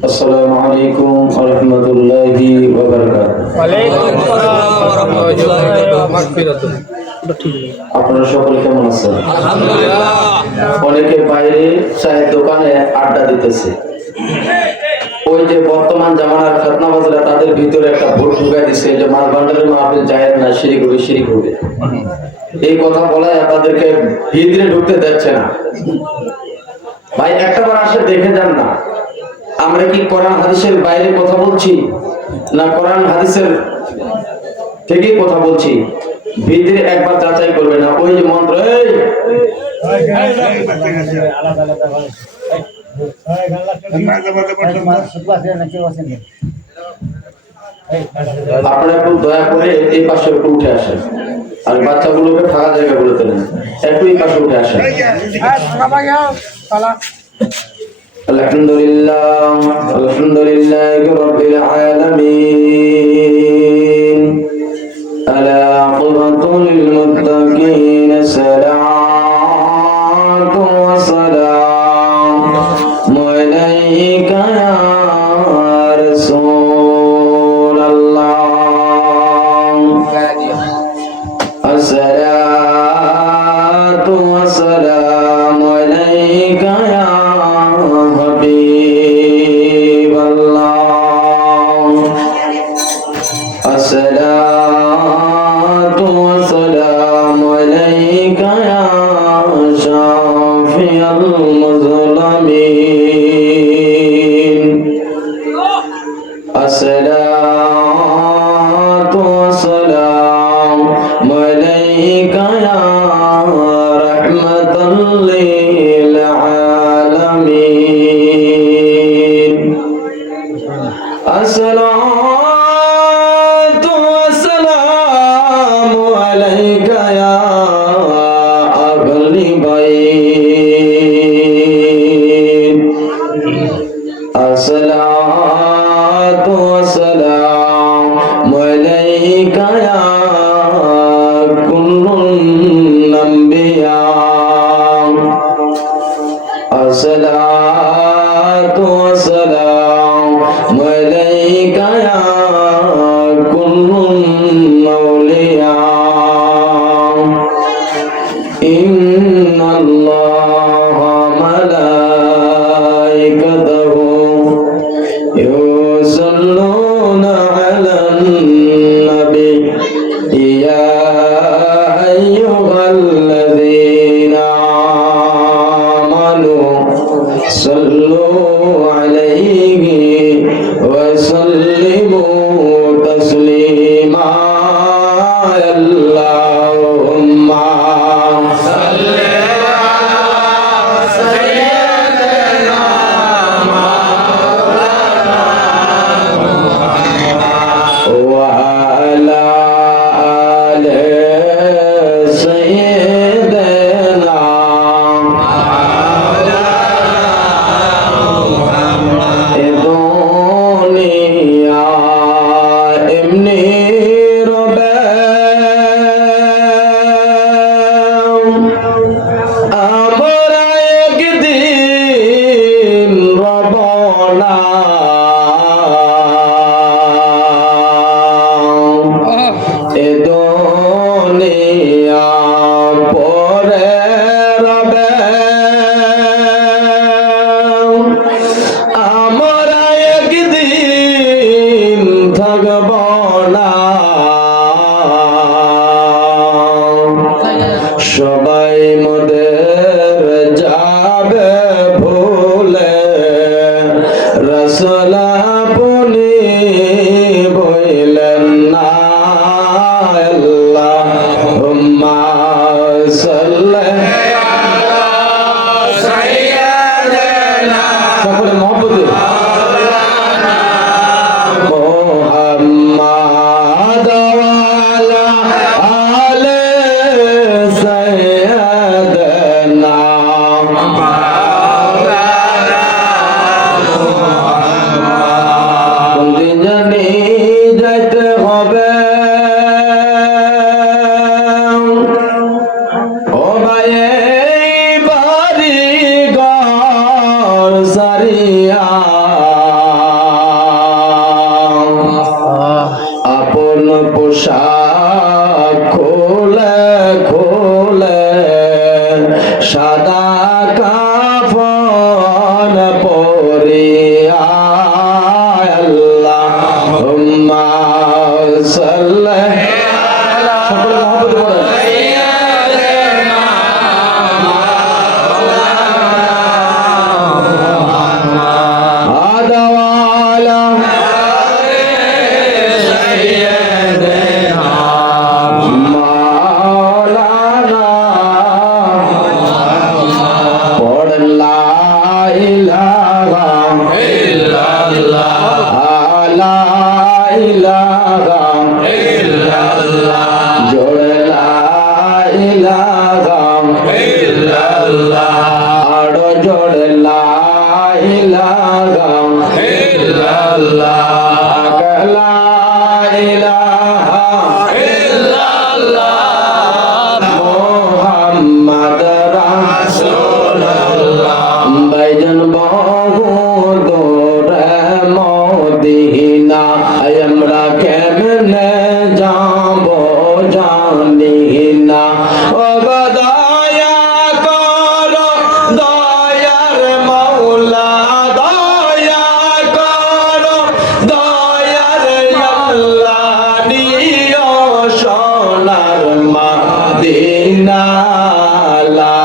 আসসালামু আলাইকুম ওয়া রাহমাতুল্লাহি ওয়া বারাকাতুহু। ওয়ালাইকুম আসসালাম ওয়া রাহমাতুল্লাহি ওয়া মাগফিরাতুহু। আপনারা সকলে কেমন আছেন? আলহামদুলিল্লাহ। অনেকে বাইরে চায়ের দোকানে আড্ডা দিতেছে। ওই যে বর্তমান জামানার খাতনাবাজরা তাদের ভিতরে একটা ভোট ঢুকাই দিচ্ছে যে মাছ ভান্ডারের মাহফিল জায়েজ না, শিরিক হবে, শিরিক হবে। এই কথা বলায় আপনাদেরকে ভিতরে ঢুকতে দিচ্ছে না। ভাই একটাবার আসে দেখে যান না, আমরা কি কোরআন হাদিসের বাইরে কথা বলছি না কোরআন হাদিসের থেকেই কথা বলছি? ভিতরে একবার যাচাই করবে না। ওই যে মন্ত্র আপনারা একটু দয়া করে এই পাশে একটু উঠে আসেন, আর বাচ্চাগুলোকে ফাঁকা জায়গাগুলোতে নেন, একটু এই পাশে উঠে আসেন। আলহামদুলিল্লাহ, আলহামদুলিল্লাহি রাব্বিল আলামিন। আলা আকিবাতুল মুত্তাকিন, সালাতু ওয়া সালামু আলাইকা ইয়া রাসূলাল্লাহ। আসসালাতু ওয়া সালামু আলাইকা ইয়া আসসালাতু ওয়া সালামু আলাইকা ইয়া শাফিয়াল মুজলামিন। আসসালাতু ওয়া সালামু আলাইকা ইয়া রাহমাতাল লিল আলামিন। আসসালাতু ওয়া সালামু আলাইকা ইয়া আহলি বাইত। আসসালাতু ওয়া সালামু আলাইকা ইয়া কুল্লুল আম্বিয়া। আসসালাতু ওয়া সালামু আলাইকা ইয়া কুল্লুল আউলিয়া। ইন্নাল্লাহা মালাইকাতাহু ইউসাল্লুনা আলান নবী ইয়া আইয়ুহাল্লাযীনা আমানু সাল্লু আলাইহি ওয়া সাল্লিমু তাসলিমা। আল্লাহুম্মা সাল্লি আলা সাইয়্যিদিনা মাওলানা ওয়া আলা আলি সাইয়্যিদিনা এ দুনিয়া এমনি রবে, আমরা একদিন রব না। এ দুনিয়া পরে রবে, আমরা একদিন থাকব না। সবাই মোদের যাবে ভুলে, রাসূল আপনি বললেন না। আল্লাহুম্মা সাল্লি আলা সাইয়্যিদিনা সকলে মুহাম্মদ লা ইলাহা জোরে লা ইলাহা আরো জোরে লা ইলাহা লা ইলাহা মুহাম্মদ রাসূলুল্লাহ বাইজান বহু দূরে মদিনা আমরা কেমনে যাব জানি না ও গো দয়া করো দয়ার মাওলা দয়া করো দয়ার আল্লাহ নিও সোনার মদিনা লা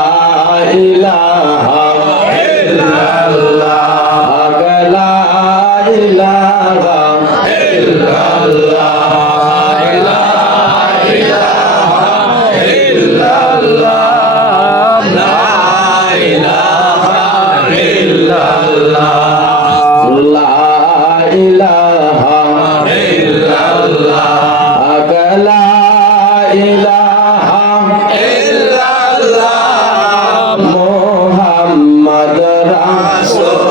ইলাহা ইল্লাল্লাহ লা ইলাহা ইল্লাল্লাহ লা ইলাহা ইল্লাল্লাহ লা ইলাহা ইল্লাল্লাহ লা ইলাহা ইল্লাল্লাহ লা ইলাহা ইল্লাল্লাহ মুহাম্মদ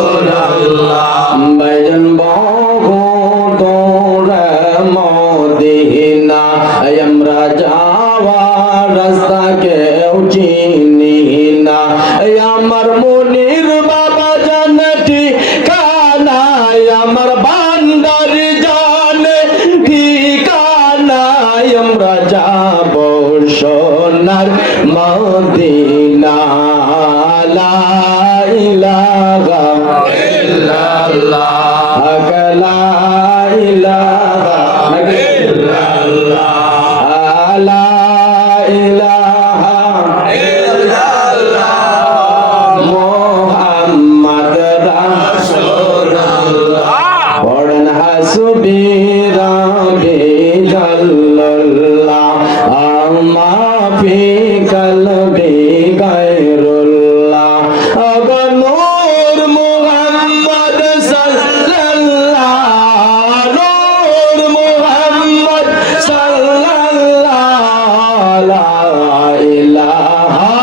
রাসূলুল্লাহ বাইজান বহু দূরে মদিনা আমরা যাওয়া রাস্তা কেউ চিনি না আমার মনির বাবা জানটি কানাই আমার বান্দার জানে ঠিকানায় আমরা যাব সোনার মদিনা লা ইলাহা ইল্লাল্লাহ লা ইলাহা ইল্লাল্লাহ লা ইলাহা ইল্লাল্লাহ মুহাম্মদ রাসূলুল্লাহ পড়েন হাসবি রাব্বি জাল্লাল্লাহ আমা ফি কলবি গায়রুল্লাহ আবা নূর মুহাম্মদ সাল্লাল্লাহ নূর মুহাম্মদ সাল্লাল্লাহ লা ইলাহা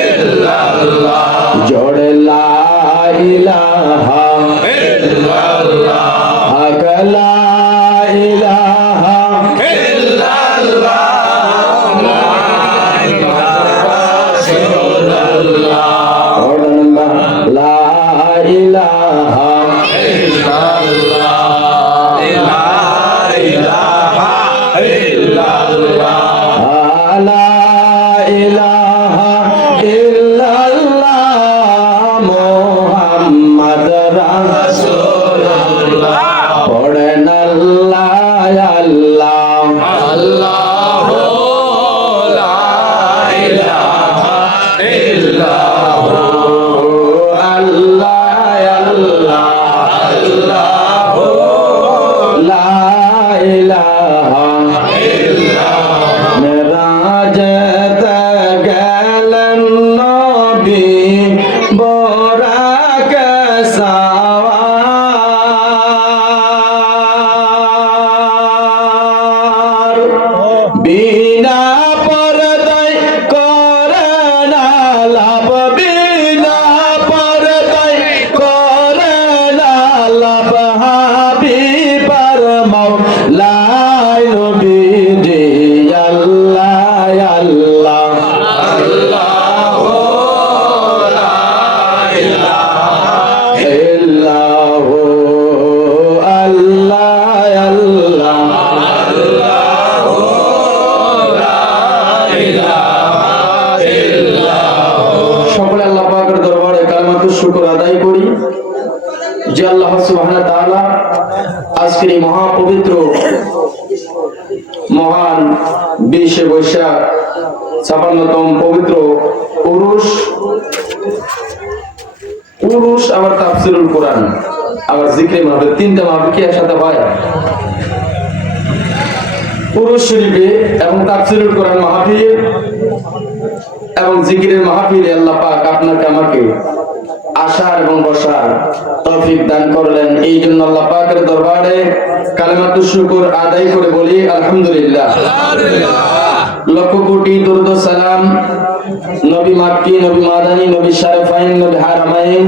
ইল্লাল্লাহ জোড়ে লা ইলাহা ইল্লাল্লাহ লা ইলাহা ইল্লাল্লাহ লা ইলাহা ইল্লাল্লাহ লা ইলাহা ইল্লাল্লাহ লা ইলাহা ইল্লাল্লাহ মুহাম্মদ রাসূলুল্লাহ পড়েন আল্লাহ আল্লাহ আল্লাহ লা ইলাহা ইল্লাল্লাহ আল্লাহ আল্লাহ লা ইলাহা ইল্লাল্লাহ মেরাজতে গেলেন নবী বোরাকে সাওয়ার বিনা পরদায় করেন আলাপ বিনা পরদায় করেন আলাপ হাবিবার মাওলায় নবীজি আল্লাহ আল্লাহ আল্লাহ লা ইলাহা ইল্লাল্লাহ আল্লাহ আল্লাহ সকলে আল্লাহ পাকের দরবারে কালেমাতুর শুকর আদায় করি যে আল্লাহ সুবহানাহু ওয়া তাআলা আজকের এই মহাপবিত্র মহান 20 বৈশাখ 56তম পবিত্র উরুস আবার তাফসীরুল কোরআন আবার জিকরে মাহফিল তিনটা মাহফিল কি একসাথে হয় উরুস শরীফে এবং তাফসীরুল কোরআন মাহফিল এবং জিকিরের মাহফিলে আল্লাহ পাক আপনাকে আমাকে আসার এবং বসার তৌফিক দান করলেন। এই জন্য আল্লাহ পাকের দরবারে কালেমাতুশ শুকর আদায় করে বলি আলহামদুলিল্লাহ। লক্ষ কোটি দরুদ ও সালাম নবী মাক্কি, নবী মাদানী, নবী শারফাইন, নবী হারামাইন,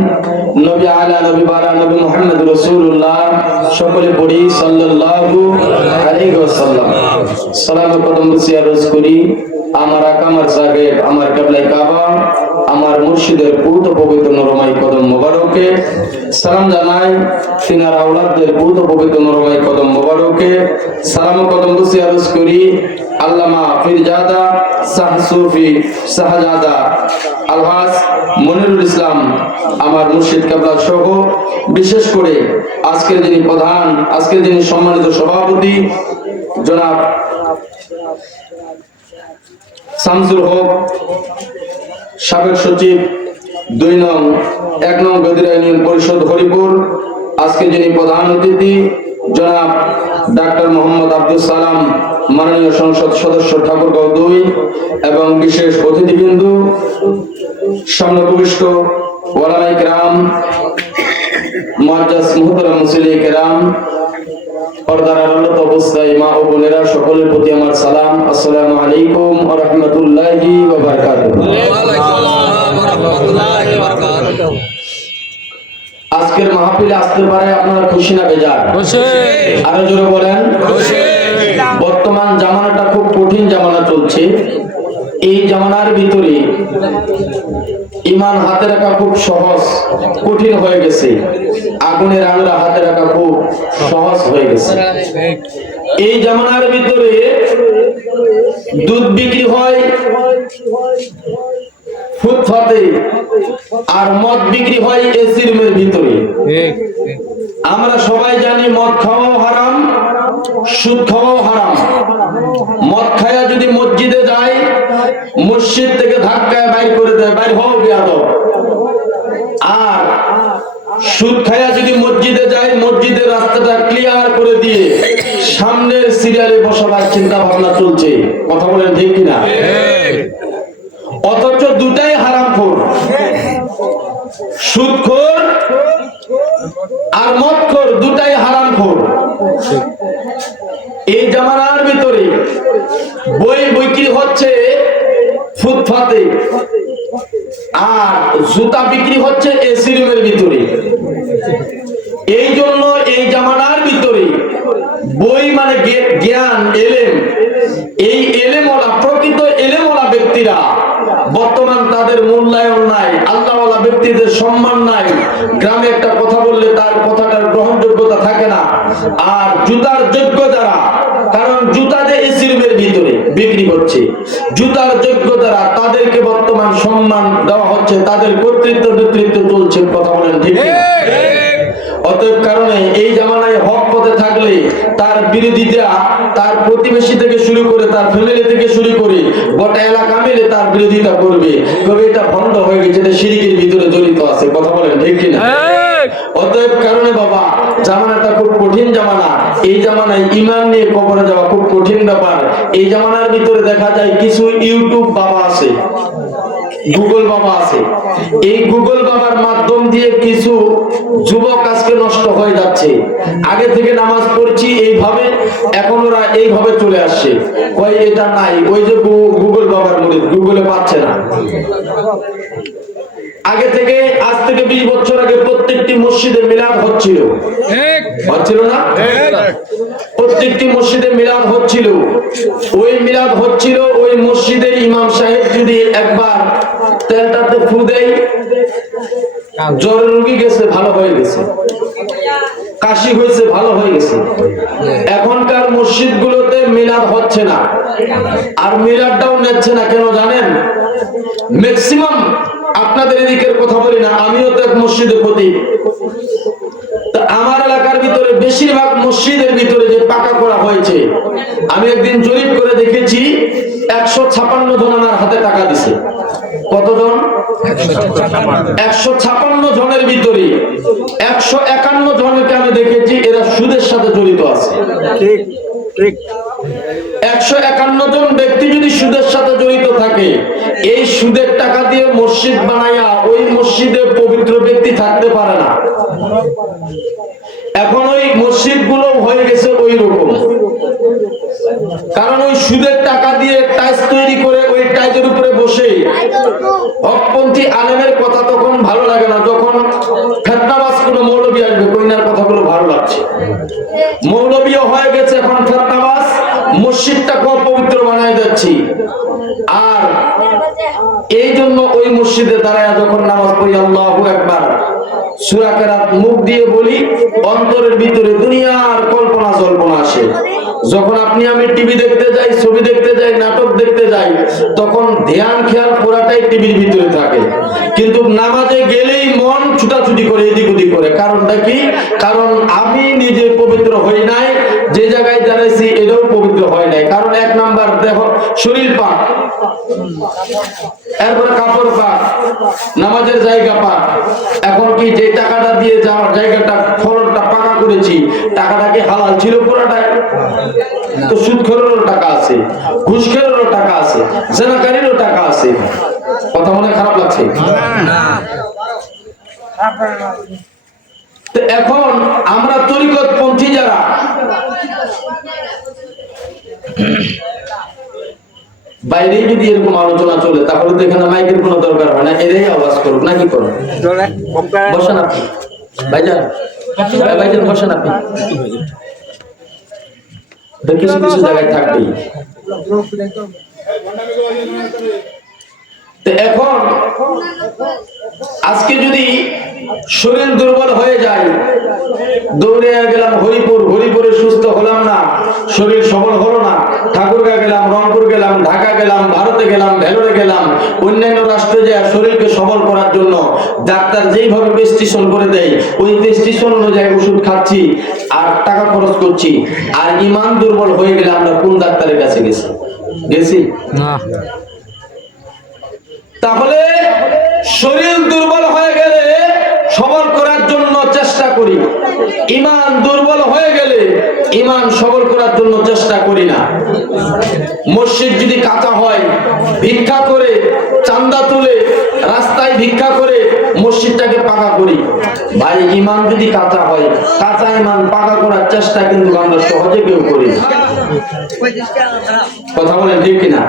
নবী আলা, নবী বারা, নবী মুহাম্মদ রাসূলুল্লাহ সকলে পড়ি সাল্লাল্লাহু আলাইহি ওয়াসাল্লাম। সালাম ও কদম বুঝি আরজ করি আমার আকামার সাহেব, আমার কিবলা কাবা, আমার মুর্শিদের পুত পবিত্র নরমাই কদম মোবারকে সালাম জানাই। তিনার আওলাদদের পুত পবিত্র নরমাই কদম মোবারকে সালাম ও কদম বুঝি আরজ করি আল্লামা ফিরজাদা শাহ সুফি শাহজাদা আলহাজ মনিরুল ইসলাম আমার মুর্শিদ কিবলা সহ বিশেষ করে আজকের যিনি প্রধান, আজকের যিনি সম্মানিত সভাপতি জনাব শামসুল হক, সাবেক সচিব 2 নং 1 নং গদিরা ইউনিয়ন পরিষদ হরিপুর, আজকে যিনি প্রধান অতিথি জনাব ডাক্তার মোহাম্মদ আব্দুল সালাম মাননীয় সংসদ সদস্য ঠাকুরগাঁও 2 এবং বিশেষ অতিথিবৃন্দু সামনে উপবিষ্ট ওলামায়ে কেরাম, মুআজ্জাজ মুহতারাম মুসল্লি কেরাম, পর্দার আড়ালত অবস্থায় মা ও বোনেরা সকলের প্রতি আমার সালাম। আসসালামু আলাইকুম ওয়া রাহমাতুল্লাহি ওয়া বারাকাতুহু। আজকের মাহফিলে আসতে পারে আপনারা খুশি না বেজার? খুশি। আরো জোরে বলেন খুশি। বর্তমান জামানাটা খুব কঠিন জামানা চলছে। এই জামানার ভিতরে ঈমান হাতে রাখা খুব সহজ, কঠিন হয়ে গেছে। আগুনের আঙুলা হাতে রাখা খুব সহজ হয়ে গেছে। এই জামানার ভিতরে দুধ বিক্রি হয় ফুটপাতে, আর মদ বিক্রি হয় এসি রুমের ভিতরে। আমরা সবাই জানি মদ খাওয়াও হারাম, সুদ খাওয়াও হারাম। মদ খায়া যদি মসজিদে যায়, মসজিদ থেকে ধাক্কায় বাইর করে দেয়, বাইর হও বিয়াদব। আর সুদ খায়া যদি মসজিদে যায়, মসজিদের রাস্তাটা ক্লিয়ার করে দিয়ে সামনের সিরিয়ালে বসাবার চিন্তা ভাবনা চলছে। কথা বলেন ঠিক কিনা? অথচ দুটাই হারামখোর, সুদখোর আর মদখোর, দুটাই হারামখোর। এই জামানার ভিতরে বই বিক্রি হচ্ছে ফুটপাতে, আর জুতা বিক্রি হচ্ছে এসি রুমের ভিতরে। এই জন্য এই জামানার ভিতরে বই মানে জ্ঞান, এলেম, এই এলেমওয়ালা, প্রকৃত এলেমওয়ালা ব্যক্তিরা বর্তমান তাদের মূল্যায়ন নাই, আল্লাহওয়ালা ব্যক্তিদের সম্মান নাই। গ্রামে একটা কথা বললে তার কথাটার গ্রহণযোগ্যতা থাকে না। আর জুতার যোগ্য যারা, কারণ জুতা যে এসি রুমের ভিতরে বিক্রি হচ্ছে, জুতার যোগ্য যারা তাদেরকে বর্তমান সম্মান দেওয়া হচ্ছে, তাদের কর্তৃত্ব নেতৃত্ব চলছে। কথা বলেন ঠিক কিনা? অতএব কারণে এই জামানায় হক পথে থাকলে তার বিরোধীরা, তার প্রতিবেশী থেকে শুরু করে তার ফ্যামিলি থেকে শুরু করে গোটা এলাকা মিলে তার বিরোধিতা করবে, তবে এটা ভণ্ড হয়ে গেছে, এটা শিরকের ভিতরে জড়িত আছে। কথা বলেন ঠিক কিনা? অতএব কারণে বাবা, জামানাটা খুব কঠিন জামানা। এই জামানায় ঈমান নিয়ে কবরে যাওয়া খুব কঠিন ব্যাপার। এই জামানার ভিতরে দেখা যায় কিছু ইউটিউব বাবা আছে, গুগল বাবা আছে। এই গুগল বাবার মাধ্যম দিয়ে কিছু যুবক আজকে নষ্ট হয়ে যাচ্ছে। আগে থেকে নামাজ পড়ছি এইভাবে, এখন ওরা এইভাবে চলে আসছে, ওই এটা নাই, ওই যে গুগল বাবার মুরিদ, গুগলে পাচ্ছে না। আগে থেকে, আজ থেকে 20 বছর আগে প্রত্যেকটি মসজিদে মিলাদ হচ্ছিল, হচ্ছিল না? প্রত্যেকটি মসজিদে মিলাদ হচ্ছিল। ওই মিলাদ হচ্ছিল, ওই মসজিদের ইমাম সাহেব যদি একবার তেলটাতে ফু দেয়, জ্বর রোগী গেছে, ভালো হয়ে গেছে, কাশি হয়েছে, ভালো হয়ে গেছে। এখনকার মসজিদ গুলোতে মিলাদ হচ্ছে না, আর মিলাদটাও নিচ্ছে না। কেন জানেন? ম্যাক্সিমাম, আপনাদের এদিকের কথা বলি না, আমিও তো এক মসজিদে খতিব। আমার এলাকার ভিতরে বেশিরভাগ মসজিদের ভিতরে যে পাকা করা হয়েছে, আমি একদিন জরিপ করে দেখেছি 156 জন আমার হাতে টাকা দিছে। কতজন? 156 জনের ভিতরে 151 জনকে আমি দেখেছি এরা সুদের সাথে জড়িত আছে। ঠিক ঠিক। 151 জন ব্যক্তি যদি সুদের সাথে জড়িত থাকে, এই সুদের টাকা দিয়ে মসজিদ বানাইয়া ওই মসজিদে পবিত্র ব্যক্তি থাকতে পারে না। এখন ওই মসজিদ গুলো হয়ে গেছে ওই রকম, কারণ ওই সুদের টাকা দিয়ে টাইলস তৈরি করে ওই টাইলসের উপরে বসে হকপন্থী আলেমের কথা তখন ভালো লাগে না, যখন ফেতনাবাজ কোনো মৌলবী আসবে কইনার কথাগুলো ভালো লাগছে। মৌলবীও হয়ে গেছে এখন ফেতনাবাজ, মসজিদটাকে পবিত্র বানাই যাচ্ছি। আর এই জন্য ওই মসজিদে দাঁড়ায় যখন নামাজ পড়ি আল্লাহু আকবার, সূরা কেরাত মুখ দিয়ে বলি, অন্তরের ভিতরে দুনিয়ার কল্পনা জল্পনা আসে। যখন আপনি আমি টিভি দেখতে যাই, ছবি দেখতে যাই, নাটক দেখতে যাই, তখন ধ্যান খেয়াল পুরাটাই টিভির ভিতরে থাকে, কিন্তু নামাজে গেলেই মন ছুটাছুটি করে এদিক ওদিক করে। কারণটা কি? কারণ আমি নিজে পবিত্র হই নাই, যে জায়গায় দাঁড়াইছি এটাও পবিত্র হয় নাই। কারণ এক নাম্বার দেখো শরীর পাক, এরপরে কাপড় পাক, নামাজের জায়গা পাক। এখন কি যে টাকাটা দিয়ে যাওয়ার জায়গাটা ফলনটা পাকা করেছি, টাকাটা কি হালাল ছিল পুরাটাই? তো সুদখোরেরও টাকা আছে, ঘুষখোরেরও টাকা আছে, জেনাকারীরও টাকা আছে। কথা মনে খারাপ লাগছে? তো এখন আমরা তরিকত পন্থী যারা, বাইরে যদি এরকম আলোচনা চলে তাহলে তো এখানে মাইকের কোনো দরকার হয় না, এরাই আওয়াজ করুক, নাকি করুন? বসেন আপনি ভাইজান, ভাইজান বসেন আপনি, কিছু কিছু জায়গায় থাকবেই। এখন আজকে যদি শরীর দুর্বল হয়ে যায়, দৌড়ে গেলাম হরিপুর, হরিপুরে সুস্থ হলাম না, শরীর সবল হলো না, ঠাকুরগাঁ গেলাম, রংপুর গেলাম, ঢাকা গেলাম, ভারতে গেলাম, ভেলোরে গেলাম, অন্যান্য রাষ্ট্রে যায় শরীরকে সবল করার জন্য ডাক্তার যেইভাবে প্রেসক্রিপশন করে দেয় ওই প্রেসক্রিপশন অনুযায়ী ওষুধ খাচ্ছি আর টাকা খরচ করছি, আর ইমান দুর্বল হয়ে গেলে আমরা কোন ডাক্তারের কাছে গেছি না? তাহলে শরীর দুর্বল হয়ে গেলে সবল করার জন্য চেষ্টা করি, ইমান দুর্বল হয়ে গেলে ইমান সবল করার জন্য চেষ্টা করি না। মসজিদ যদি কাঁচা হয়, ভিক্ষা করে, চান্দা তুলে, রাস্তায় ভিক্ষা করে মসজিদটাকে পাকা করি। ভাই ইমান যদি কাঁচা হয়, কাঁচা ইমান পাকা করার চেষ্টা কিন্তু আমরা সহজে কেউ করি না। কথা বলেন ঠিক কিনা?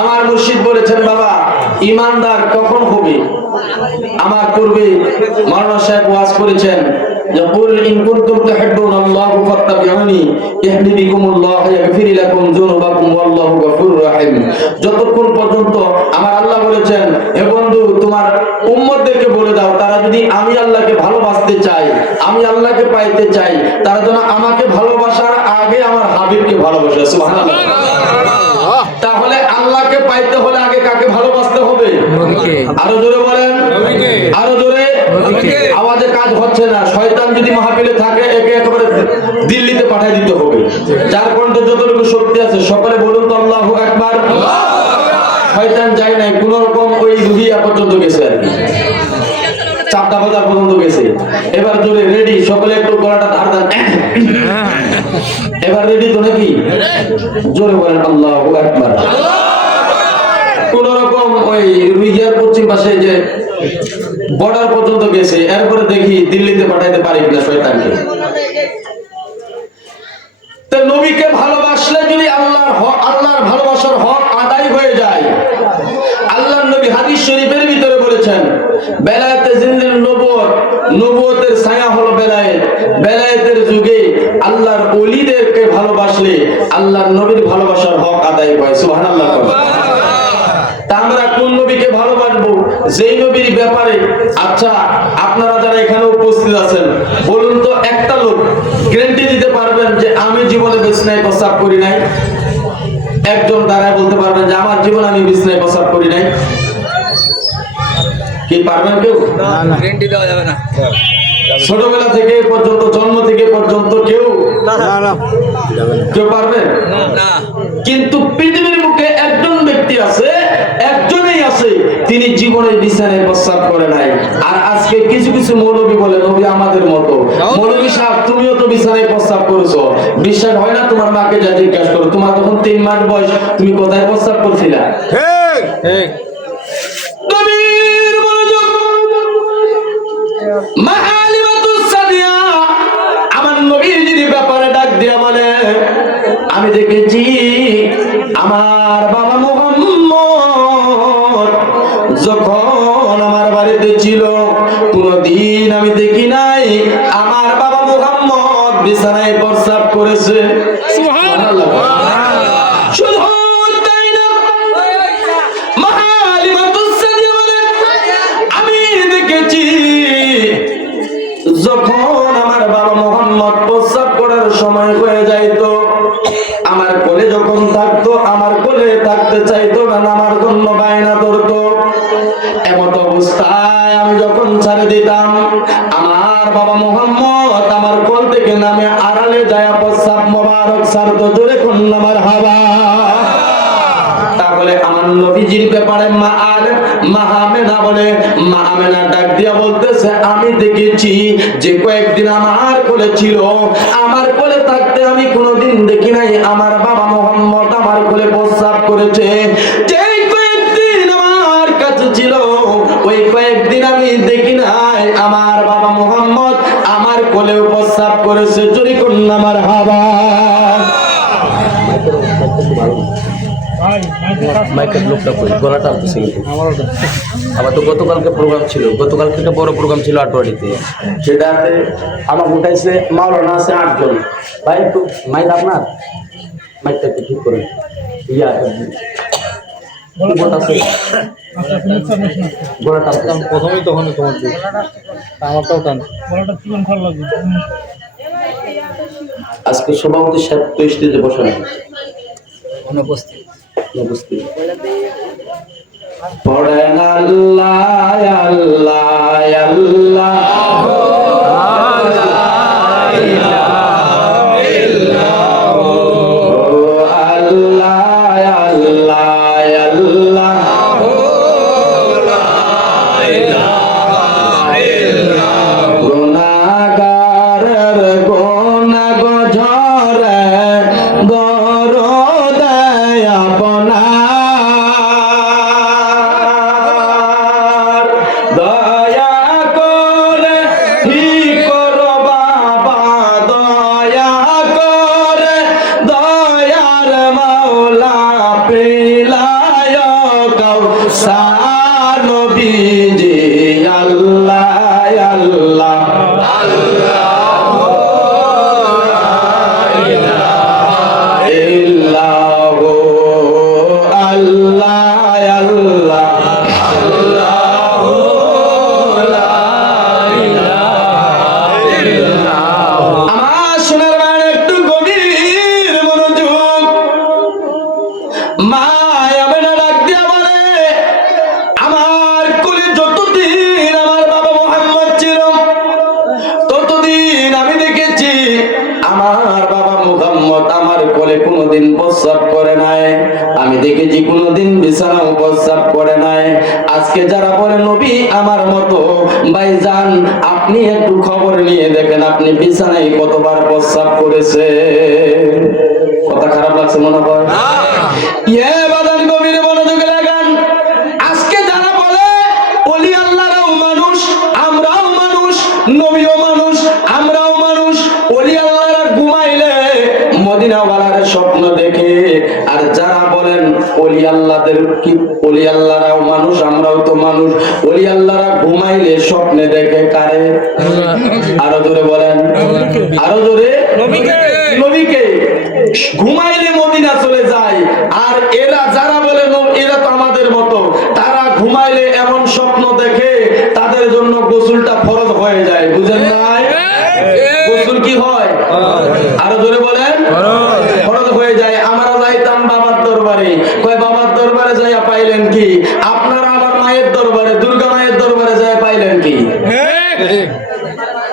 আমার মুর্শিদ বলেছেন, বাবা ইমানদার কখন হবে? আমার পূর্বে মাওলানা সাহেব ওয়াজ করেছেন যে কুল ইন কুনতুম তুহিব্বুনাল্লাহ ফাত্তাবিউনি ইহদিবিকুমুল্লাহ ইয়াগফির লাকুম যুনুবাকুম ওয়াল্লাহু গফুরুর রহিম। যতক্ষণ পর্যন্ত আমার আল্লাহ বলেছেন, হে বন্ধু তোমার উম্মতদেরকে বলে দাও, তারা যদি আমি আল্লাহকে ভালোবাসতে চায়, আমি আল্লাহকে পাইতে চাই, তারা যেন আমাকে ভালোবাসার আগে আমার হাবিবকে ভালোবাসে। সুবহানাল্লাহ। তাহলে আল্লাহকে পাইতে হলে আগে কাকে ভালোবাসতে হবে? আরো জোরে বলেন, আরো জোরে। আওয়াজে কাজ হচ্ছে না। শয়তান যদি মাহফিলে থাকে একে একেবারে দিল্লিতে পাঠিয়ে দিতে হবে। যার কণ্ঠে যতটুকু শক্তি আছে সকলে বলুন তো আল্লাহু আকবার। শয়তান যায় নাই, কোন রকম ওই রুহিয়া পর্যন্ত গেছে আর কি, চাপটা বাজার পর্যন্ত গেছে। এবার জোরে রেডি, সকলে একটু গলাটা ধার দেন। এবার রেডি তো নাকি? জোরে বলেন আল্লাহু আকবার। কোন রকম ওই রুইয়ার পশ্চিম পাশে যে বর্ডার পর্যন্ত গেছে, এরপরে দেখি দিল্লিতে পাঠাইতে পারি কিনা শয়তানকে। তো নবীকে ভালোবাসলে যদি আল্লাহর ভালোবাসার হক আদায় হয়ে যায়, আল্লাহর নবী হাদিস শরীফের ভিতরে বলেছেন, বেলায়েতে জিন্দির নবুয়তের ছায়া হলো বেলায়েত। বেলায়েতের যুগে আল্লাহর ওলিদেরকে ভালোবাসলে আল্লাহর নবীর ভালোবাসার হক আদায় হয়। সুবহানাল্লাহ। তা আমরা কোন নবীকে ভালোবাসবো? যেই নবীর ব্যাপারে, আচ্ছা আপনারা যারা এখানে উপস্থিত আছেন বলুন তো, একটা লোক গ্যারান্টি দিতে পারবেন যে আমি জীবনে বিছানায় প্রস্রাব করি নাই? একজন দাঁড়ায় বলতে পারবেন যে আমার জীবনে আমি বিছানায় প্রস্রাব করি নাই? কি পারবেন কেউ? গ্যারান্টি দেওয়া যাবে না। ছোটবেলা থেকে পর্যন্ত, জন্ম থেকে পর্যন্ত কেউ পারবেন না। কিন্তু পৃথিবীর বুকে একজন ব্যক্তি আছে, একজনই আছে, তিনি জীবনে বিছানায় প্রস্রাব করে নাই। আর আজকে কিছু কিছু মৌলবী বলে নবী আমাদের মতো। মৌলবী সাহেব তুমিও তো বিছানায় প্রস্রাব করেছো, বিশ্বাস হয় না? তোমার মাকে যা জিজ্ঞাসা করো, তোমার তখন 3 মাস বয়স, তুমি কোথায় প্রস্রাব করছিলা? গভীর মনোযোগ। মা হালিমাতুস সাদিয়া আমার নবীজির ব্যাপারে ডাক দিয়া বলে, আমি দেখেছি আমার বাবা মুহাম্মদ যখন আমার বাড়িতে ছিল, কোনদিন আমি দেখি নাই আমার বাবা মুহাম্মদ বিছানায় প্রস্রাব করেছে। সুবহানাল্লাহ। শুধু তাই না, মা হালিমাতুস সাদিয়া বলে, আমি দেখেছি যখন আমার বাবা মুহাম্মদ প্রস্রাব করার সময় হয়ে যাইতো, আমার কোলে যখন থাকতো, আমার কোলে থাকতে চাইতো না, আমার জন্য বায়না ধরতো। এমত অবস্থায় আমি যখন ছেড়ে দিতাম, আমার বাবা মুহাম্মদ আমার কোল থেকে নামে আড়ালে যায় প্রস্রাব মোবারক ছাড়তো। জোরে কোন আমার হাওয়া। তাহলে আমার নবীজির ব্যাপারে মা আমেনা বলে, মা আমেনা ডাক দিয়া বলতেছে, আমি দেখেছি যে কয়েকদিন আমার কোলে ছিল, আমার কোলে থাকতে আমি কোনোদিন দেখি নাই আমার বাবা মুহাম্মদ আমার কোলে প্রস্রাব করেছে। যেই কয়েকদিন আমার কাছে ছিল, ওই কয়েকদিন আমি দেখি নাই আমার বাবা মুহাম্মদ আমার কোলে প্রস্রাব করেছে। জোরে কোন আমার হাওয়া। মাইকের লোকটা কই, গলাটা আসছে কিন্তু আবার তো গতকালকে প্রোগ্রাম ছিল, গতকালকে একটা বড় প্রোগ্রাম ছিল আটবাড়িতে, সেটাতে আমার উঠাইছে মাওলানা আছে 8 জন। ভাই একটু মাইক আপনার মাইকটা একটু ঠিক করেন। প্রথমেই তখন তোমার আমারটাও টান গলাটা চিকন খোলা লাগবে। আজকে সভাপতি সাহেব তো স্টেজে বসে না, অনুপস্থিত। পড়েন আল্লাহ আল্লাহ আল্লাহ আজকে যারা বলে নবী আমার মতো, ভাইজান আপনি একটু খবর নিয়ে দেখেন আপনি বিছানায় কতবার প্রস্রাব করেছে। কথা খারাপ লাগছে মনে হয়? ইয়ে বাদান গভীর মনোযোগ লাগান। আজকে যারা বলে ওলি আল্লাহরাও মানুষ, আমরাও মানুষ, নবীও মানুষ, আমরাও মানুষ, ওলি আল্লাহরা ঘুমাইলে মদিনাওয়ালার স্বপ্ন দেখে, আর যারা বলেন ওলি আল্লাহদের কি ওলি আল্লাহরাও মানুষ আমরাও তো মানুষ, ওলি আল্লাহরা ঘুমাইলে স্বপ্নে দেখে কারে? আরো জোরে বলেন, আরো জোরে। নবীকে ঘুমাইলে মদিনা চলে যায়। আর এরা যারা বলে এরা তো আমাদের মতো, তারা ঘুমাইলে এমন স্বপ্ন দেখে তাদের জন্য গোসলটা ফরজ হয়ে যায়। বুঝেন নাই? গোসল কি হয়? আরো জোরে বলেন, ফরজ হয়ে যায়। আমরা যাইতাম বাবার দরবারে, কয় বাবার দরবারে যাইয়া পাইলেন কি? আপনারা আমার মায়ের দরবারে, দুর্গা মায়ের দরবারে যাইয়া পাইলেন কি?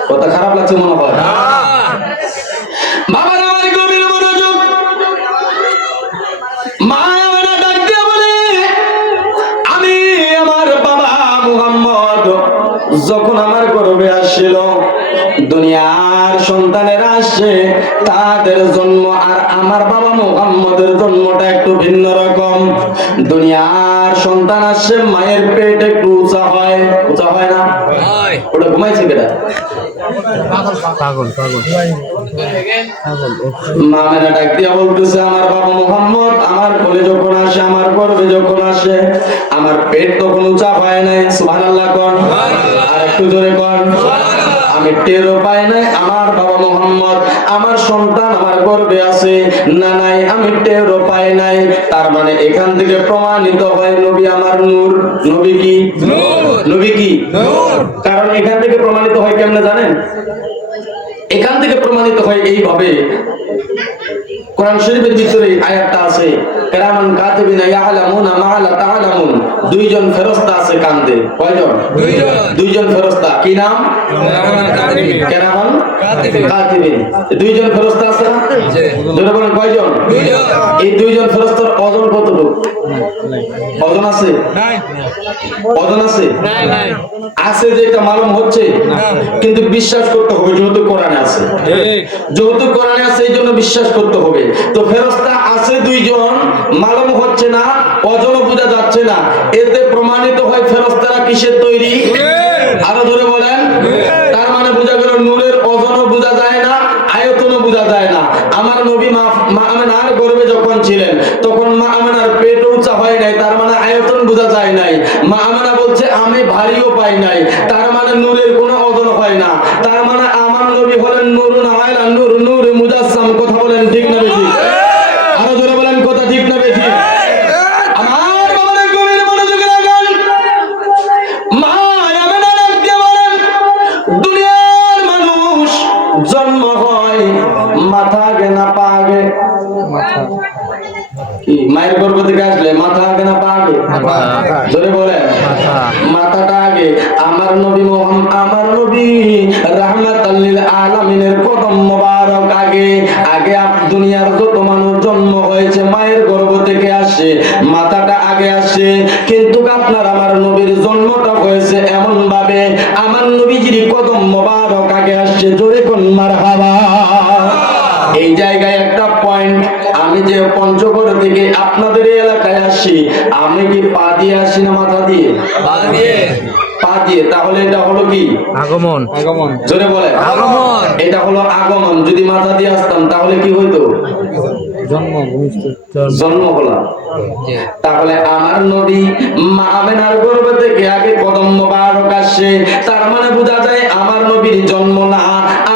কথা খারাপ লাগছে মনে হয়? বাবার আমার গভীর মনোযোগ। মা ডাক দিয়া বলে, আমি আমার বাবা মুহাম্মদ যখন আমার গর্ভে আসছিল, দুনিয়ার সন্তানেরা আসছে তাদের জন্ম আর আমার বাবা মুহাম্মদের জন্মটা একটু ভিন্ন রকম। দুনিয়ার সন্তান আসছে মায়ের পেট একটু উঁচা হয় না? ওটা ঘুমাইছে কেটা? মা মেনা ডাক দিয়া বলতেছে আমার বাবা মুহাম্মদ আমার কোলে যখন আসে, আমার গর্ভে যখন আসে, আমার পেট তখন উঁচা হয় নাই। সুবহানাল্লাহ কোন, আর একটু জোরে কোন। আমি টেরও পাই নাই আমার বাবা মুহাম্মদ আমার সন্তান আমার গর্ভে আছে না নাই, আমি টেরও পাই নাই। তার মানে এখান থেকে প্রমাণিত হয় নবী আমার নূর। নবী কি? নবী কি? কারণ এখান থেকে প্রমাণিত হয় কেমনে জানেন? এখান থেকে প্রমাণিত হয় এইভাবে, কোরআন শরীফের ভিতরে আয়াতটা আছে, কিরামান কাতিবিনা ইয়ালামুনা মা লা তা'লামুন। দুইজন ফেরেশতা আছে কান্দে। কয়জন? দুইজন ফেরেশতা। কি নাম? কিরামান কাতিবিন। দুইজন ফেরেশতা আছে না? জোরে বলেন কয়জন? এই দুইজন ফেরেশতার ওজন কতটুকু? ওজন আছে? ওজন আছে? আছে যে এটা মালুম হচ্ছে, কিন্তু বিশ্বাস করতে হবে যেহেতু কোরআনে আছে। যেহেতু কোরআনে আছে এই জন্য বিশ্বাস করতে হবে। তো ফেরেশতা আছে দুইজন, মালুম হচ্ছে না, ওজনও বোঝা যাচ্ছে না, এতে প্রমাণিত হয় ফেরেশতারা কিসের তৈরি? আরো ধরে বলেন। তার মানে বোঝা গেল নূরের ওজনও বোঝা যায় না, আয়তনও বোঝা যায় না। আমার নবী মা আমেনার গর্ভে যখন ছিলেন তখন মা আমেনার পেট উঁচা হয় নাই, তার মানে আয়তন বোঝা যায় নাই। মা আমেনা বলছে আমি ভারীও পাই নাই, তার মানে নূরের কোনো ওজন হয় না। তার মানে আমার নবী হলেন নূরুন আলা নূর, নূর মুজাসসাম। কথা বলেন ঠিক না বেশি? আরো জোরে বলেন কথা ঠিক না বেশি? আমার বাবার গভীর মনোযোগ লাগান। মা আমেনা ডাক দিয়ে বলেন দুনিয়ার মানুষ জন্ম হয় মাথা আগে না পা আগে? কি মায়ের গর্ভ থেকে আসলে মাথা আগে না পা আগে? জোরে বলেন। মাথাটা আগে। আমার নবী আমার নবী রাহমাতাল লিল আলামিনের কদম মোবারক আগে। আগে দুনিয়ার যত মানুষ জন্ম হয়েছে মায়ের গর্ভ থেকে আসে, মাথাটা আগে আসে। কিন্তু আপনার আমার নবীর জন্মটা হয়েছে এমন ভাবে আমার নবীজির কদম মোবারক আগে আসছে। জোরে কোন মারহাবা। এই জায়গায় একটা পয়েন্ট, আমি যে পঞ্চগড় থেকে আপনাদের এই এলাকায় আসি, আমি কি পা দিয়ে আসি না মাথা দিয়ে? পা দিয়ে। তাহলে এটা হলো কি? আগমন। জোরে বলে আগমন। এটা হলো আগমন। যদি মাথা দিয়ে আসতাম তাহলে কি হইতো? জন্ম হলাম। তাহলে আমার নবী মা আমেনার গর্ভ থেকে আগে কদম মোবারক আসে, তার মানে বোঝা যায় আমার নবীর জন্ম না,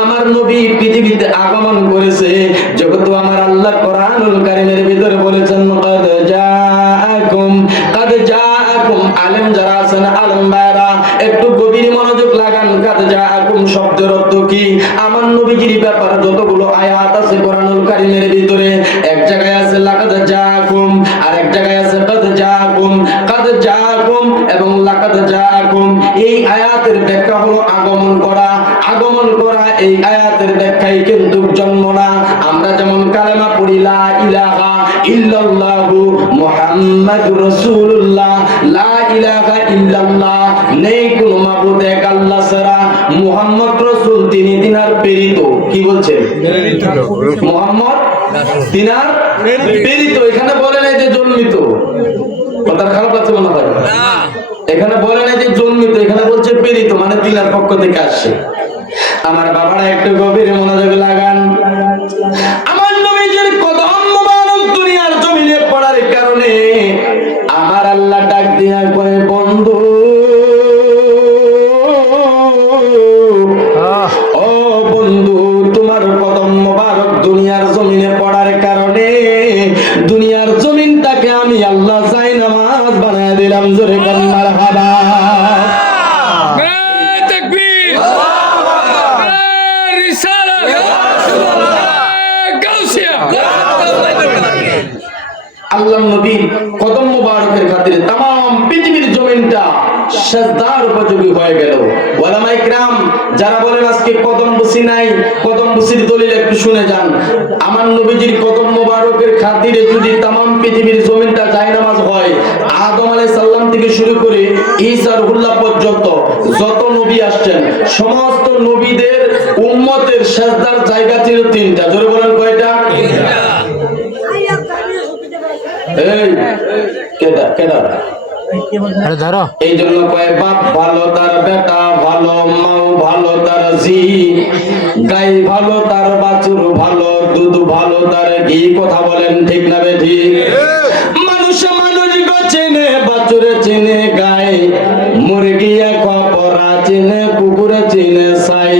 আমার নবী পৃথিবীতে আগমন করেছে। যেহেতু আমার আল্লাহ কোরআনুল কারীমের ভিতরে বলেছেন কাদ জাআকুম, আলেম যারা আছেন আলেম ভাইরা একটু গভীর মনোযোগ লাগান। কাদ জাআকুম শব্দের অর্থ কি? আমার নবীজির ব্যাপারে যতগুলো আয়াত আছে কোরআনুল কারীমের ভিতরে, এক জায়গায় আছে লাকাদ জাআকুম, আর এক জায়গায় আছে কাদ জাআকুম। কাদ জাআকুম এবং লাকাদ জাআকুম এই আয়াতের ব্যাখ্যা হলো আগমন করা। আগমন করা এই আয়াতের ব্যাখ্যাই কিন্তু জন্ম না। আমরা যেমন কালেমা পড়ি লা ইলাহা ইল্লাল্লাহু মুহাম্মাদুর রাসূলুল্লাহ, লা ইলাহা ইল্লাল্লাহ, নেই কোনো মাবুদ এক আল্লাহ ছাড়া, মুহাম্মদ রাসূল তিনি তিনার প্রেরিত। কি বলছেন? মুহাম্মদ তিনার প্রেরিত। এখানে বলে নাই যে জন্মিত। কথা খারাপ লাগছে মনে হয়? এখানে বলে নাই যে জন্মিত, এখানে বলছে প্রেরিত, মানে তিনার পক্ষ থেকে আসছে। আমার বাবারা একটু গভীর মনোযোগ লাগান। আমার নবীজির কদম মোবারক দুনিয়ার জমিনে পড়ার কারণে আমার আল্লাহ ডাক দিয়া কয় বন্ধু, ও বন্ধু, তোমার কদম মোবারক দুনিয়ার জমিনে পড়ার কারণে দুনিয়ার জমিনটাকে আমি আল্লাহ চাই নামাজ বানায় দিলাম। জোরে বল মারহাবা। আল্লাহ নবীর কদম মুবারকের খাতিরে তাম পৃথিবীর জমিনটা সেজদার উপযোগী হয়ে গেল। ওলামায়ে কিরাম যারা বলেন আজকে কদম বুসি নাই, কদম বুসির দলিল একটু শুনে যান। আমার নবীজির কদম মোবারকের খাতিরে যদি তামাম পৃথিবীর জমিনটা জায়নামাজ হয়, আদম আলাইহিস সালাম থেকে শুরু করে ঈসা রুহুল্লাহ পর্যন্ত যত নবী আসছেন সমস্ত নবীদের উম্মতের সেজদার জায়গা ছিল তিনটা। জোরে বলেন কয়টা? এই কেডা কেডা এই জন্য কয় বাপ ভালো তার বেটা ভালো, মাও ভালো তার জি, গাই ভালো তার বাছুর ভালো, দুধ ভালো তার ঘি। কথা বলেন ঠিক না বেঠিক? মানুষ মানুষকে চেনে, বাছুরে চেনে গাই, মুরগি কপরা চেনে, কুকুরে চেনে ছাই।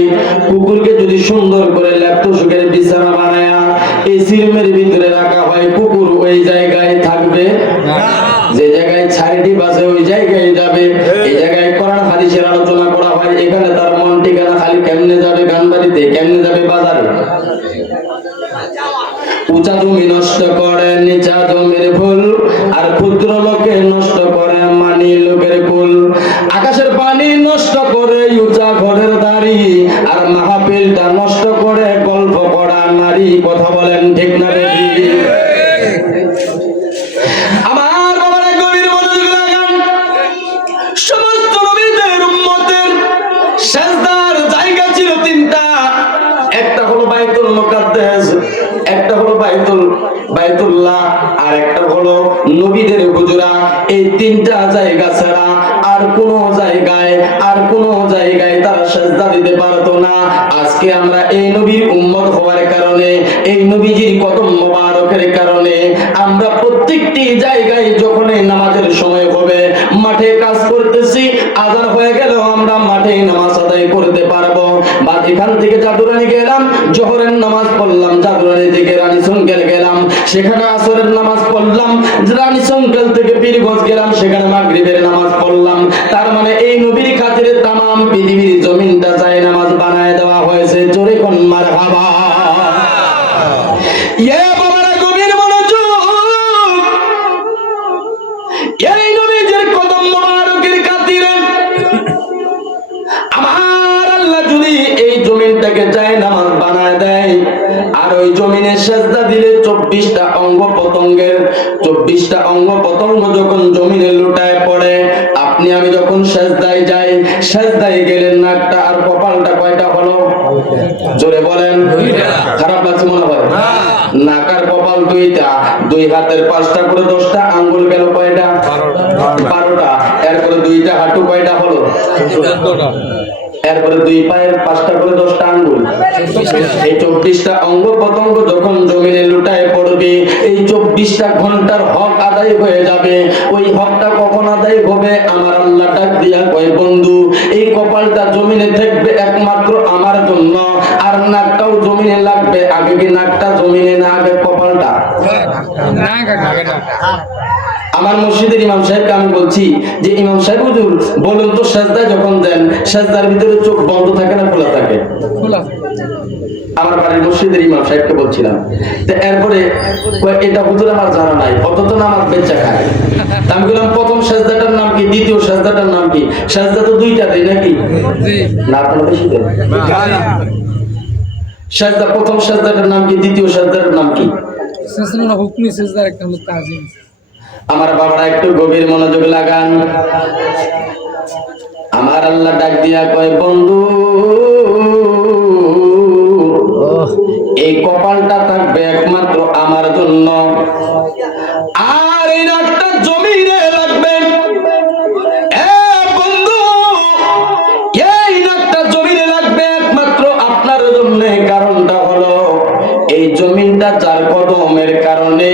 কুকুরকে যদি সুন্দর করে ল্যাপটপ সুখের বিছানা বানায়া এসি রুমের ভিতরে রাখা হয়, কুকুর ওই জায়গায় থাকবে? যে জায়গায় ছাড়িটি বাসে ওই জায়গায় যাবে। এই জায়গায় কোরআন হাদিসের আলোচনা করা হয়, এখানে তার মন ঠিকানা খালি কেমনে যাবে গানবাড়িতে, কেমনে যাবে বাজারে। উঁচা জমি নষ্ট করে নিচা জমির ফুল, আর ক্ষুদ্র লোকে নষ্ট করে মানি লোকের কুল। আকাশের পানি নষ্ট করে উঁচা ঘরের দাড়ি, আর মাহফিলটা নষ্ট করে গল্প করা নারী। কথা বলেন ঠিক না বেঠিক? আমার বাবারা গভীর মনোযোগ লাগান। সমস্ত নবীদের উম্মতের সেজদার জায়গা ছিল তিনটা। একটা হলো বাইতুল মুকাদ্দাস, একটা হলো বাইতুল্লাহ, আর একটা হলো নবীদের হুজরা। এই তিনটা জায়গা ছাড়া আর কোন জায়গায় তারা সেজদা দিতে পারতো না। আজকে আমরা এই নবীর উম্মত হওয়ার কারণে, এই নবীজির কদম মোবারকের কারণে আমরা প্রত্যেকটি জায়গায় যখন নামাজের সময় হবে, মাঠে কাজ করতেছি, আযান হয়ে গেল আমরা মাঠে নামাজ আদায় করতে পারবো। বা এখান থেকে জাদুরানি গেলাম, জোহরের নামাজ পড়লাম, জাদুরানি থেকে রানী সঙ্গেল গেলাম, সেখানে আসরের নামাজ পড়লাম, রানী সঙ্গেল থেকে পীরগঞ্জ গেলাম, সেখানে মাগরিবের নামাজ পড়লাম। তার মানে এই নবীর খাতিরে তামাম পৃথিবীর জমিনটা যায় নামাজ বানায় দেওয়া হয়েছে। জোরে কোন মারহাবা। এই নবীজির কদম মোবারকের খাতিরে আমার আল্লাহ যদি এই জমিনটাকে যায় নামাজ বানায় দেয়, আর ওই জমিনে সেজদা দিলে 24টা অঙ্গ প্রত্যঙ্গ যখন জমিনে লুটায় পড়ে, আপনি আমি যখন সেজদায় যাই, সেজদায় গেলেন নাকটা আর কপালটা কয়টা হলো? জোরে বলেন। খারাপ লাগছে মনে হয়? নাক আর কপাল দুইটা, দুই হাতের 5টা করে 10টা আঙ্গুল গেল কয়টা? 12টা। এরপরে দুইটা হাঁটু কয়টা হলো? 14টা। এরপরে দুই পায়ের 5টা করে 10টা আঙ্গুল। এই 24টা অঙ্গ প্রত্যঙ্গ যখন জমিনে লুটায় পড়বে, এই 24টা ঘন্টার হক আদায় হয়ে যাবে। ওই হকটা কখন আদায় হবে? আমার আল্লাহ ডাক দিয়া কয়, বন্ধু এই কপালটা জমিনে থাকবে একমাত্র আমার জন্য, আর নাকটাও জমিনে লাগবে। আগে কি নাকটা জমিনে না, আগে কপালটা? আমার মসজিদের ইমাম সাহেবকে আমি বলছি যে, ইমাম সাহেব হুজুর বলুন তো, সেজদায় যখন দেন, সেজদার ভিতরে চোখ বন্ধ থাকে না খোলা থাকে? আমার বাড়ির মসজিদের ইমাম সাহেবকে বলছিলাম। তো এরপরে এটা হুজুর আমার জানা নাই, অত নামাজ বেচা খায়। আমি বললাম প্রথম সেজদাটার নাম কি, দ্বিতীয় সেজদাটার নাম কি? সেজদা তো দুইটা দেয় নাকি? না, কোনো বেশি দেয়। সেজদা প্রথম সেজদাটার নাম কি, দ্বিতীয় সেজদাটার নাম কি? হুকমি সেজদার একটা হলো তাজিম। আমার বাবারা একটু গভীর মনোযোগ লাগান। আমার আল্লাহ ডাক দিয়া কয়, বন্ধু এই কপালটা থাকবে একমাত্র আমার জন্য, আর এই নাকটা জমিনে লাগবে। বন্ধু এই নাকটা জমিনে লাগবে একমাত্র আপনার জন্য। কারণটা হলো এই জমিনটা যার কদমের কারণে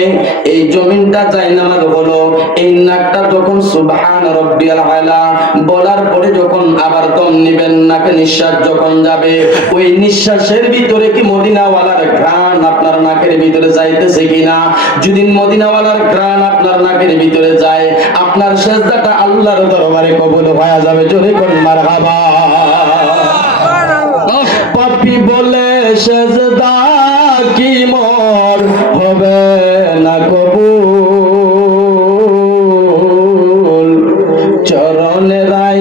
এই জমিনটা জায়নামাজ হলো। এই নাকটা যখন সুবহান রাব্বিয়াল আলা বলার পরে যখন আবার দম নিবেন, নাকে নিঃশ্বাস যখন যাবে, ওই নিঃশ্বাসের ভিতরে কি মদিনাওয়ালার ঘ্রাণ আপনার নাকের ভিতরে যাইতেছে কিনা? যদি মদিনাওয়ালার ঘ্রাণ আপনার নাকের ভিতরে যায়, আপনার সেজদাটা আল্লাহর দরবারে কবুল হয়ে যাবে। জোরে কোন মারহাবা। পাপী বলে সেজদা কি মোর হবে না কবুল, চরণে রাই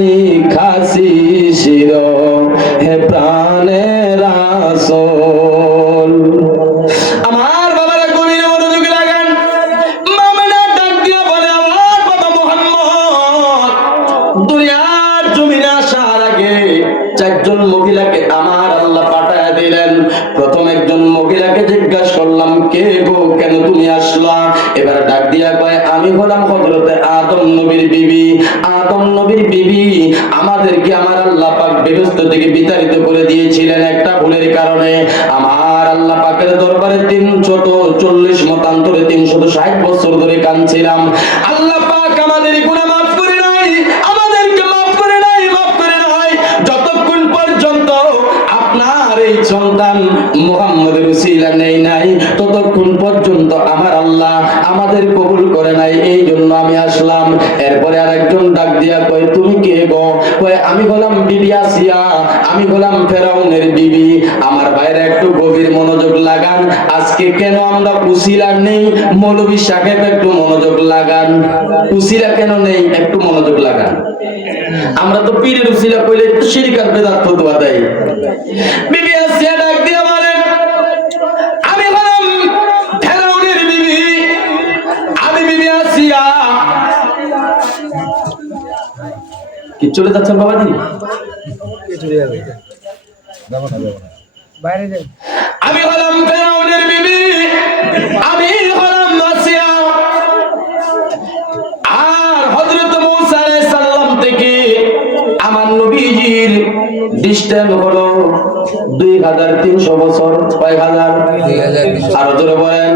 পাকের দরবারে 340 মতান্তরে 360 বছর ধরে কাঁদছিলাম। আল্লাহ পাক আমাদের গুনাহ মাফ করে নাই, আমাদেরকে মাফ করে নাই, মাফ করে নাই। যতক্ষণ পর্যন্ত আপনার এই সন্তান মুহাম্মদের উসিলা নেই নাই, ততক্ষণ পর্যন্ত আমার আল্লাহ আমাদের কবুল করে নাই। এই জন্য আমি আসলাম। এরপরে আরেকজন ডাক দিয়া কয়, তুমি কে গো? কয়, আমি হলাম বিবি আসিয়া, আমি হলাম ফেরাউনের বিবি। আমার ভাইরা একটু গভীর মনোযোগ লাগান। আজকে কেন আমরা উসিলা নেই, মৌলভী সাহেব একটু মনোযোগ লাগান। উসিলা কেন নেই একটু মনোযোগ লাগান। আমরা তো পীরের উসিলা কইলে শিরক আর বেদাত ফতোয়া দেই। বিবি আসিয়া ডাক দিয়া বলেন, আমি হলাম ফেরাউনের বিবি, আমি বিবি আসিয়া। কি চলে যাচ্ছেন বাবাজি? আমি হলাম ফেরাউনের বিবি, আমি হলাম আসিয়া। আর হযরত মূসা আলাইহিস সালাম থেকে আমার নবীজির ডিসটেন্স হলো 2300 বছর। কয় হাজার? আর জোরে বলেন।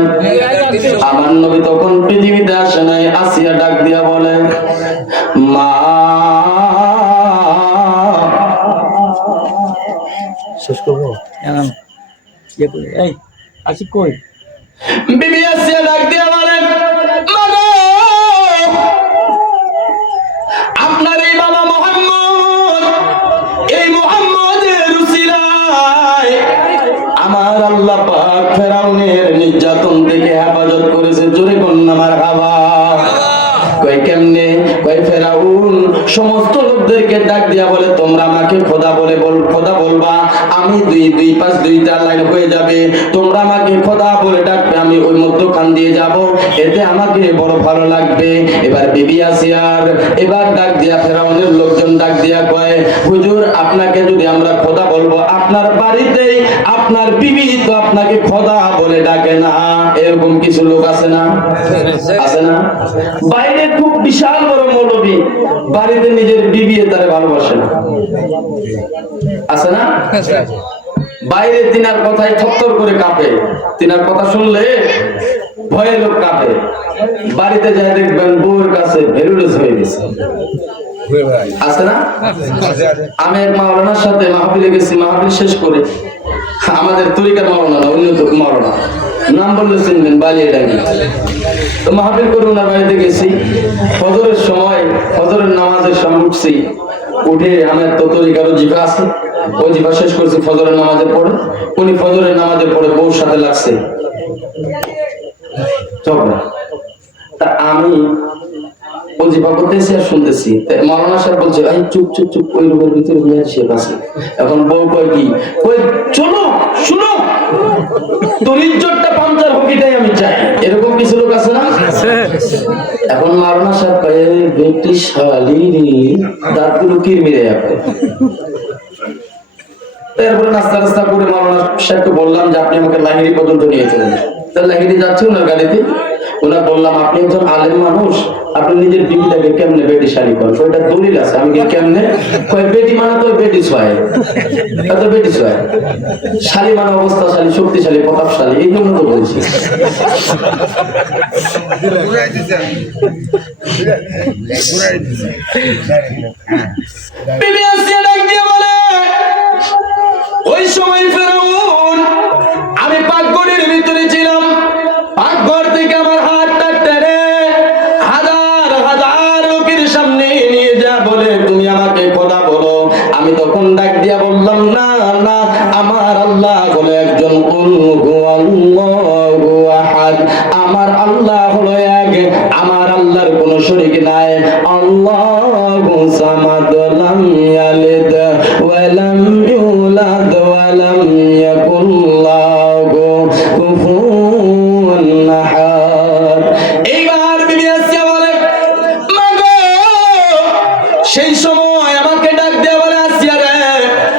আমার নবী তখন পৃথিবীতে আসে নাই। আসিয়া ডাক দিয়া বলেন, মা শেষ করবো এই আসি কই? বিবি আসিয়া ডাক দিয়া বলেন, মা গো, আপনার এই বাবা মুহাম্মদ, এই মুহাম্মদের উসিলায় আমার আল্লাহ পাক ফেরাউনের নির্যাতন থেকে হেফাজত করেছে। জোরে কন্যা মারহাবা। কয় কেমনে? কয় ফেরাউন সমস্ত লোকদেরকে ডাক দিয়া বলে, তোমরা আমাকে খোদা বলে খোদা বলবা, আমি 2-2-5-2টা লাইন হয়ে যাবে। তোমরা আমাকে খোদা বলে ডাকবে, আমি ওই মধ্যখান দিয়ে যাব, এতে আমাকে বড় ভালো লাগবে। এবার বিবি আসিয়ার এবার ডাক দিয়া ফেরাউনের লোকজন ডাক দিয়া কয়, হুজুর আপনাকে যদি আমরা খোদা বলবো, আপনার বাড়িতেই আপনার বিবি তো আপনাকে খোদা বলে ডাকে না। এরকম কিছু লোক আছে না? আছে না? বাইরে খুব বিশাল বড় মৌলবী, বাড়িতে নিজের বিবি তারে ভালোবাসে না। আছে না? বাইরে তিনার কথায় থরথর করে কাঁপে, তিনার কথা শুনলে ভয়ে লোক কাঁপে। বাড়িতে যায় দেখবেন বউয়ের কাছে ভেলুলেস হয়ে গেছে। আছে না? আমি এক মাওলানার সাথে মাহফিলে গেছি, মাহফিল শেষ করে, আমাদের তরিকার মাওলানা না, অন্য মাওলানা, নাম বললে চিনবেন, বালিয়াডাঙ্গি। তো মাহফিল করে ওনার বাড়িতে গেছি। ফজরের সময়, ফজরের নামাজের সময় উঠছি, উঠে আমার তো তরিকার জিফা আছে, ওই জিফা শেষ করছি ফজরের নামাজের পরে। উনি ফজরের নামাজের পরে বউর সাথে লাগছে ঝগড়া। তা আমি ওজিফা করতেছি আর শুনতেছি। মাওলানা সাহেব বলছে, ভাই চুপ চুপ চুপ, ওই রুমের ভিতরে মেয়ের শেখ আছে। এখন বউ কয় কি, কই চলো শুনো, তোর ইজ্জতটা পাঞ্চার হকিটাই আমি চাই। এরকম কিছু লোক আছে না? এখন মাওলানা সাহেব কয়, বেটি শালি দাঁতগুলো কিরমিরে আপে। তারপরে নাস্তা রাস্তা করে মাওলানা সাহেবকে বললাম যে আপনি আমাকে লাহিড়ি পর্যন্ত নিয়ে চলেন। তার লাহিড়ি যাচ্ছে ওনার গাড়িতে। ওনার বললাম, আপনি একজন আলেম মানুষ, আপনি নিজের বিবিটাকে কেমনে বেটি শাড়ি করেন? ওইটা দলিল আছে। আমি কি কেমনে? কয় বেটি মানে তো বেটি ছয়, এত বেটি ছয়, শালী মানে অবস্থাশালী, শক্তিশালী, প্রতাপশালী, এই জন্য তো বলছি। বিবি আসিয়া ডাক দিয়ে বলে, ওই সময় ফেরাউন, আমি পাকঘরের ভিতরে ছিলাম, পাকঘর থেকে আমার হাতটা টেনে হাজার হাজার লোকের সামনে নিয়ে যা বলে, তুমি আমাকে খোদা বলো। আমি তখন ডাক দিয়া বললাম, না না, আমার আল্লাহ হলো একজন, আমার আল্লাহ হলো এক, আমার আল্লাহর কোনো শরীক নাই। আল্লাহু সামাদ, লাম ইয়ালিদ ওয়া লাম ইউলাদ ওয়া লাম ইয়াকুল লাহু কুফুয়ান আহাদ। এইবার বিবি আসিয়া বলে, মা গো, সেই সময় আমাকে ডাক দেয়া বলে, আসিয়া রে,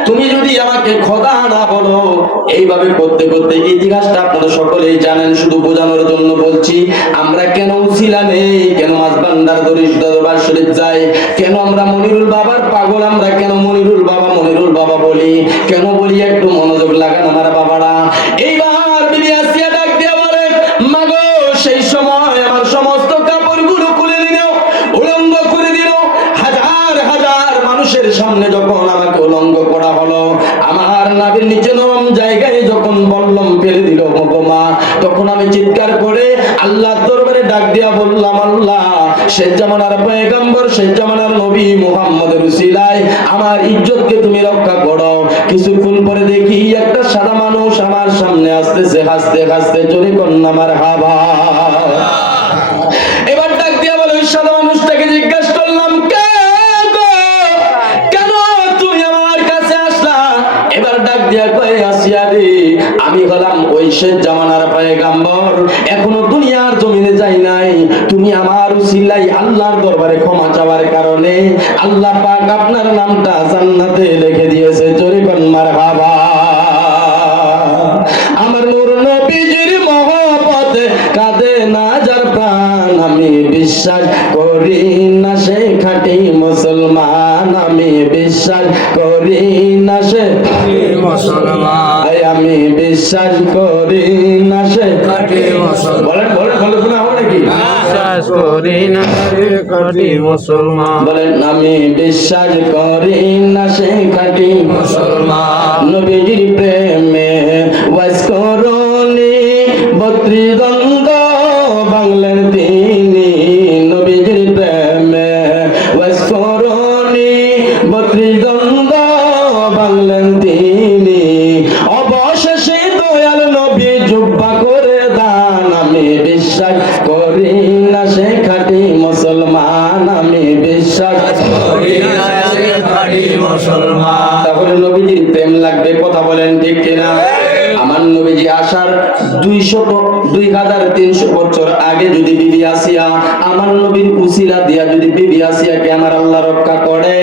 তুমি যদি আমাকে খোদা না বলো। এইভাবে করতে করতে ইতিহাসটা আপনারা সকলেই জানেন, শুধু বোঝানোর জন্য বলছি। আমরা কেন উসিলা নেই, কেন মাঝবান্ডার দরবার শরীফ যাই, কেন আমরা মনিরুল বাবার পাগল, আমরা কেন মনিরুল বাবা বলি, কেন বলি একটু মনোযোগ লাগান আমার বাবারা। এইবার গো মা। তখন আমি চিৎকার করে আল্লাহর দরবারে ডাক দিয়া বললাম, আল্লাহ শেষ জামানার পয়গম্বর, শেষ জামানার নবী মুহাম্মদের উসিলায় আমার ইজ্জতকে তুমি রক্ষা করো। কিছুক্ষণ পরে দেখি একটা সাদা মানুষ আমার সামনে আসতেছে, হাসতে হাসতে জোরে কন্যা মারহাবা। এবার ডাক দিয়া বলে ওই সাদা মানুষটাকে জিজ্ঞাসা করলাম, কে গো, কেন তুমি আমার কাছে আসলা? এবার ডাক দিয়া কয়, আসিয়া রে, আমি হলাম ওই শেষ জামানার পয়গম্বর, এখনো দুনিয়ার জমিনে যাই নাই। তুমি আমার উসিলাই আল্লাহর দরবারে ক্ষমা চাওয়ার কারণে আল্লাহ পাক আপনার নামটা জান্নাতে লিখে দিয়েছে। জোরে কোন মারহাবা। আমার নূর নবীজির মহব্বতে কাঁদে না যার প্রাণ, আমি বিশ্বাস করি না সে খাঁটি মুসলমান, আমি বিশ্বাস করি না সে মুসলমান, আমি বিশ্বাস করি না সে খাঁটি মুসলমান, বলেন বলেন বলেন, কোনো আমার নাকি বিশ্বাস করি না সে খাঁটি মুসলমান, বলেন আমি বিশ্বাস করি না সে খাঁটি মুসলমান। নবীজির প্রেমে ওয়াজ করনি 32 দ্বন্দ্ব বাংলার তিনি, নবীজির প্রেমে ওয়াজ করনি 32 দ্বন্দ্ব বাংলার তিনি, অবশেষে দয়াল নবী জুব্বা করে দান, আমি বিশ্বাস করি না সে খাঁটি মুসলমান, আমি বিশ্বাস করি না সে খাঁটি মুসলমান। তাহলে নবীজির প্রেম লাগবে, কথা বলেন ঠিক কিনা? আমার নবীজি আসার 2300 বছর আগে যদি বিবি আসিয়া আমার নবীর উসিলা দিয়া যদি বিবি আসিয়াকে আমার আল্লাহ রক্ষা করে,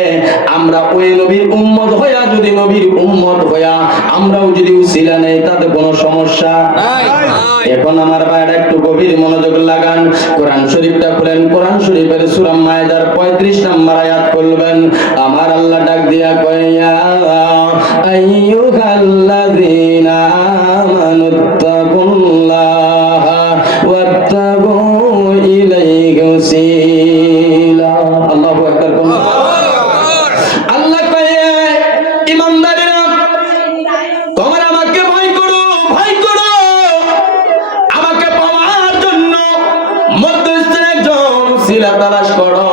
আমরা ওই নবীর উম্মত হইয়া যদি নবীর উম্মত হইয়া আমরাও যদি উসিলা নেই তাতে কোনো সমস্যা নাই। এখন আমার ভাইরা একটু গভীর মনোযোগ লাগান, কোরআন শরীফটা খুলেন, কোরআন শরীফের সূরা মায়েদার 35 নম্বর আয়াত খুলবেন। আমার আল্লাহ ডাক দিয়া কয়, ইয়া আইয়ুহাল্লাযীনা আমানুত্তাকুল্লাহা ওয়াত্তাকু ইলাইহি ওয়াসিলা। আল্লাহু আকবার। আল্লাহ কয়, ঈমানদারেরা তোমরা আমাকে ভয় করো, ভয় করো। আমাকে পাওয়ার জন্য মধ্যস্থের একজন উসিলা তালাশ করো।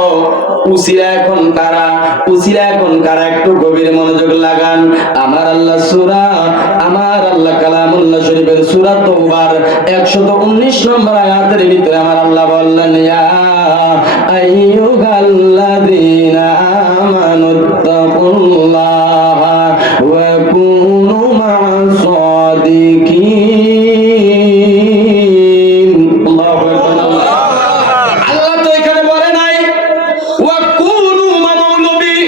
উসিলা এখন কারা? উসিলা এখন কারা? একটু গভীর মনোযোগ লাগান। আমার আল্লাহ সূরা, আমার আল্লাহ কালামুল্লাহ শরীফের সূরা তাওবার 119 নম্বর আয়াতের ভিতরে আমার আল্লাহ বললেন, ইয়া আইয়ুহাল্লাযীনা আমানুত্তাকুল্লাহা ওয়া কুনু মা'আস সাদিকিন। আল্লাহু আকবার। আল্লাহ তো এখানে বলে নাই ওয়া কুনু মা মৌলবী,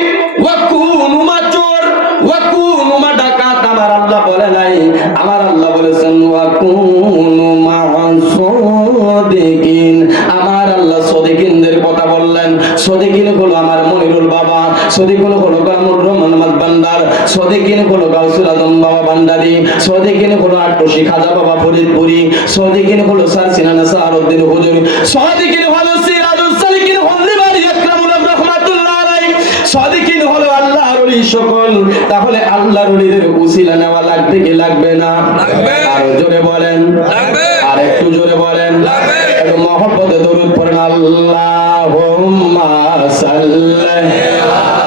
ওয়া কুনু মা চোর, ওয়া কুনু মা ডাকাত। আমার আল্লাহ বলে নাই, আমার আল্লাহ বলেছেন ওয়া কুনু মা'আস সাদিকিন। আমার আল্লাহ সাদিকিনদের কথা বললেন। সাদিকিন হলো আমার মনিরুল বাবা, সাদিকিন হলো কামরুর রহমান মাদবান্দার, সাদিকিন হলো গাউসুল আজম বাবা ভান্ডারী, সাদিকিন হলো আটশি খাজা বাবা ফরিদপুরি, সাদিকিন হলো স্যার সিনানা সারউদ্দিন হুজুরি, সাদিকিন হলো সিরাজুল সালিকিন হলদিবাড়ি আকরামুল রহমাতুল্লাহ আলাইহি, সাদিকিন হলো আল্লাহর ওলি সকল। তাহলে আল্লাহর ওলিদের উসিলা নেওয়া লাগবে কি লাগবে না? লাগবে। আরো জোরে বলেন, লাগবে। আর একটু জোরে বলেন, লাগবে। একটু মহব্বতে দরুদ পড়েন। আল্লাহুম্মা সাল্লি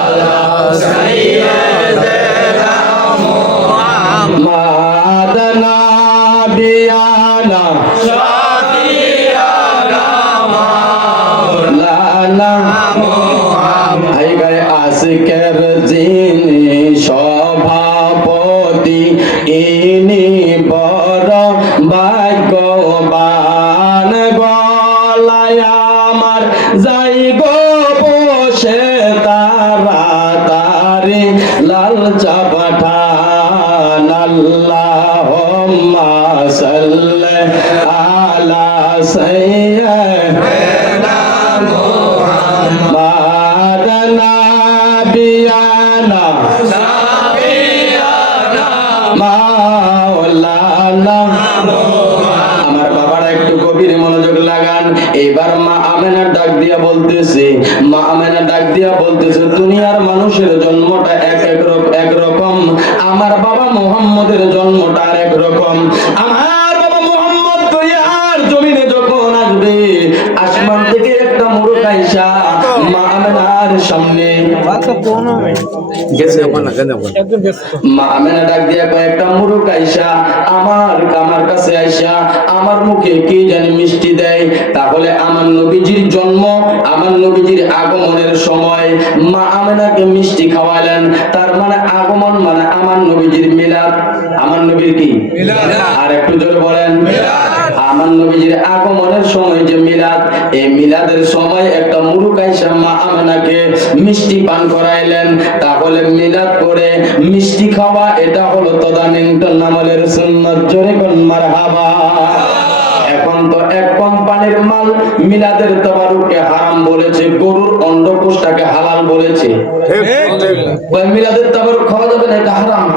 আলা সাইয়্যিদিনা মুহাম্মাদ নাবিয়ানা শাফিয়ানা মাওলানা মুহাম্মদ। এই গায়ে আজকের যিনি সভাপতি, ইনি বড় ভাগ্যবান, গলায় আমার যাই গো বসে তাড়াতাড়ি লাল চা পাঠান। আল্লাহুম্মা সাল্লি আলা সাইয়্যিদিনা মুহাম্মাদ নাবিয়ানা শাফিয়ানা মাওলানা। আমার বাবারা একটু গভীর মনোযোগ লাগান। এবার মা আমেনা ডাক দিয়া বলতেছে, মা আমেনা ডাক দিয়া বলতেছে, দুনিয়ার মানুষের জন্মটা এক রকম, আমার বাবা মুহাম্মদের জন্মটা আরেক রকম। আমার গেছে মা আমেনা ডাক দিয়া কয় একটা মুরুক আইসা আমার কাছে আইসা আমার মুখে কি জানি মিষ্টি দেয়। তাহলে আমার নবীজির জন্ম, আমার নবীজির আগমনের সময় মা আমেনাকে মিষ্টি খাওয়ালেন। তার মানে আগমন মানে আমার নবীজির মিলাদ। আমার নবীর কি মিলাদ? আর একটু জোরে বলেন মিলাদ। আমার নবীজির আগমনের সময় যে মিলাদ, এই মিলাদের সময় একটা মুরুক আইসা মা আমেনাকে মিষ্টি পান করাইলেন। তাহলে মিলাদ করে মিষ্টি খাওয়া এটা হলো তদানীন্তন আমলের সুন্নাত। জোরে কোন মারহাবা। এখন তো এক কোম্পানির মাল মিলাদের তাবারুকে হারাম বলেছে, গরুর অন্ডকোষটাকে হালাল বলেছে। ওই মিলাদের তাবারুক খাওয়া যাবে না, এটা হারাম।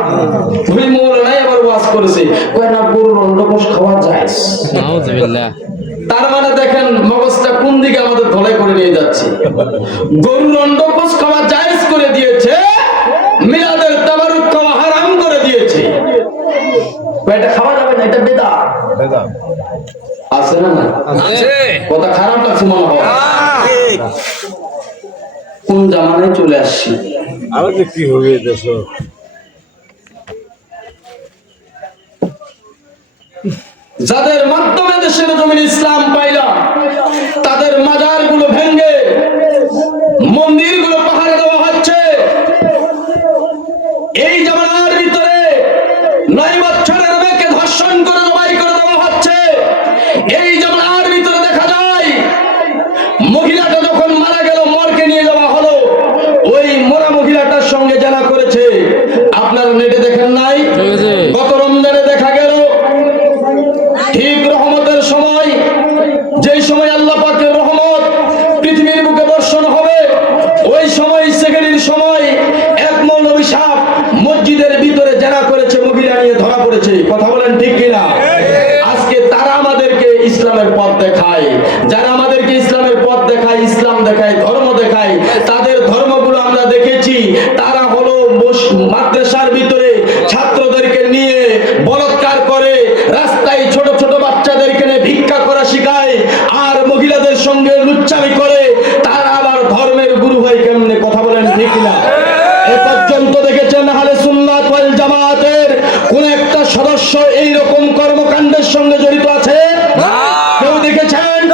ওই মৌলানাই আবার ওয়াজ করেছে, কয় না গরুর অন্ডকোষ খাওয়া যায়। নাউজুবিল্লাহ। তার মানে দেখেন মগজটা কোন দিকে আমাদের ধলাই করে নিয়ে যাচ্ছে। গরুর অন্ডকোষ খাওয়া জায়েজ করে দিয়েছে, মিলাদের তাবারুক খাওয়া হারাম করে দিয়েছে। এটা খাওয়া যাবে না, এটা বেদাত। আছে না না? আছে। কথা খারাপ লাগছে মনে হয়। কোন জামানায় চলে আসছি। আমাদের কি হবে দেশ? যাদের মাধ্যমে দেশের জমিন ইসলাম পাইলাম, তাদের মাজারগুলো ভেঙে মন্দিরগুলো পাহাড়ে দেওয়া হচ্ছে। এই জামানার ভিতরে 9 বছরের মেয়েকে ধর্ষণ করে জবাই করে দেওয়া হচ্ছে। এই জামানার ভিতরে দেখা যায় মহিলাটা যখন মারা গেল, মরকে নিয়ে যাওয়া হলো, ওই মরা মহিলাটার সঙ্গে জানা করেছে। আপনারা নেটে দেখেন নাই? গত রমজানে দেখা গেল ঠিক রহমতের সময়, যেই সময় আল্লাহ পাকের রহমত পৃথিবীর বুকে বর্ষণ হবে, ওই সময় সেকেন্ডের সময় এক মৌলবী সাহেব মসজিদের ভিতরে জানা করেছে, মহিলা নিয়ে ধরা পড়েছে। কথা বলেন ঠিক কিনা? আজকে তারা আমাদেরকে ইসলামের পথ দেখায়, যারা আমাদেরকে ইসলামের পথ দেখায়, ইসলাম দেখায়, ধর্ম দেখায়, তাদের ধর্মগুলো আমরা দেখেছি। তারা হলো মাদ্রাসার ভিতরে ছাত্রদেরকে নিয়ে বলাৎকার করে, রাস্তায় ছোট ছোট বাচ্চাদেরকে নিয়ে ভিক্ষা করা শিখায়, আর মহিলাদের সঙ্গে লুচ্চামি করে। তারা আবার ধর্মের গুরু হয় কেমনে? কথা বলেন ঠিক না? এ পর্যন্ত দেখেছেন আহলে সুন্নাত ওয়াল জামাতের কোন একটা সদস্য এইরকম কর্মকাণ্ডের সঙ্গে জড়িত আছে? কেউ দেখেছেন?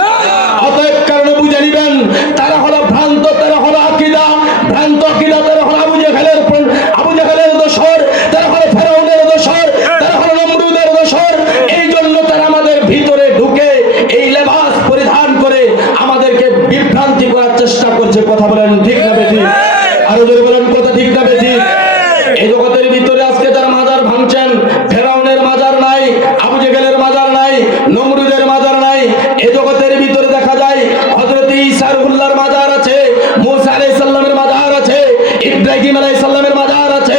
অতএব কারণে বুঝে নিবেন, তারা হলো ভ্রান্ত, তারা হলো আকীদা ভ্রান্ত আকীদা, তারা হলো আবু জাহেলের দোসর, তারা হলো ফেরাউনের দোসর, তারা হলো নমরুদের দোসর। এই জন্য তারা আমাদের ভিতরে ঢুকে এই লেবাস পরিধান করে আমাদেরকে বিভ্রান্তি করার চেষ্টা করছে। কথা বলেন ঠিক না বেঠিক? আরো জোরে বলেন কথা ঠিক না বেঠিক? এই জগতের ভিতরে আজকে যারা মাজার ভাঙছেন, ফেরাউনের মাজার নাই, আবু জাহেলের মাজার নাই, নমরুদের মাজার নাই। এই জগতের ভিতরে দেখা যায় হযরত ঈসা রুহুল্লাহর মাজার আছে, মূসা আলাইহিস সালামের মাজার আছে, ইব্রাহিম আলাইহিস সালামের মাজার আছে,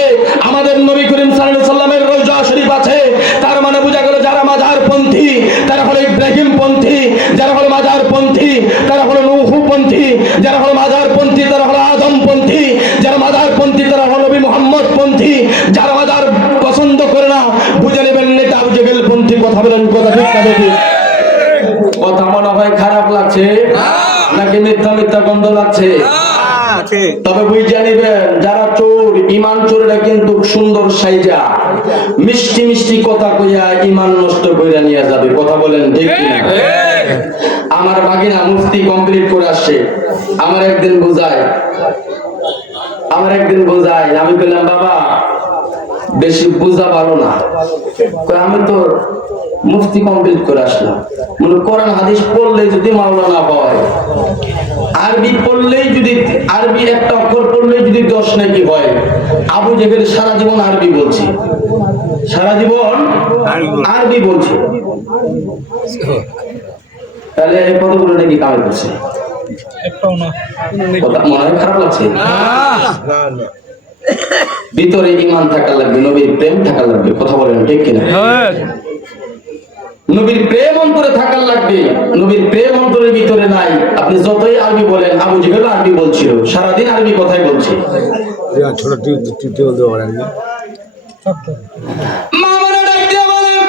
আমাদের নবী করিম সাল্লাল্লাহু আলাইহি সাল্লামের রওজা শরীফ আছে। তার মানে বোঝা গেল যারা মাজার পন্থী তারা হলো ইব্রাহিম পন্থী, যারা হলো মাজার পন্থী তারা হলো নূহ পন্থী, যারা হলো মাজার পন্থী তারা হলো আদম পন্থী, যারা মাজার পন্থী তারা হলো নবী মুহাম্মদ পন্থী। যারা মাজার পছন্দ করে না, বুঝে নেবেন এটা আবু জাহেল পন্থী। কথা বলেন কথা ঠিক না বেঠিক? কথা মনে হয় খারাপ লাগছে নাকি মিথ্যা মিথ্যা গন্ধ লাগছে? তবে বুঝে নিবেন, যারা চোর, ইমান চোরেরা কিন্তু সুন্দর সাইজা মিষ্টি মিষ্টি কথা কইয়া ইমান নষ্ট কইরা নিয়ে যাবে। কথা বলেন ঠিক কিনা? আমার ভাগিনা মুফতি কমপ্লিট করে আসছে। আমার একদিন বোঝায়, আমি বললাম বাবা বেশি বোঝা ভালো না। আমি তো মুফতি কমপ্লিট করে আসলাম, মানে কোরআন হাদিস পড়লে যদি মাওলানা হয়, আরবি পড়লেই যদি, আরবি একটা অক্ষর পড়লেই যদি 10 নাকি হয়। আবু জাহেল সারা জীবন আরবি বলছে, সারা জীবন আরবি বলছে। তাহলে এই কতগুলো নাকি কামাই করছে? কথা মনে হয় খারাপ লাগছে? ভিতরে ঈমান থাকা লাগবে, নবীর প্রেম থাকা লাগবে। কথা বলেন ঠিক কিনা? নবীর প্রেম অন্তরে থাকার লাগবে। নবীর প্রেম অন্তরের ভিতরে নাই, আপনি যতই আরবি বলেন, আবু জাহেল আরবি বলছিল, সারাদিন আরবি কথাই বলছে। ছোট টিউটোরিয়াল দিতে পারেন না? মামারা ডাক দিয়ে বলেন,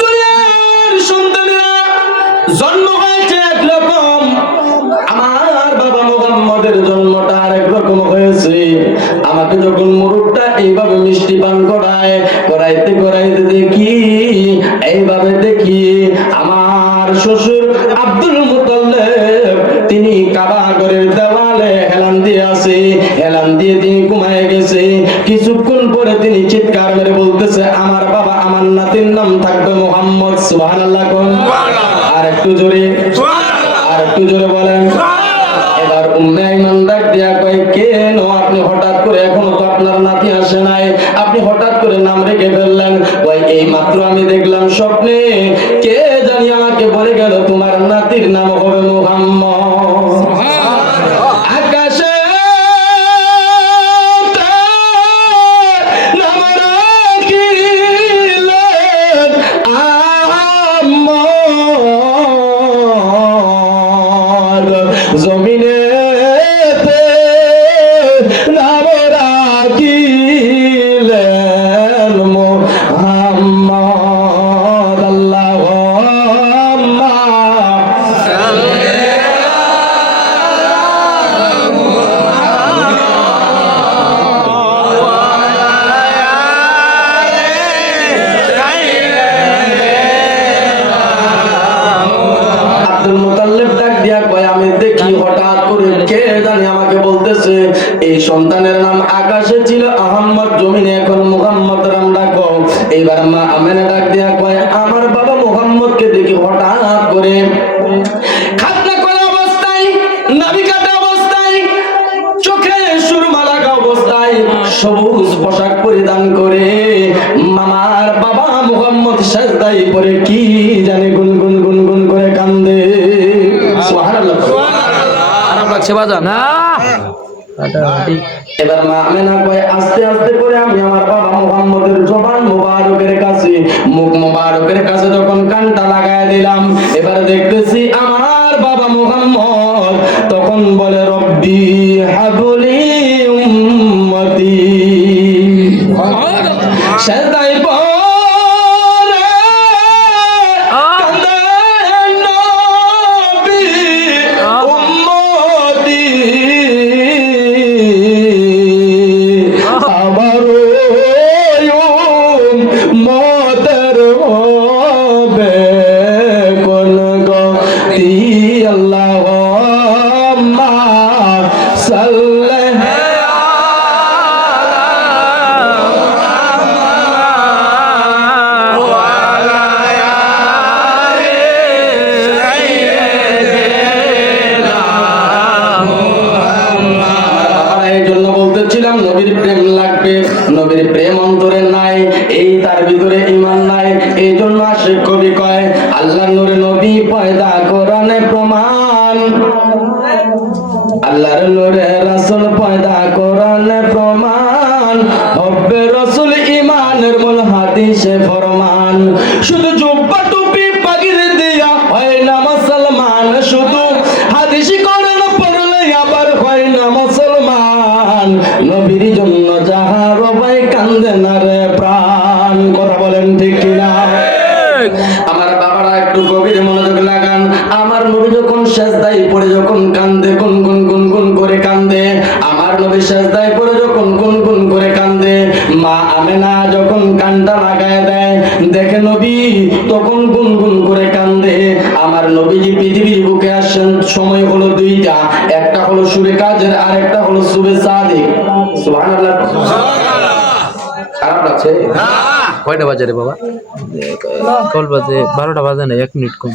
দুনিয়ার সন্তানেরা জন্ম হয়েছে একরকম, আমার বাবা মুহাম্মদের জন্মটা আরেক রকম হয়েছে। যখন মুরুখটা এইভাবে মিষ্টি পান করাইতে করাইতে দেখি এইভাবে দেখি আমার শ্বশুর আব্দুল মুতাল্লিব তিনি কাবা ঘরের দেওয়ালে হেলান দিয়ে আছে, হেলান দিয়ে তিনি ঘুমায় গেছে। কিছুক্ষণ পরে তিনি চিৎকার মেরে বলতেছে, আমার বাবা আমার নাতির নাম থাকবে মুহাম্মদ। সুবহানাল্লাহ কোন, আর একটু জোরে, আর একটু জোরে বলেন। এবার উম্মে আইমান ডাক দিয়া কয়, কেন আপনি হঠাৎ করে, এখনো তো আপনার নাতি আসে নাই, আপনি হঠাৎ করে নাম রেখে ফেললেন? কয় এই মাত্র আমি দেখলাম স্বপ্নে, কে জানি আমাকে বলে গেল তোমার নাতির নাম হবে মুহাম্মদ। আকাশে নাম রাখিলেন আহমদ, জমিনে নাম রাখিলেন মুহাম্মদ। আল্লাহুম্মা আব্দুল মুতাল্লিব ডাক দিয়া কয়, আমি দেখি হঠাৎ করে কে জানি আমাকে বলতেছে এই সন্তানের নাম আকাশে ছিল আহম্মদ, জমিনে এখন মুহাম্মদ নাম ডাকো। এইবার মা আমেনা ডাক দিয়া কয়, আমার বাবা মুহাম্মদকে দেখি হঠাৎ করে খাতনা করা অবস্থায়, নাভি কাটা অবস্থায়, চোখে সুরমা লাগা অবস্থায়, সবুজ পোশাক পরিধান করে মামার বাবা মুহাম্মদ সাজদায় পড়ে কি জানে গুনগুন গুনগুন করে কান্দে। সুবহানাল্লাহ। খারাপ লাগছে বাজান না? এবার মা আমেনা কয়, আস্তে আস্তে করে আমি আমার বাবা মুহাম্মদের জবান মুবারকের কাছে, মুখ মুবারকের কাছে যখন কানটা লাগায় দিলাম, এবার দেখতেছি আমার বাবা মুহাম্মদ তখন বলে, রব্বি হাবলি উম্মতি। সেজদায় পড়ে কান্দে নবী উম্মতি। আমার উম্মতের হবে কোন গতি। আল্লাহুম্মা সাল্লি এই জন্য বলতেছিলাম নবীর প্রেম লাগবে, নবীর প্রেম অন্তরে নাই, এই তার ভিতরে ঈমান নাই। এই জন্য আশিক কবি কয়, আল্লাহর নূরে নবী পয়দা কোরআনে প্রমাণ, আল্লাহর নূরে রাসূল পয়দা কোরআনে প্রমাণ, হব্বে রাসূল ঈমানের মূল হাদিসে ফরমান। শুধু জুব্বা টুপি পাগড়ি দিয়া হয় না মুসলমান, শুধু হাদিসই কোরআন পড়লে আবার হয় না মুসলমান। নবীর জন্য যাহার ভাই কান্দে না রে প্রাণ। কথা বলেন ঠিক কিনা? আমার বাবারা একটু গভীর মনোযোগ লাগান। আমার নবী যখন সেজদায় পড়ে যখন কান্দে, গুনগুন গুনগুন করে কান্দে, আমার নবী সেজদায় পড়ে যখন গুনগুন করে কান্দে, মা আমেনা যখন কানটা লাগায় দেয়, দেখে নবী তখন গুনগুন করে কান্দে। আমার নবীজি পৃথিবীর বুকে আসেন সময় হলো দুইটা, একটা হলো শুবে কাজের, আর একটা হলো শুবে সাদিক। সুবহানাল্লাহ। খারাপ লাগছে? কয়টা বাজে রে বাবা? কল বাজে 12টা বাজে না, 1 মিনিট কম।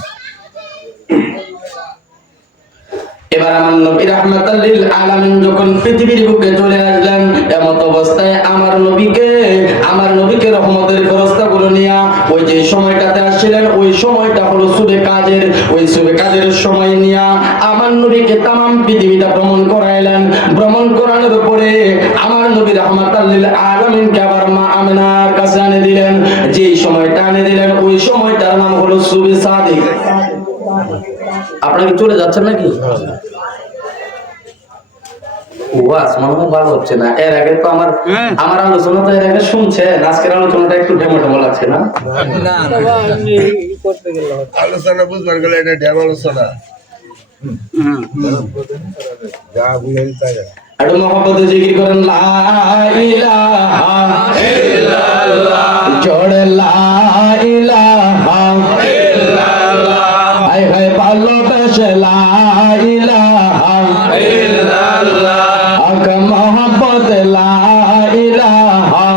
এবার আমার নবী রাহমাতাল লিল আলামিন যখন পৃথিবীর বুকে চলে আসলেন, এমত অবস্থায় আমার নবীকে রহমতের ফেরেশতাগুলো নিয়ে ওই যে সময়টাতে আসছিলেন, ওই সময়টা হলো সুবে কাজের, ওই সুবে কাজের সময় নিয়ে আমার নবীকে তামাম পৃথিবীটা ভ্রমণ করাইলেন। ভ্রমণ করানোর পরে আমার নবী রাহমাতাল লিল আলামিনকে আবার মা আমেনার কাছে আনে দিলেন। যেই সময়টা আনে দিলেন ওই সময়টার নাম হলো সুবে সাদিক। আপনারা কি চলে যাচ্ছেন নাকি? ওয়াজ মনে হয় ভালো হচ্ছে না। এর আগে তো আমার আলোচনা তো এর আগে শুনছেন, আজকের আলোচনাটা একটু ডেমো লাগছে না? আলোচনা বুঝবার গেলে এটা ড্যাম আলোচনা। যা বুঝেন তাই। একটু মহব্বতে জিকির করেন লা ইলাহা ইল্লাল্লাহ, জোরে লা ইলাহা ইল্লাল্লাহ, হায় হায় ভালোবেসে লা ইলাহা ইল্লাল্লাহ, আগ মহব্বত লা ইলাহা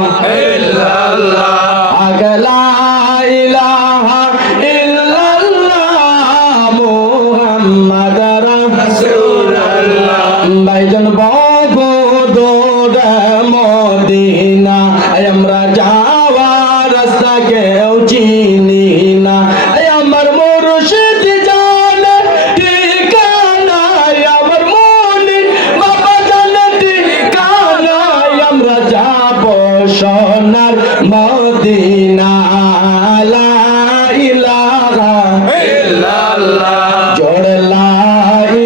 ইল্লাল্লাহ, আগ লা ইলাহা ইল্লাল্লাহ, মুহাম্মদ রাসূলুল্লাহ। ভাইজান বাবু দোরে মদিনা, আমরা যাওয়ার রাস্তা কেউ চিনি না, আমার মুর্শিদ জানে ঠিকানা, আমার মুনির বাবা জানে ঠিকানা, আমরা যাব সোনার মদিনা। লা ইলাহা ইল্লাল্লাহ, জোরে লা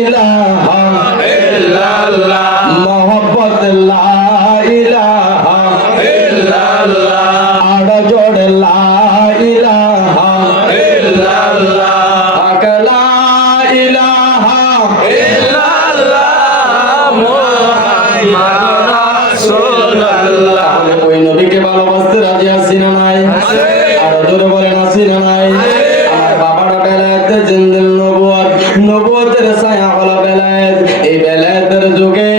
ইলাহা ইল্লাল্লাহ, মোহব্বত লা ইলাহা ইল্লাল্লাহ, আর জোরে লা ইলাহা ইল্লাল্লাহ, আগ লা ইলাহা ইল্লাল্লাহ, মুহাম্মাদুর রাসূলুল্লাহ। ওই নবীকে ভালোবাসতে রাজি আছি না নাই? আর জোরে বলেন আছি না নাই? আমার বাবাটা বেলায়েতে জিন্দিল নবুয়ত, নবুয়তের ছায়া হলো বেলায়েত। এই বেলায়েতের যুগে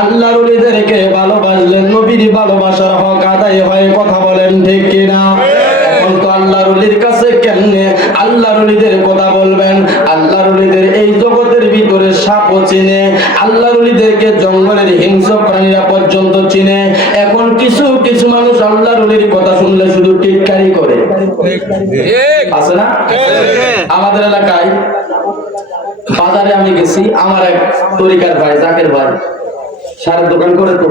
আল্লাহর ওলিদেরকে ভালোবাসলেন, নবীর ভালোবাসার হক আদায় হয়। কথা বলেন ঠিক কিনা? এখন তো আল্লাহর ওলির কাছে কেমনে আল্লাহর ওলিদের কথা বলবেন? আল্লাহর ওলিদের এই জগতের ভিতরে সাপও চিনে, আল্লাহর ওলিদেরকে জঙ্গলের হিংস্র প্রাণীরা পর্যন্ত চিনে। এখন কিছু কিছু মানুষ আল্লাহর ওলির কথা শুনলে শুধু টিটকারি করে, আছে না? আমাদের এলাকায় বাজারে আমি গেছি, আমার এক তরিকার ভাই জাকের ভাই সারের দোকান করে, তো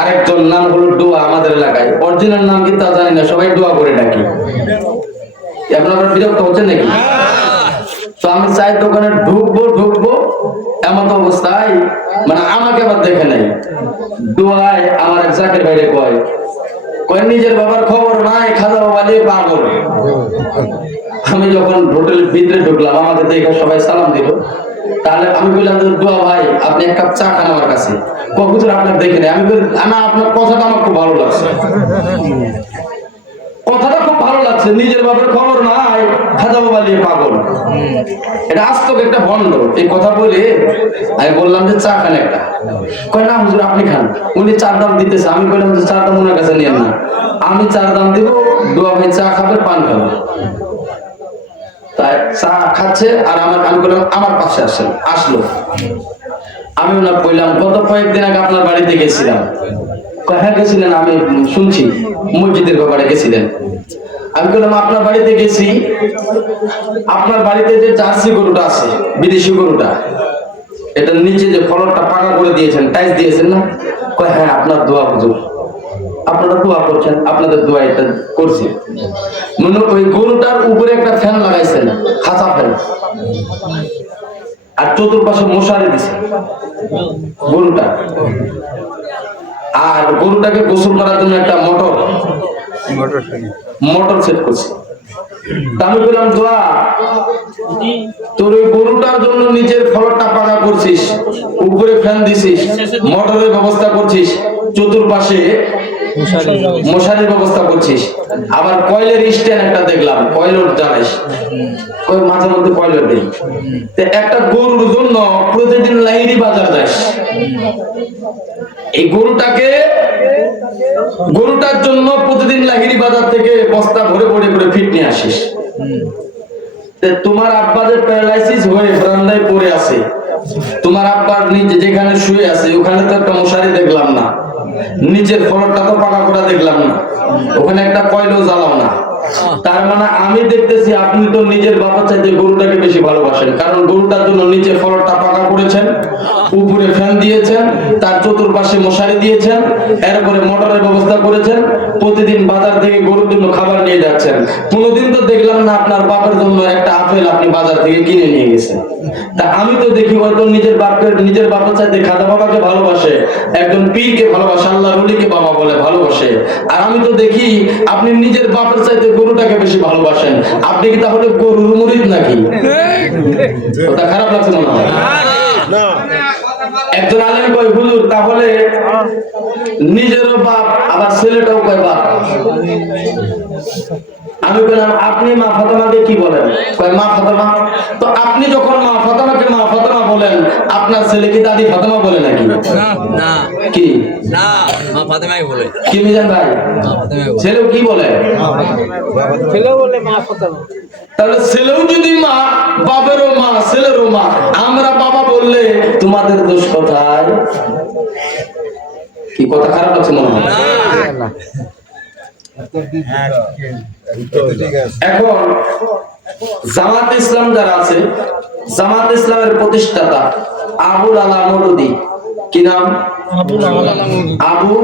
আরেকজন নাম হলো ডোয়া। আমাদের এলাকায় অরিজিনাল নাম কি তা জানি না, সবাই ডোয়া করে ডাকি। এখন আপনার বিরক্ত হচ্ছেন নাকি? তো আমি চায়ের দোকানে ঢুকবো এমন অবস্থায়, মানে আমাকে আবার দেখে নাই, ডোয়ায় আমার এক জাকের ভাইরে কয় নিজের বাবার খবর নাই, খাজা বাবা নিয়ে পাগল। আমি যখন হোটেলের ভিতরে ঢুকলাম, আমাকে দেখে সবাই সালাম দিল। তাহলে আমি বললাম যে দোয়া ভাই আপনি এক কাপ চা খান আমার কাছে। কবুতর আপনার দেখে নেই। আমি আপনার কথাটা আমার খুব ভালো লাগছে, কথাটা খুব ভালো লাগছে। নিজের বাবার খবর নাই, খাজা বাবা নিয়ে পাগল। এটা আজকে একটা ভণ্ড। এই কথা বলে আমি বললাম যে চা খান একটা। কয় না হুজুর আপনি খান। উনি চার দাম দিতেছে। আমি বললাম যে চার দাম ওনার কাছে নিয়েন না, আমি চার দাম দিব, দোয়া ভাই চা খাবে, পান খাবে। তাই চা খাচ্ছে আর আমি বললাম আমার পাশে আসলো। আমি ওনার বললাম গত কয়েকদিন আগে আপনার বাড়িতে গেছিলাম। হ্যাঁ গেছিলেন, আমি শুনছি মসজিদের ব্যাপারে গেছিলেন। আমি বললাম আপনার বাড়িতে গেছি, আপনার বাড়িতে যে জার্সি গরুটা আছে, বিদেশি গরুটা, এটার নিচে যে ফলকটা পাকা করে দিয়েছেন, টাইস দিয়েছেন না? হ্যাঁ আপনার দোয়া হুজুর, আপনারা দোয়া করছেন, আপনাদের দোয়া এটা করছি। মনে ওই গরুটার উপরে একটা ফ্যান লাগাইছেন, খাঁচা ফ্যান, আর চতুর্পাশে মশারি দিছে গরুটা। আর গরুটাকে গোসল করার জন্য একটা মোটর সেট করছে। আমি বললাম দোয়া তোর ওই গরুটার জন্য নিজের ফলকটা পাকা করছিস, উপরে ফ্যান দিছিস, মোটরের ব্যবস্থা করছিস, চতুর্পাশে মশারির ব্যবস্থা করছিস, আবার কয়লের স্ট্যান্ড একটা দেখলাম, কয়লর জানিস, মাঝে মধ্যে কয়লর দেই। একটা গরুর জন্য প্রতিদিন লাইরি বাজার যাস। এই গরুটার জন্য প্রতিদিন লাহিড়ি বাজার থেকে বস্তা ভরে ভরে করে ফিট নিয়ে আসিস। তোমার আব্বা যে প্যারালাইসিস হয়ে বারান্দায় পড়ে আছে, তোমার আব্বার নিচে যেখানে শুয়ে আছে ওখানে তো একটা মশারি দেখলাম না, নিচের ফলকটা তো পাকা করা দেখলাম না, ওখানে একটা কয়লো জ্বালাও না। তার মানে আমি দেখতেছি আপনি তো নিজের বাবার চাইতে গরুটাকে বেশি ভালোবাসেন, কারণ গরুটার জন্য নিচে ফলকটা পাকা করেছেন, উপরে ফ্যান দিয়েছেন, তার চতুর্পাশে মশারি দিয়েছেন, এরপরে মোটরের ব্যবস্থা করেছেন, প্রতিদিন বাজার থেকে গরুর জন্য খাবার নিয়ে যাচ্ছেন। কোনোদিন তো দেখলাম না আপনার বাবার জন্য একটা আপেল আপনি বাজার থেকে কিনে নিয়ে গেছেন। তা আমি তো দেখি হয়তো নিজের বাবার চাইতে খাজা বাবাকে ভালোবাসে, একজন পীরকে ভালোবাসে, আল্লাহর ওলিকে বাবা বলে ভালোবাসে। আর আমি তো দেখি আপনি নিজের বাবার চাইতে গরুটাকে বেশি ভালোবাসেন। আপনি কি তাহলে গরুর মুরিদ নাকি? কথা খারাপ লাগছে মনে হয়? একজন আলেম কয় হুজুর তাহলে নিজেরও বাপ আবার ছেলেটাও কয় বাপ। আমি বললাম আপনি মা ফাতেমাকে কি বলেন? কয় মা ফাতেমা। তো আপনি যখন মা ফাতেমাকে মা ফাতেমা বলেন, আপনার ছেলে কি দাদি ফাতেমা বলে নাকি? না কি না মা ফাতেমাই বলে। কি মিজান ভাই, ছেলেও কি বলে? তাহলে ছেলেও যদি মা, বাবারও মা, ছেলেরও মা, আমরা বাবা বললে তোমাদের দোষ কোথায়? কি কথা খারাপ আছে মনে হয়? এখন জামাত ইসলাম যারা আছে, জামাত ইসলামের প্রতিষ্ঠাতা আবুল আলা মওদুদী, কি নাম? আবু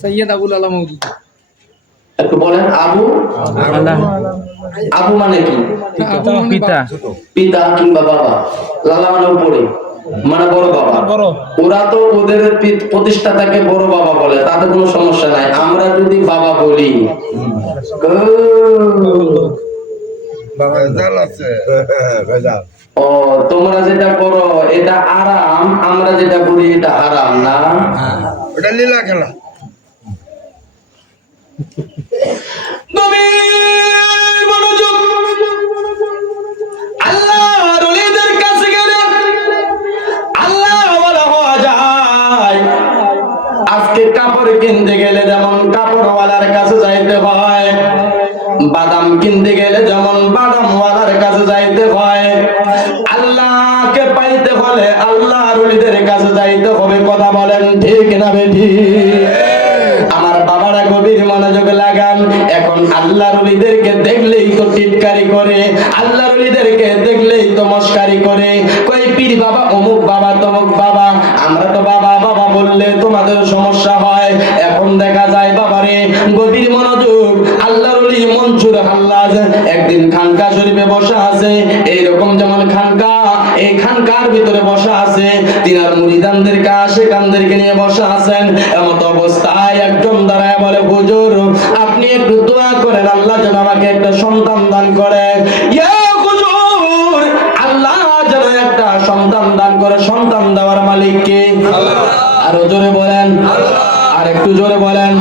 সৈয়দ আবুল আলা মওদুদী। একটু বলেন আবু। আবু মানে কি? পিতা। পিতা কিংবা বাবা। লালা মানে উপরে, মানে বড় বাবা। ওরা তো ওদের প্রতিষ্ঠাতাকে বড় বাবা বলে, তাতে কোনো সমস্যা নাই। আমরা যদি বাবা বলি, ও তোমরা যেটা করো এটা আরাম, আমরা যেটা করি এটা হারাম না? ওটা লীলা খেলা। গভীর মনোযোগ। আল্লাহর ওলিদের কাছে গেলে আল্লাহ ওয়ালা হওয়া যায়। আজকে কাপড় কিনতে গেলে যেমন কাপড়ওয়ালার কাছে যাইতে হয়, বাদাম কিনতে গেলে যেমন বাদামওয়ালার কাছে যাইতে হয়, আল্লাহকে পাইতে হলে আল্লাহর ওলিদের কাছে যাইতে হবে। কথা বলেন ঠিক না বেঠিক? আমার বাবারা গভীর মনোযোগ লাগান। এখন আল্লাহর ওলিদেরকে দেখলেই তো টিটকারি করে, আল্লাহর ওলিদেরকে দেখলেই তো মস্কারি করে, কই পীর বাবা অমুক বাবা তমুক বাবা। আমরা তো বাবা বাবা বললে তোমাদের সমস্যা হয়। এখন দেখা যায় বাবারে, গভীর মনোযোগ, আল্লাহর ওলি মনসুর হাল্লাজ একদিন খানকা শরীফে বসা আছে। এইরকম যেমন খানকা, এই খানকার ভিতরে বসা আছে, তিনার মুরিদানদেরকে আশিকানদেরকে নিয়ে বসা আছেন। এমত অবস্থায় একজন দাঁড়ায় বলে, হুজুর আপনি একটু দোয়া করেন আল্লাহ যেন আমাকে একটা সন্তান দান করে। ইয়া হুজুর, আল্লাহ যেন একটা সন্তান দান করে। সন্তান দেওয়ার মালিক কে? আরো জোরে বলেন, আর একটু জোরে বলেন।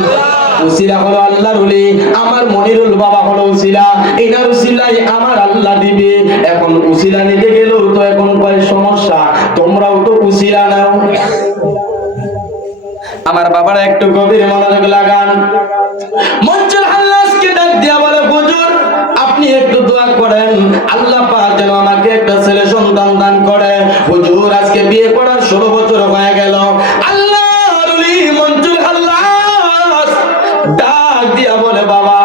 উসিলা হলো আল্লাহর ওলি, আমার মনিরুল বাবা হলো উসিলা, এনার উসিলাই আমার আল্লাহ দিবে। এখন উসিলা নিতে গেলেও তো এখন কয় সমস্যা, তোমরাও তো উসিলা নাও। আমার বাবারা একটু গভীর মনোযোগ লাগান। মনসুর হাল্লাজকে ডাক দিয়া বলে, হুজুর আপনি একটু দোয়া করেন আল্লাহ পাক যেন আমাকে একটা ছেলে সন্তান দান করে। হুজুর আজকে বিয়ে করার 16 বছর হয়ে গেল। আল্লাহর ওলি মনসুর হাল্লাজ ডাক দিয়া বলে, বাবা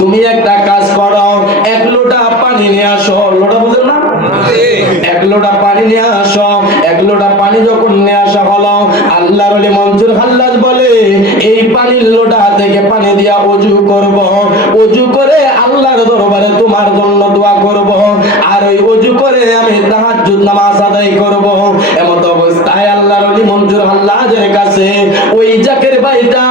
তুমি একটা কাজ করো, 1 লোটা পানি নিয়ে আসো। লোটা বুঝেন না? 1 লোটা পানি নিয়ে আসো। 1 লোটা পানি যখন নিয়ে আসা হলো, আল্লাহর ওলি মনসুর হাল্লাজ বলে, এই পানির লোটা থেকে পানি দিয়া ওযু করব, ওযু করে আল্লাহর দরবারে তোমার জন্য দোয়া করব, আর ওই ওযু করে আমি তাহাজ্জুদ নামাজ আদায় করব। এমত অবস্থায় আল্লাহর ওলি মনসুর হাল্লাজের কাছে ওই জাকের ভাইটা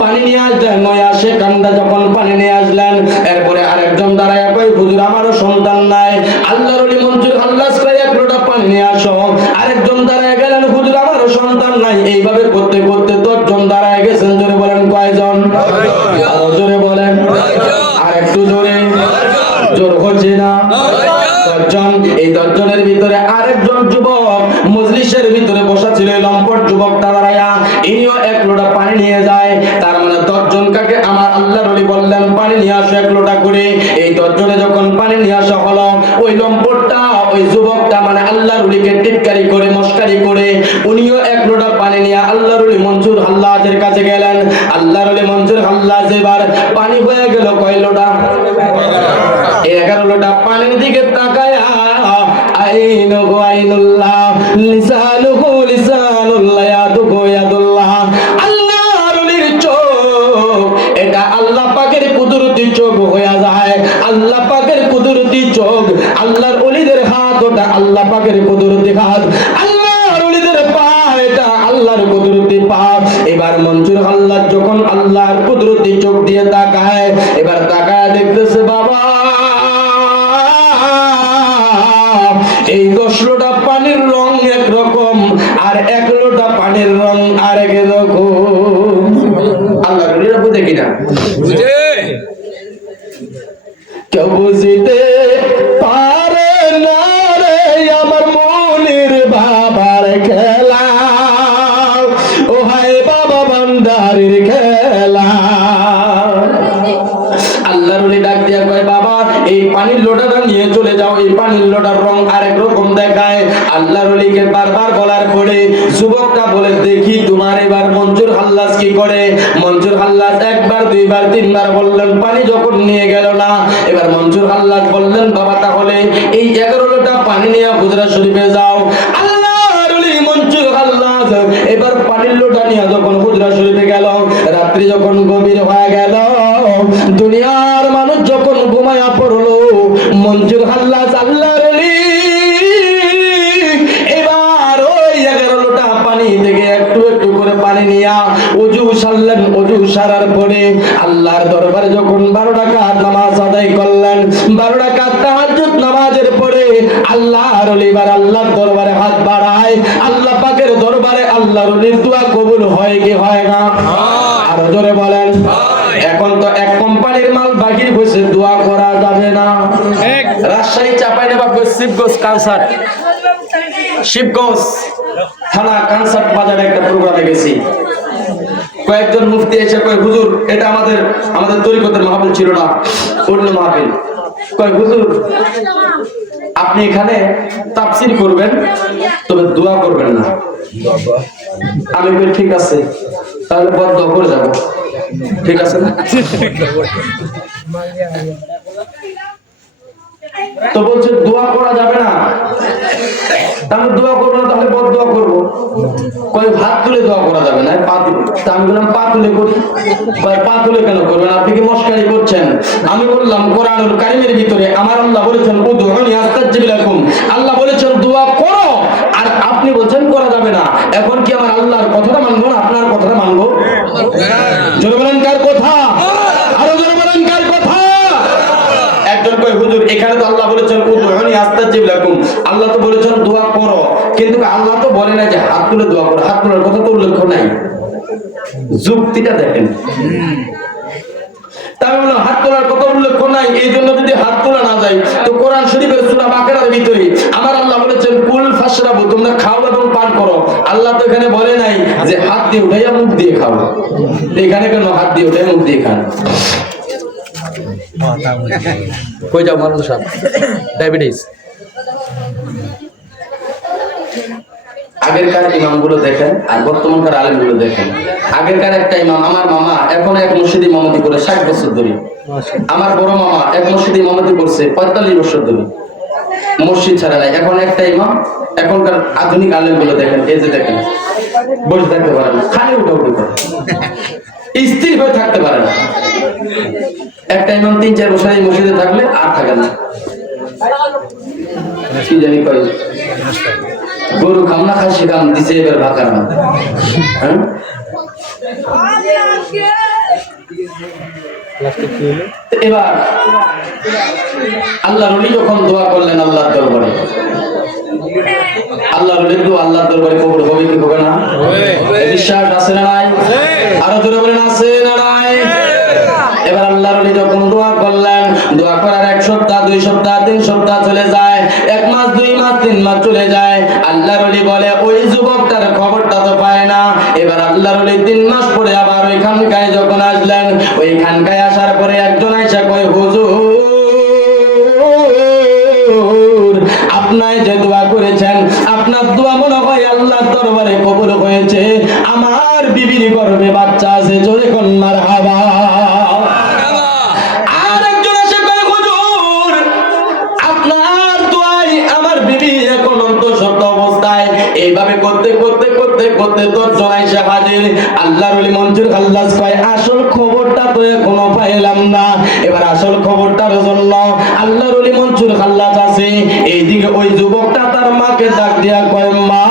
পানি নিয়ে আসলেন। ওই আসে কান্দা যখন পানি নিয়ে আসলেন, এরপরে আরেকজন দাঁড়ায় কই, হুজুর আমারও সন্তান নাই। আল্লাহর ওলি মনসুর হাল্লাজ কয়, 1 লোটা পানি নিয়ে আসো। আরেকজন দাঁড়ায় গেলেন, হুজুর আমারও সন্তান নাই। এইভাবে করতে করতে 10 জন দাঁড়ায় গেছেন। জোরে বলেন কয়জন? আরো জোরে বলেন, আর একটু জোরে। জোর হচ্ছে না? 10 জন। এই 10 জনের ভিতরে আরেকজন যুবক মজলিসের ভিতরে বসা ছিল, লম্পট যুবকটা দাঁড়ায়া ইনিও 1 লোটা পানি নিয়ে যায়। তার মানে 10 জন কাকে আমার আল্লাহর ওলি বললেন পানি নিয়ে আসো 1 লোটা করে। এই 10 জনে যখন পানি নিয়ে আসা হলো, ওই লম্পটটা ওই যুবকটা মানে আল্লাহর ওলিকে টিটকারি করে মস্কারি করে উনিও 1 লোটা পানি নিয়ে আল্লাহর ওলি মনসুর হাল্লাজের কাছে গেলেন। আল্লাহর ওলি মনসুর হাল্লাজ এবার পানি হয়ে গেল কয় লোটা? 11 লোটা পানির দিকে তাকায়, আইনুহু আইনুল্লাহ, লিসানুহু লিসানুল্লাহ, ইয়াদুহু ইয়াদুল্লাহ। আল্লাহর ওলির চোখ এটা আল্লাহ পাকের কুদরতি চোখ হয়ে যায়। আল্লাহ পাকের কুদরতি চোখ, আল্লাহর ওলিদের হাত ওটা আল্লাহ পাকের কুদরতি হাত, আল্লাহর ওলিদের পা এটা আল্লাহর কুদরতি পা। এবার মনসুর হাল্লাজ যখন আল্লাহর কুদরতি চোখ দিয়ে তাকায়, এবার তাকায় দেখতেছে, বাবা এই 10 লোটা পানি বুঝে কেউ বুঝিতে পারে না রে আমার মনির বাবার খেলা, ও হায় বাবা ভান্ডারির খেলা। আল্লাহর ওলি ডাক দিয়া কয়, বাবা এই পানির লোটাটা নিয়ে চলে যাও। এই পানির লোটার রং আরেক রকম দেখায়। আল্লাহর ওলিকে বারবার বলার পরে যুবকটা বলে, দেখি তোমার এবার মঞ্জুর হাল্লাস কি করে। মঞ্জুর হাল্লাস একবার দুইবার তিনবার বললেন, পানি যখন নিয়ে গেল না, এবার মঞ্জুর হাল্লাস বললেন, বাবা তাহলে এই 11 লোটা পানি নিয়ে হুজরা শরীফে যাও। আল্লাহর ওলি মঞ্জুর হাল্লাস এবার পানির লোটা নিয়ে যখন হুজরা শরীফে গেল, রাত্রি যখন গভীর হয়ে গেল, দুনিয়ার মানুষ যখন ঘুমায়া পড়লো, মঞ্জুর হাল্লাস আল্লাহর ওলি এবার ওই 11 লোটা পানি থেকে একটু একটু করে পানি নিয়া ওযু সারলেন। ওযু সারার পরে আল্লাহর দরবারে যখন 12 রাকাত নামাজ আদায় করলেন, 12 রাকাত তাহাজ্জুদ নামাজের পরে আল্লাহর ওলি এবার আল্লাহর দরবারে হাত বাড়ায়। আল্লাহ পাকের দরবারে আল্লাহর ওলির দোয়া কবুল হয় কি হয় না? আরো জোরে বলেন। এখন তো এক কোম্পানির মাল বাকি বসে দোয়া করা যাবে না। রাজশাহী চাঁপাইনবাবগঞ্জ শিবগঞ্জ কানসার্ট, শিবগঞ্জ থানা কানসার্ট বাজারে একটা প্রোগ্রামে গেছি। কয়েকজন মুফতি এসে কয়, হুজুর এটা আমাদের তরিকতের মাহফিল ছিল না, অন্য মাহফিল। কয়, হুজুর আপনি এখানে তাফসীর করবেন, তবে দোয়া করবেন না। আমি বলি ঠিক আছে, তাহলে বদ্ধ করে যাবো। ঠিক আছে না? তো বলছে দোয়া করা যাবে না, তাহলে দোয়া করবো না, তাহলে বদদোয়া করবো। কয় হাত তুলে দোয়া করা যাবে না, পা তুলে। আমি বললাম পা তুলে করি। পা তুলে কেন করবেন? আপনি কি মশকারি করছেন? আমি বললাম কোরআনুল কারীমের ভিতরে আমার আল্লাহ বলেছেন উদউনি আস্তাজিব লাকুম, আল্লাহ বলেছেন দোয়া করো, আর আপনি বলছেন করা যাবে না। এখন কি আমার আল্লাহর কথাটা মানবো না আপনার কথাটা মানবো? জোরে বলেন কার কথা? আরো জোরে বলেন কার কথা? একজন কয়, হুজুর এখানে তো আল্লাহ বলেছেন উদউনি আস্তাজিব লাকুম, আল্লাহ তো বলেছেন দোয়া করো, কিন্তু আল্লাহ তো বলে না যে হাত তুলে দোয়া করো। হাত তোলার কথা তো উল্লেখ নাই। যুক্তিটা দেখেন। তাই বললাম হাত তোলার কথা উল্লেখ নাই, এই জন্য যদি হাত তোলা না যায়, তো কোরআন শরীফের সূরা বাকারার ভিতরে আমার আল্লাহ বলেছেন কুল ফাশরাবু, তোমরা খাও এবং পান করো। আল্লাহ তো এখানে বলে নাই যে হাত দিয়ে উঠাইয়া মুখ দিয়ে খাও। এখানে কেন হাত দিয়ে উঠাই মুখ দিয়ে খান? কই যাও মানুষ সাহেব, ডায়াবেটিস। আগেরকার ইমামগুলো দেখেন আর বর্তমানকার আলেমগুলো দেখেন। আগেরকার একটা ইমাম, আমার মামা এখন এক মসজিদে ইমামতি করে 60 বছর ধরে। আমার বড় মামা এক মসজিদে ইমামতি করছে 45 বছর ধরে, মসজিদ ছাড়া নাই। এখন একটা ইমাম। এখনকার আধুনিক আলেমগুলো দেখেন, এই যে দেখেন, বসে থাকতে পারে না, খালি উঠা উঠি করে, স্থির হয়ে থাকতে পারে না। একটা ইমাম 3-4 বছর এই মসজিদে থাকলে আর থাকে না। কি জানি কয়, গরু খাম না খাসি খাম দিছে এবার ভাকার না। হ্যাঁ, এবার আল্লাহর ওলি যখন দোয়া করলেন আল্লাহর দরবারে, আল্লাহর ওলির দোয়া আল্লাহর দরবারে কবুল হবে কি হবে না? বিশ্বাস আছে না নাই? আরো জোরে বলেন আছে না নাই? এবার আল্লাহর ওলি যখন দোয়া করলেন, দোয়া করার 1 সপ্তাহ 2 সপ্তাহ 3 সপ্তাহ চলে যায়, 1 মাস 2 মাস 3 মাস চলে যায়। আল্লাহর ওলি বলে ওই যুবকটার খবরটা তো পায় না। এবার আল্লাহর ওলি 3 মাস পরে আবার ওই খানকায় যখন আসলেন, ওই খানকায় আসার পরে একজন আইসা কয়, হুজুর আপনার যে দোয়া করেছেন, আপনার দোয়া মনে হয় আল্লাহর দরবারে কবুল হয়েছে। আমার বিবির গর্ভে বাচ্চা আছে, জোরে কোন মারহাবা। আরেকজন এসে কয়, হুজুর আপনার দোয়ায় আমার বিবি এখন অন্তঃসত্ত্বা অবস্থায়। এইভাবে করতে করতে করতে করতে 10 জন এসে হাজির। আল্লাহর ওলি মঞ্জুর আল্লাহ কয়, আসল খবরটা তো এখনো পাইলাম না। এবার আসল খবরটার জন্য আল্লাহর ওলি মঞ্জুর আল্লাহ আছে। এইদিকে ওই যুবকটা তার মাকে ডাক দিয়া কয়, মা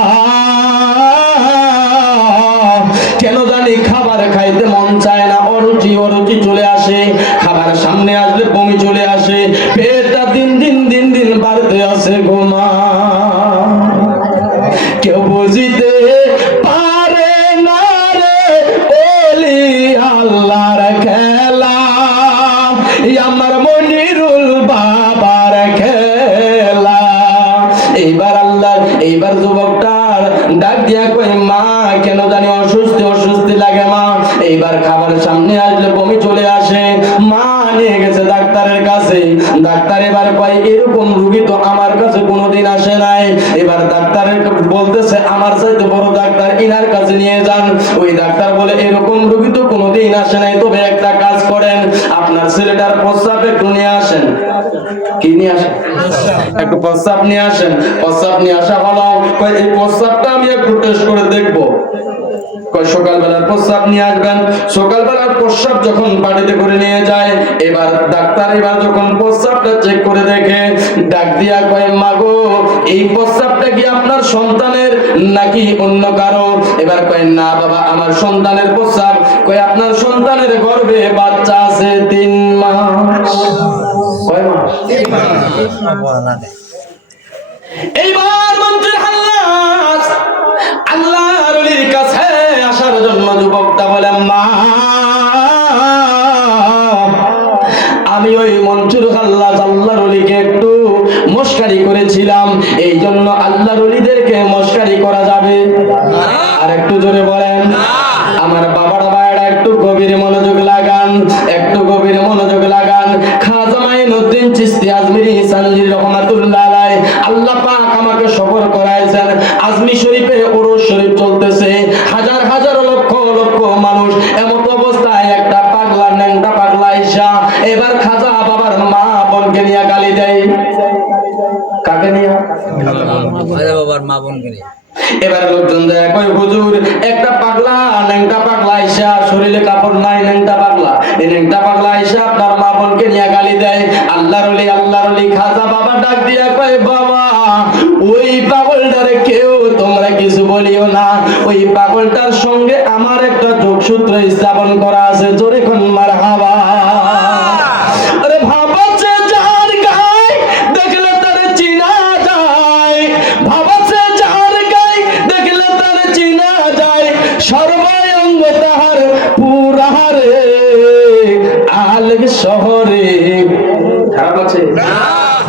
কেন জানি খাবার খাইতে মন চায় না, অরুচি অরুচি চলে আসে, খাবার সামনে আসলে বমি চলে আসে, পেটটা দিন দিন দিন দিন বাড়তে আসে গো মা। কেউ বুঝিতে পারে না রে ওলি আল্লাহর খেলা। আমার মনিরুল বাবার খেলা। এইবার যুবকটার ডাক দিয়া কই মা কেন জানি অসুস্থি লাগে মা। এইবার খাবার সামনে আসলে বমি চলে আসে। মা নিয়ে গেছে ডাক্তারের কাছে। ডাক্তার এবার কয় এরকম রোগী তো আমার কাছে কোনোদিন আসে নাই। এবার ডাক্তারের বলতেছে আমার চাইতে বড় ডাক্তার ইনার কাছে নিয়ে যান। ওই ডাক্তার বলে এরকম রোগী তো কোনোদিন আসে নাই, তবে একটা কাজ করেন আপনার ছেলেটার প্রস্রাব একটু নিয়ে আসেন। কি নিয়ে আসেন? একটু প্রস্রাব নিয়ে আসেন। প্রস্রাব নিয়ে আসা হলো। কয় এই প্রস্রাবটা আমি একটু টেস্ট করে দেখবো। কয় সকালবেলার প্রস্রাব নিয়ে আসবেন। সকালবেলার প্রস্রাব যখন বাড়িতে করে নিয়ে যায়, এবার ডাক্তার যখন প্রস্রাবটা চেক করে দেখে, ডাক দিয়া কয় মাগো এই প্রস্রাবটা কি আপনার সন্তানের নাকি অন্য কারো? এবার কয় না বাবা আমার সন্তানের প্রস্রাব। কয় আপনার সন্তানের গর্ভে বাচ্চা আছে 3 মাস। কয় মাস? 3 মাস। এইবার মন্ত্রীর হাল্লাস আল্লাহর ওলির কাছে আসার জন্য যুবকটা বলে মা আমি ওই মন্ত্রীর হাল্লাস আল্লাহর ওলিকে একটু মস্কারি করেছিলাম, এই জন্য আল্লাহর ওলিদেরকে মস্কারি করা যাবে? আর একটু জোরে বলেন। আমার বাবার ভাইরা একটু গভীর মনোযোগ লাগান, একটু গভীর মনোযোগ লাগান। খাজা মাইনুদ্দিন চিশতি আজমিরি সানজি রহমাতুল্লাহ আলাইহি আল্লাহ পাক আমাকে সফর করাইছেন। আজমি শরীফে ওরস শরীফ চলতেছে, হাজার হাজার লক্ষ লক্ষ মানুষ। এমন অবস্থায় একটা পাগলা ন্যাংটা পাগলা আইসা এবার খাজা বাবার মা বোনকে নিয়ে গালি দেয়। কাকে নিয়ে? বাবার মা বোনকে নিয়ে। এবার লোকজন দেয় কই হুজুর একটা পাগলা ন্যাংটা পাগলা আইসা, শরীরে কাপড় নাই ন্যাংটা পাগলা, এই ন্যাংটা পাগলা আইসা আপনার মা বোনকে নিয়ে গালি দেয়। আল্লাহর ওলি খাজা বাবা ডাক দিয়া কয় বাবা ওই পাগলটারে কেউ তোমরা কিছু বলিও না, ওই পাগলটার সঙ্গে আমার একটা যোগসূত্র স্থাপন করা আছে। জোরে কোন মারহাবা। আরে ভাবাচ্ছে যার গায় দেখলে তারে চিনা যায়, ভাবাচ্ছে যার গায় দেখলে তারে চিনা যায়, সর্বাঙ্গ তাহার পুরাহারে আলেক শহরে। খারাপ আছে?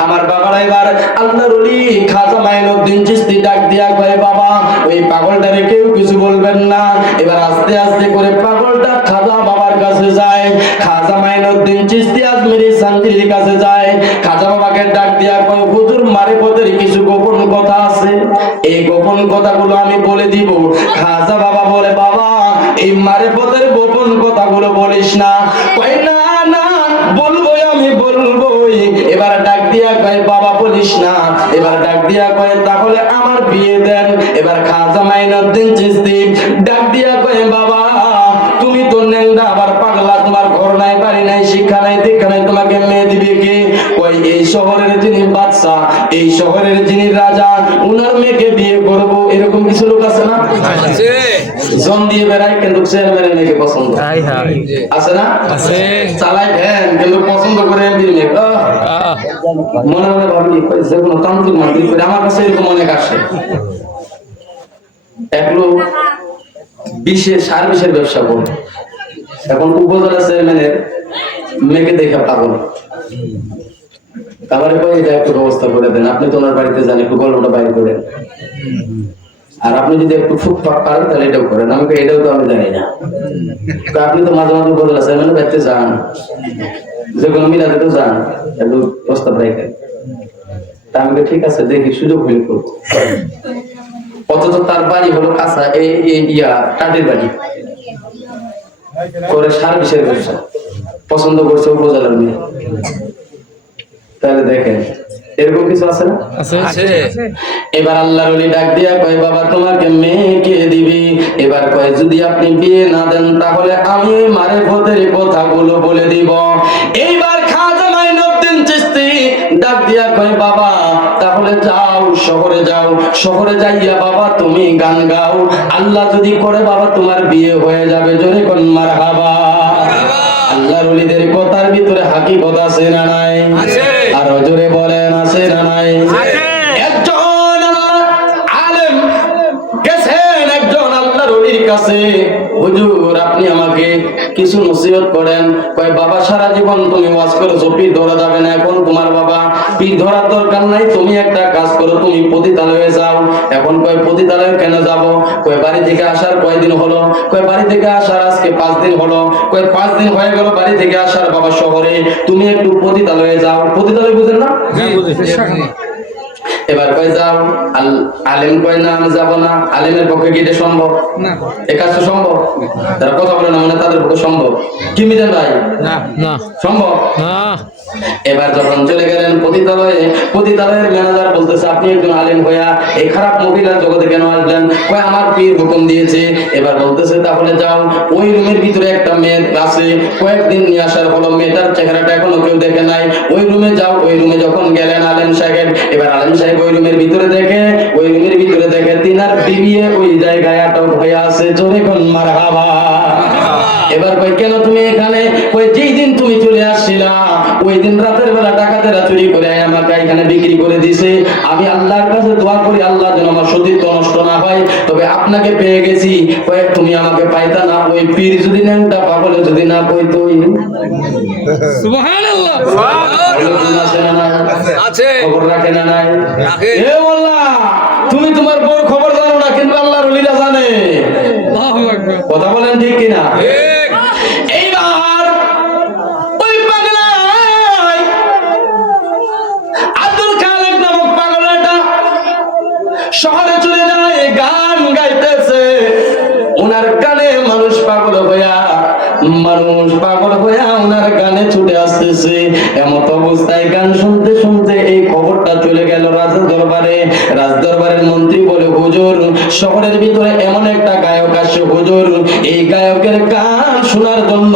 আমার বাবার এবার আল্লাহর ওলি খাজা মাইনুদ্দিন চিশতি ডাক দিয়া কয় বাবা ওই পাগলটারে কেউ কিছু বলবেন না। এবার আস্তে আস্তে করে পাগলটা খাজা বাবার কাছে যায়। খাজা মাইনুদ্দিন চিশতি আজমিরি সানজির কাছে যায়। খাজা বাবাকে ডাক দিয়া কয় হুজুর মারিফতের কিছু গোপন কথা আছে, এই গোপন কথাগুলো আমি বলে দিব। খাজা বাবা বলে বাবা এই মারিফতের গোপন কথাগুলো বলিস না। কয় না না বলবোই, আমি বলবোই। এবার ডাক দিয়া কয় বাবা বলিস না। এবার ডাক দিয়া কয় তাহলে আমার বিয়ে দেন। এবার খাজা মাইনুদ্দিন চিশতি ডাক দিয়া কয় বাবা তুমি তো ন্যাংটা আবার পাগলা, তোমার ঘর নাই বাড়ি নাই শিক্ষা নাই দীক্ষা নাই, তোমাকে মেয়ে দিবে কে? কয় এই শহরের যিনি বাদশা, এই শহরের যিনি রাজা, উনার মেয়েকে বিয়ে করবো। এরকম কিছু লোক আছে না? জন দিয়ে বেড়ায় কিন্তু চেয়ারম্যানের মেয়েকে পছন্দ আছে না? চালাই ভ্যান কিন্তু পছন্দ করে এমপির মেয়ে। মনে মনে ভাবি যে কোনো তান্ত্রিক মান্ত্রিক করে আমার কাছে এরকম অনেক আসে। এক লোক সার বিষের ব্যবসা করে, এখন উপজেলা চেয়ারম্যানের মেয়েকে দেখে পাগল। তারপরে কই এটা একটু ব্যবস্থা করে দেন, আপনি তো ওনার বাড়িতে যান একটু গল্পটা বাইরে করেন, আর আপনি যদি একটু ফুকফাক পারেন তাহলে এটাও করেন। আমাকে এটাও তো আমি জানি না, আপনি তো মাঝে মাঝে উপজেলা চেয়ারম্যানের বাড়িতে যান, যে কোনো মিলাতে তো যান, একটু প্রস্তাব রাখেন। তা আমি ঠিক আছে দেখি সুযোগ হইলে করবো। অথচ তার বাড়ি হলো কাঁচা টাটির বাড়ি করে সার বিষের ব্যবসা, পছন্দ করছে উপজেলার মেয়ে। তাহলে দেখেন এরকম কিছু আছে না? এবার আল্লাহর ওলি ডাক দিয়া কয় বাবা তোমাকে মেয়ে কে দিবি? এবার কয় যদি আপনি বিয়ে না দেন তাহলে আমি মারিফতের কথাগুলো বলে দিব। এইবার খাজা মাইনুদ্দিন চিশতি ডাক দিয়া কয় বাবা তাহলে যাও শহরে যাও, শহরে যাইয়া বাবা তুমি গান গাও, আল্লাহ যদি করে বাবা তোমার বিয়ে হয়ে যাবে। জোরে কোন মারহাবা। আল্লাহর ওলিদের কথার ভিতরে হাকিকত আছে না নাই? আর জোরে বলেন আছে না নাই? একজন আলেম গেছেন একজন আল্লাহর ওলির ঠিক আছে হুজুর, আপনি আমাকে কিছু নসিহত করেন। কয় বাবা, সারা জীবন তুমি ওয়াজ করেছো, পীর ধরা যাবে না, এখন তোমার বাবা পীর ধরার দরকার নাই, তুমি একটা কাজ করো, তুমি পতিতালয়ে যাও। এখন কয় পতিতালয়ে কেন যাব? কয় বাড়ি থেকে আসার কয়দিন হলো? কয় বাড়ি থেকে আসার আজকে 5 দিন হলো। কয় 5 দিন হয়ে গেল বাড়ি থেকে আসার বাবা শহরে, তুমি একটু পতিতালয়ে যাও। পতিতালয় বুঝেন না? এবার কয় যাও। আলেম কয় না আমি যাবো না। আলেমের পক্ষে কি এটা সম্ভব? এই কাজটা সম্ভব? যারা কথা বলে না মানে তাদের পক্ষে সম্ভব কি মিজান ভাই? না সম্ভব না। এবার যখন চলে গেলেন পতিতালয়ে, পতিতালয়ের ম্যানেজার বলতেছে আপনি একজন আলেম হইয়া এই খারাপ মহিলার জগতে কেন আসলেন? কয় আমার পীর হুকুম দিয়েছে। এবার বলতেছে তাহলে যাও, ওই রুমের ভিতরে একটা মেয়ে আছে, কয়েকদিন নিয়ে আসার হলো, মেয়েটার চেহারাটা এখনো কেউ দেখে নাই, ওই রুমে যাও। ওই রুমে যখন গেলেন আলেম সাহেব, এবার আলেম সাহেব ওই রুমের ভিতরে দেখে, ওই রুমের ভিতরে দেখে তিনার বিবি ওই জায়গায় আটক হয়ে আছে। জোরে কোন মারহাবা। এবার কই কেন তুমি এখানে? কই যেই দিন তুমি চলে আসছিলা ওই দিন রাতের বেলা ডাকাতেরা চুরি করে আমাকে এখানে বিক্রি করে দিয়েছে। আমি আল্লাহর কাছে দোয়া করি আল্লাহ যেন আমার সতীত্ব নষ্ট না হয়, তবে আপনাকে পেয়ে গেছি। কই তুমি আমাকে পাইতা না, ওই পীর যদি ন্যাংটা পাগলে যদি না কইতো। সুবহানাল্লাহ। আছে খবর রাখে না নাই? রাখে। এ মোল্লা, তুমি তোমার বউর খবর জানো না, কিন্তু আল্লাহর ওলিরা জানে। আল্লাহু আকবার। কথা বলেন ঠিক কিনা? ঠিক। এইবার ওই পাগলাই আব্দুল খালেক নামক পাগলাটা শহরে চলে যায়, গান গাইতেছে। ওনার গানে মানুষ পাগল হইয়া ওনার গানে ছুটে আসতেছে। এমত অবস্থায় গান শুনতে শুনতে এই খবরটা চলে গেল রাজ দরবারে। রাজ দরবারের মন্ত্রী বলে হুজুর, শহরের ভিতরে এমন একটা গায়ক আসছে হুজুর, এই গায়কের গান শোনার জন্য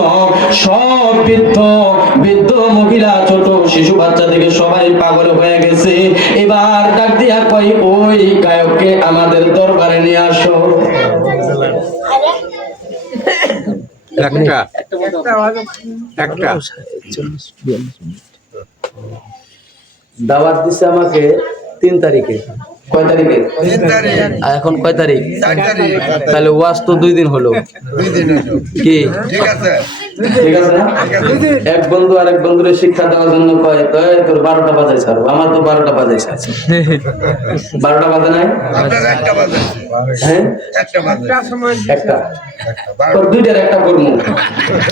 সব বৃদ্ধ মহিলা, ছোট শিশু, বাচ্চা থেকে সবাই পাগল হয়ে গেছে। এবার ডাক দিয়া কই ওই গায়ককে আমাদের দরবারে নিয়ে আসো। দাওয়াত দিছে আমাকে 3 তারিখে। কয় তারিখে? 3 তারিখ, আর এখন কয় তারিখ? 4 তারিখ, তাহলে ওয়াজ তো 2 দিন হলো 2 দিন হলো। কি? ঠিক আছে, ঠিক আছে না? এক বন্ধু আরেক বন্ধুরে শিক্ষা দেওয়ার জন্য কয় তোর 12টা বাজাই ছাড়ো। আমার তো 12টা বাজাই ছাড়ছে। 12টা বাজে নাই? আপনার একটা বাজে, হ্যাঁ একটা বাজে, একটা। একটা তোর 2টার একটা করবো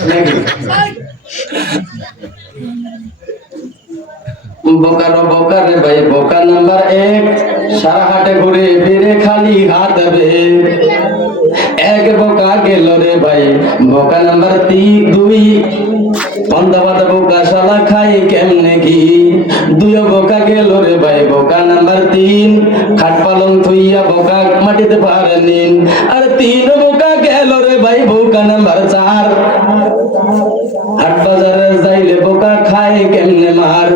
নাকি? বোকা রে ভাই, বোকা নাম্বার 1, সারা হাটে ঘুরে ফিরে খালি হাত দেবে। 1 বোকা গেল রে ভাই, বোকা নাম্বার 2, পন্দাবাদ বোকা শালা খাই কেমনে কি। 2 বোকা গেল রে ভাই, বোকা নাম্বার 3, খাট পালং থইয়া বোকা মাটিতে পারেনি। আর 3 বোকা গেল রে ভাই, বোকা নাম্বার 4, হাট বাজারে যাইলে বোকা খায় কেমনে মার।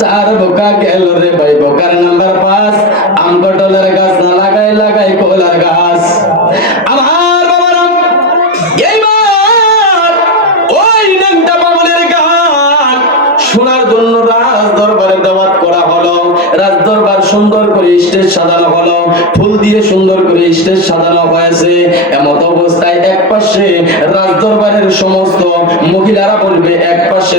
4 বোকা গেল রে ভাই, বোকার নাম্বার 5, আম কাঁঠালের গাছ না লাগাই কলার গাছ। আমার বাবারা, এইবার ওই ন্যাংটা পাগলের গান শোনার জন্য রাজ দরবারে দাওয়াত করা হলো। রাজ দরবার সুন্দর করে স্টেজ সাজানো হলো, ফুল দিয়ে সুন্দর করে স্টেজ সাজানো হয়েছে। এমত অবস্থায় এক পাশে রাজ দরবারের সমস্ত মহিলারা বলবে, এক পাশে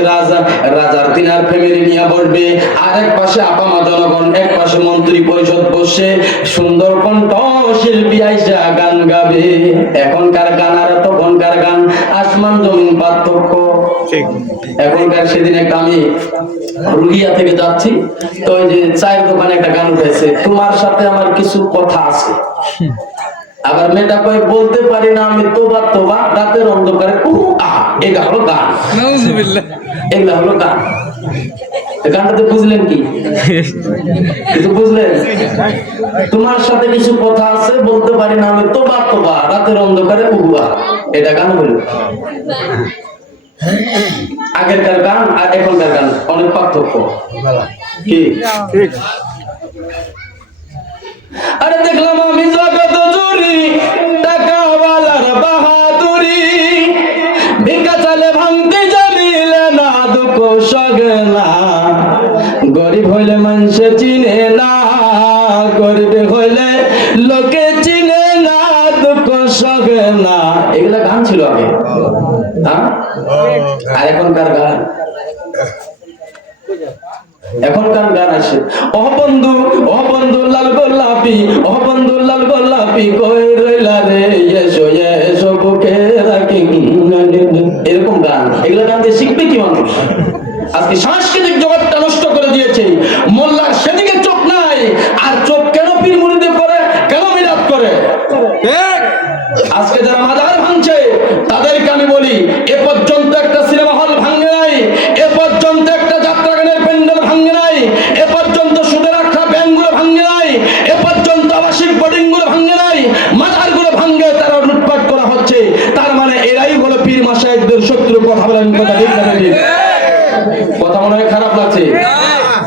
রাজার তিনার ফ্যামিলি নিয়ে বলবে, আর এক পাশে আপামা জনগণ, এক পাশে মন্ত্রী পরিষদ বসে সুন্দর কণ্ঠ শিল্পী আইসা গান গাবে। এখনকার গান আর তখনকার গান আসমান জমিন পার্থক্য। এখনকার সেদিন একটা আমি রুগিয়া থেকে যাচ্ছি, তো ওই যে চায়ের দোকানে একটা গান উঠেছে, তোমার সাথে আমার কিছু কথা আছে। আবার মেয়েটা কয় বলতে পারি না আমি, তোবা রাতের অন্ধকারে এটা হলো গান। নাউজুবিল্লাহ। এগুলা হলো গান। গানটাতে বুঝলেন কি? কিছু বুঝলেন? তোমার সাথে কিছু কথা আছে, বলতে পারি না আমি, তোবা রাতের অন্ধকারে এটা গান হলো। আগেরকার গান আর এখনকার গান অনেক পার্থক্য কি? আরে দেখলাম আমি জগৎ জুড়ি, টাকাওয়ালার বাহাদুরি, ভিক্ষা চালে ভাঙতে জানিলে না, দুঃখ সগে না, গরিব হইলে মানুষে চিনে না, গরিব হইলে লোকে চিনে না, দুঃখ সগে না, আর এখনকার গান আছে ও বন্ধু লাল গোলাপি, ও বন্ধু লাল গোলাপি কই রইলা রে, এসো এসো বুকে রাখি, এরকম গান। এগুলো গান দিয়ে শিখবে কি মানুষ? আজকে সাংস্কৃতিক জগৎটা নষ্ট করে দিয়েছে। মোল্লার সেদিকে চোখ নাই, আর চোখ কেন পীর মুরিদে করে, কেন মিলাদ করে? আজকে যারা মাজার ভাঙছে তাদেরকে আমি বলি, এ পর্যন্ত একটা সিনেমা হল ভাঙে নাই, এ পর্যন্ত একটা যাত্রা গানের প্যান্ডেল ভাঙে নাই, এ পর্যন্ত সুদের আখড়া ব্যাংকগুলো ভাঙে নাই, এ পর্যন্ত আবাসিক বোর্ডিং গুলো ভাঙে নাই, মাজারগুলো ভাঙে তারা লুটপাট করা হচ্ছে। তার মানে এরাই হলো পীর মাশায়েখদের শত্রু। কথা বলেন, কথা ঠিক না ঠিক? কথা মনে হয় খারাপ লাগছে?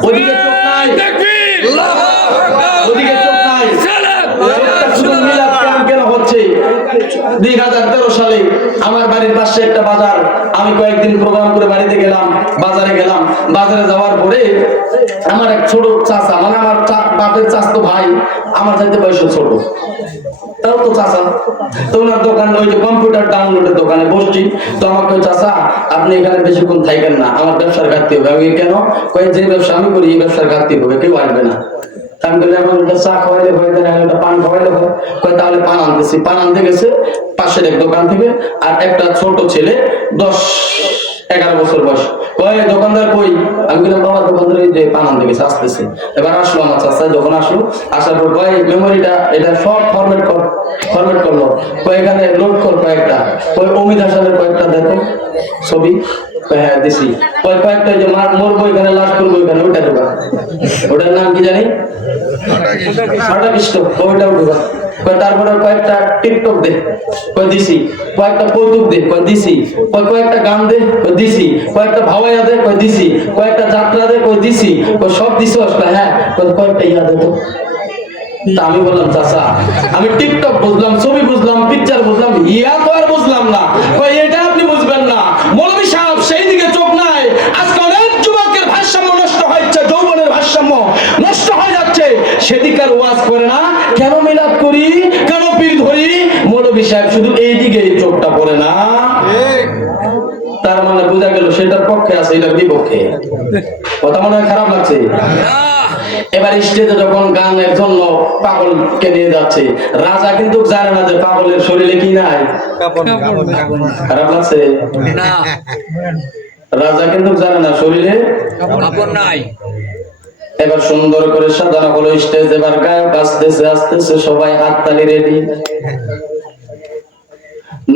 ওদিকে চোখ নাই, ওদিকে চোখ নাই, শুধু মিলাদ কেন হচ্ছে? 2013 সালে আমার বাড়ির পাশে একটা বাজার, আমি কয়েকদিন প্রোগ্রাম করে বাড়িতে গেলাম, বাজারে গেলাম। বাজারে যাওয়ার পরে আমার এক ছোট চাচা, মানে আমার বাপের চাচতো ভাই, আমার চাইতে বয়সে ছোট, তাও তো চাচা, তো ওনার দোকান ওই যে কম্পিউটার ডাউনলোডের দোকানে বসছি। তো আমাকে ওই চাচা, আপনি এখানে বেশিক্ষণ থাকেন না, আমার ব্যবসার ঘাটতি হবে। আমি কেন? কয়ে যে ব্যবসা আমি করি এই ব্যবসার ঘাটতি হবে, কেউ আসবে না। আমি বলি এখন চা খাওয়াইলে হয়ে যায়, একটা পান খাওয়াইলে হয়। কয়ে তাহলে পান আনতেছি। পান আনতে গেছে পাশের এক দোকান থেকে, আর একটা ছোট ছেলে 10-11 বছর বয়স। কয়ে দোকানদার কই? আমি বললাম বাবা দোকানদার এই যে পান আনতে গেছে, আসতেছে। এবার আসলো আমার চাচা, যখন আসলো, আসার পর কয় মেমোরিটা এটা সব ফরম্যাট করলো। কয় এখানে লোড কর কয়েকটা, কয় অমিত হাসানের কয়েকটা দেখো ছবি। হ্যাঁ দিছি। কয়েকটা যে মরবো এখানে, লাশ করবো এখানে, ওইটা ঢোকা। ওটার নাম কি জানি, ওইটা ঢোকা। তারপরে কয়েকটা টিকটক দে, কয় দিছি। কয়েকটা কৌতুক দে, কয় দিছি। কয়েকটা গান দে, কয় দিছি। কয়েকটা ভাওয়াইয়া দে, কয় দিছি। কয়েকটা যাত্রা দে, কয় দিছি। সব দিছি। হ্যাঁ, কয়েকটা ইয়া দে তো। তা আমি বললাম চাচা, আমি টিকটক বুঝলাম, ছবি বুঝলাম, পিকচার বুঝলাম, ইয়া তো আর বুঝলাম না। এটা আপনি বুঝবেন না মৌলভী সাহেব, সেই দিকে চোখ নাই। আজকে অনেক যুবকের ভারসাম্য নষ্ট হচ্ছে, যৌবনের ভারসাম্য নষ্ট হয়ে যাচ্ছে, সেদিকার ওয়াজ করে না। কেন মিলাদ করি, কেন পীর ধরি? মৌলভী সাহেব শুধু এই দিকে চোখটা পড়ে না। তার মানে বোঝা গেল সেটার পক্ষে আছে, এটার বিপক্ষে। কথা মনে হয় খারাপ লাগছে? এবার স্টেজে যখন গানের জন্য পাগলকে নিয়ে যাচ্ছে, রাজা কিন্তু জানে না যে পাগলের শরীরে কি নাই। খারাপ লাগছে? রাজা কিন্তু জানে না শরীরে কাপড় নাই। এবার সুন্দর করে সাজানো হলো স্টেজ। এবার গায়ক আসতেছে, আসতেছে, সবাই হাততালি রেডি।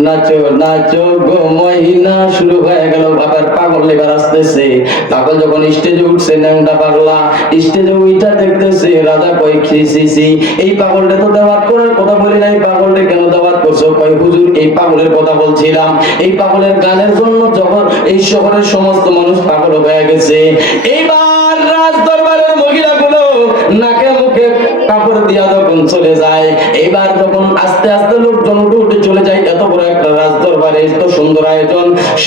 নাচো নাচো গো মহিনা, শুরু হয়ে গেল। বাবার পাগল এবার আসতেছে। পাগল যখন স্টেজে উঠছে, ন্যাংটা পাগলা স্টেজে উইটা দেখতেছে। রাজা কই খিসিসি, এই পাগলটা তো দাওয়াত করার কথা বলি নাই, পাগলটা কেন দাওয়াত করছো? কই হুজুর এই পাগলের কথা বলছিলাম, এই পাগলের গানের জন্য যখন এই শহরের সমস্ত মানুষ পাগল হয়ে গেছে। এইবার রাজ দরবারের মহিলাগুলো নাকে মুখে কাপড় দিয়া যখন চলে যায়, এবার যখন আস্তে আস্তে লোকজন উঠে চলে যায়, এত বড় একটা রাজ দরবারে এত সুন্দর আয়োজন,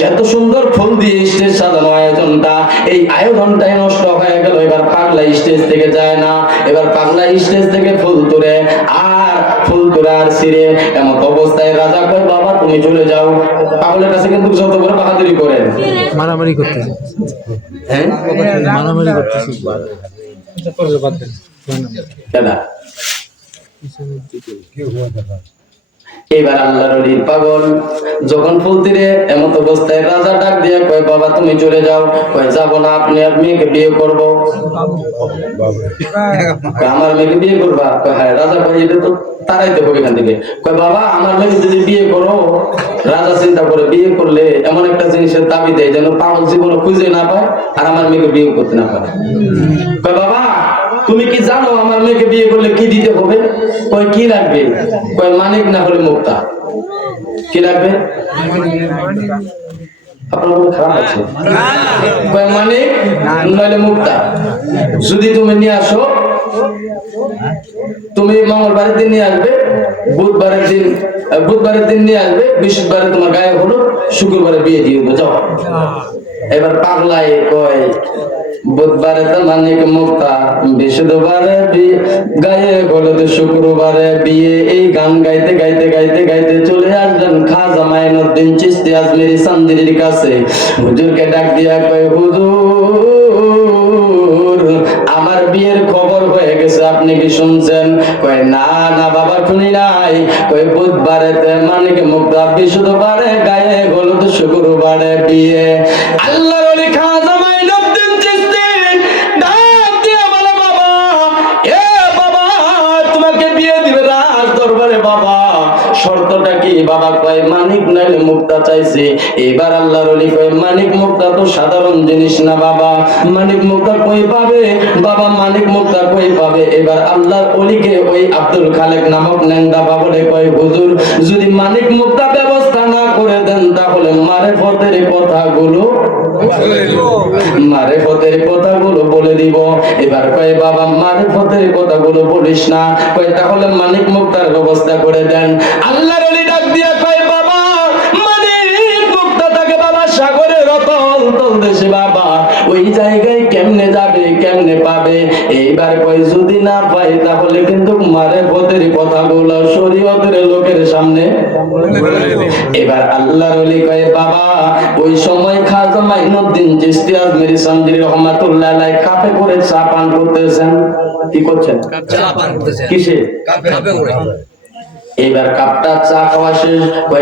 এত সুন্দর ফুল দিয়ে স্টেজ সাজানো আয়োজনটা, এই আয়োজনটাই নষ্ট হয়ে গেল। এবার পাগলা স্টেজ থেকে যায় না, এবার পাগলা স্টেজ থেকে ফুল তুলে আর ছিঁড়ে, এমন অবস্থায় রাজা কয় বাবা তুমি চলে যাও। পাগলের কাছে কিন্তু যত বড় বাহাদুরি করেন, মারামারি করতেছে। হ্যাঁ মারামারি করতেছে। এবার আল্লাহর ওলির পাগল যখন ফুল দিলে, এমন অবস্থায় রাজা ডাক দিয়ে কয় বাবা তুমি চলে যাও। কয় যাবো না, আপনি আর মেয়েকে বিয়ে করবো। আমার মেয়েকে বিয়ে করবা? কয় হ্যাঁ। রাজা কয় এটা তো তারাইতে হবে এখান থেকে। কয় বাবা আমার মেয়েকে যদি বিয়ে করো, রাজা চিন্তা করে বিয়ে করলে এমন একটা জিনিসের দাবি দেয় যেন পাগল জীবনে খুঁজে না পায় আর আমার মেয়েকে বিয়ে করতে না পারে। কয় বাবা তুমি কি জানো আমার মেয়েকে বিয়ে করলে কি দিতে হবে? কয় কি লাগবে? কয় মানিক না হলে মুক্তা। কি লাগবে? আপনার মনে খারাপ আছে? কয় মানিক নইলে মুক্তা। যদি তুমি নিয়ে আসো, তুমি মঙ্গলবারের দিন নিয়ে আসবে, বুধবারের দিন নিয়ে আসবে, বৃহস্পতিবারে তোমার গায়ে হলো, শুক্রবারে বিয়ে দিয়ে দেবো, যাও। এবার পাগলায় কয় বুধবারে তো মানিক মুক্তা, বৃহস্পতিবারে গায়ে হলো, শুক্রবারে বিয়ে। এই গান গাইতে গাইতে গাইতে গাইতে চলে আসলেন খাজা মায়ের মাইনুদ্দিন চিশতি আজমিরি সান্দিরির কাছে হুজুরকে ডাক দিয়া কয়, হুজুর আমার বিয়ের খবর হয়ে গেছে, আপনি কি শুনছেন? কয় না না বাবা শুনি নাই। কয় বুধবারেতে মানিক মুক্তা, বৃহস্পতিবারে গায়ে হলুদ, শুক্রবারে বিয়ে। আল্লাহর ওলি খাজা মাইনুদ্দিন চিশতি ডাক দিয়া বলে, বাবা এ বাবা তোমাকে বিয়ে দিবে রাজ দরবারে বাবা, শর্তটা কি? বাবা কয় মানিক নাইলে মুক্তা চাইছে। এবার আল্লাহর ওলি কয় মানিক মুক্তা তো সাধারণ জিনিস না বাবা, মানিক মুক্তা কই পাবে বাবা, মানিক মুক্তা কই পাবে? এবার আল্লাহর ওলিকে ওই আব্দুল খালেক নামক নেংদা বাবলে কয়, হুজুর যদি মানিক মুক্তা ব্যবস্থা না করে দেন তাহলে মারেফতের কথাগুলো বলে দিব। এবার কয় বাবা মারেফতের কথাগুলো বলিস না। কয় তাহলে মানিক মুক্তার ব্যবস্থা করে দেন। আল্লাহর ওলি ডাক দিয়া কয়, বাবা মানিক মুক্তা থাকে বাবা সাগরের অতল তল দেশে বাবা, ওই জায়গায় কেমনে যাবে, কেমনে পাবে? এইবার কয় যদি না পাই তাহলে কিন্তু মারেফতের কথাগুলো শরীয়তের লোকের সামনে। এবার আল্লাহর ওলি কয়, বাবা ওই সময় খাজা মাইনুদ্দিন চিশতি আজমিরি সান্দিরি রহমাতুল্লাহ আলাইহি কাপে করে চা পান করতেছেন। কি করছেন? চা পান করতেছে। কিসে? কাপে করে। এবার কাপটা চা খাওয়া শেষ,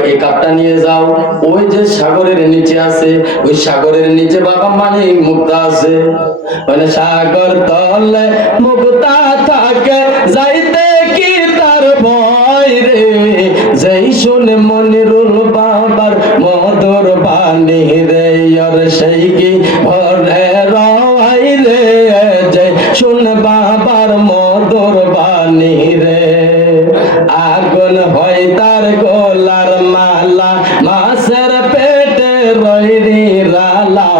এই কাপটা নিয়ে যাও, ওই যে সাগরের নিচে আছে, ওই সাগরের নিচে বাবা মানিক মুক্তা আছে। মানে সাগর তলে মুক্তা থাকে, যাইতে কি তার ভয় রে, যেই শুনে মনিরুল বাবার মধুর বাণী রে, আর সেই কি ভরে রওয়াই রে, যেই শুনে বাবার মধুর বাণী রে, আগুন হয় তার গোলার মালা, মাছের পেটে রইরি রালা,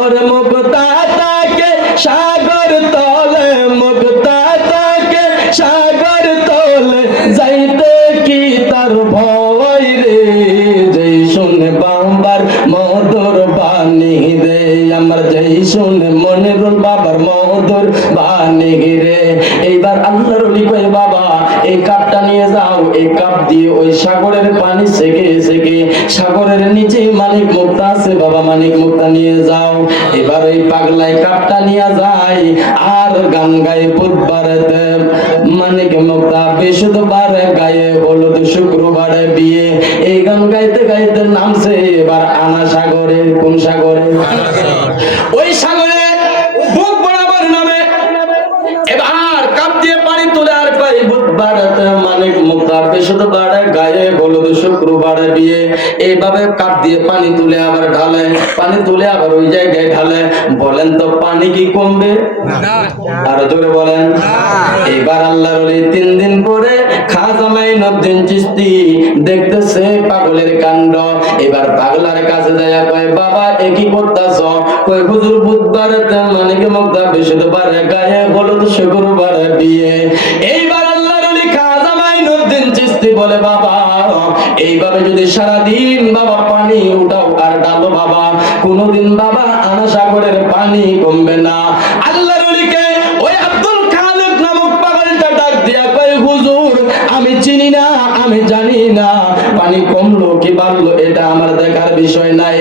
ওর মুক্তা তাকে সাগর তলে, মুক্তা তাকে সাগর তলে, যাইতে কি তার ভয় রে, যেই শুনে বাবার মধুর বাণী রে, আমার যেই শুনে মনিরুল বাবার মধুর বাণী রে। এইবার আল্লাহর ওলি কয়, বাবা এই কাপটা নিয়ে যাও, এই কাপ দিয়ে ওই সাগরের পানি সেকে সেকে সাগরের নিচে মানিক মুক্তা আছে বাবা, মানিক মুক্তা নিয়ে যাও। এবার ওই পাগলাই কাপটা নিয়ে যায় আর গান গায়ে বুধবারেতে মানিক মুক্তা, বৃহস্পতিবারে গায়ে হলুদ, শুক্রবারে বিয়ে। এই গান গাইতে গাইতে নামছে এবার আনা সাগরে। কোন সাগরে? ওই সাগরে বুক বরাবর নামে। এবার কাপ দিয়ে পানি তুলে আর কয় বুধবারেতে মানিক মুক্তা, বৃহস্পতিবারে গায়ে হলুদ, শুক্রবারে বিয়ে। এইভাবে কাপ দিয়ে পানি তুলে আবার ঢালে, পানি তুলে আবার ওই জায়গায় ঢালে। বলেন তো পানি কি কমবে? আরো জোরে বলেন। এবার আল্লাহর ওলি 3 দিন পরে খাজা মাইনুদ্দিন চিশতি দেখতেছে পাগলের কাণ্ড। এবার পাগলার কাছে যায় কয়, বাবা এ কি করতাছ? কয় হুজুর বুধবারেতে মানিক মুক্তা, বৃহস্পতিবারে গায়ে হলুদ, শুক্রবারে বিয়ে। এইবার আল্লাহর ওলি খাজা মাইনুদ্দিন চিশতি বলে, বাবা এইভাবে যদি সারাদিন বাবা পানি উঠাও আর ডালো বাবা, কোনদিন বাবা আনা সাগরের পানি কমবে না। আল্লাহর ওলিকে ওই আব্দুল খালেক নামক পাগলটা ডাক দিয়া কয়, হুজুর আমি চিনি না, আমি জানি না পানি কমলো কি বাড়লো এটা আমার দেখার বিষয় নাই।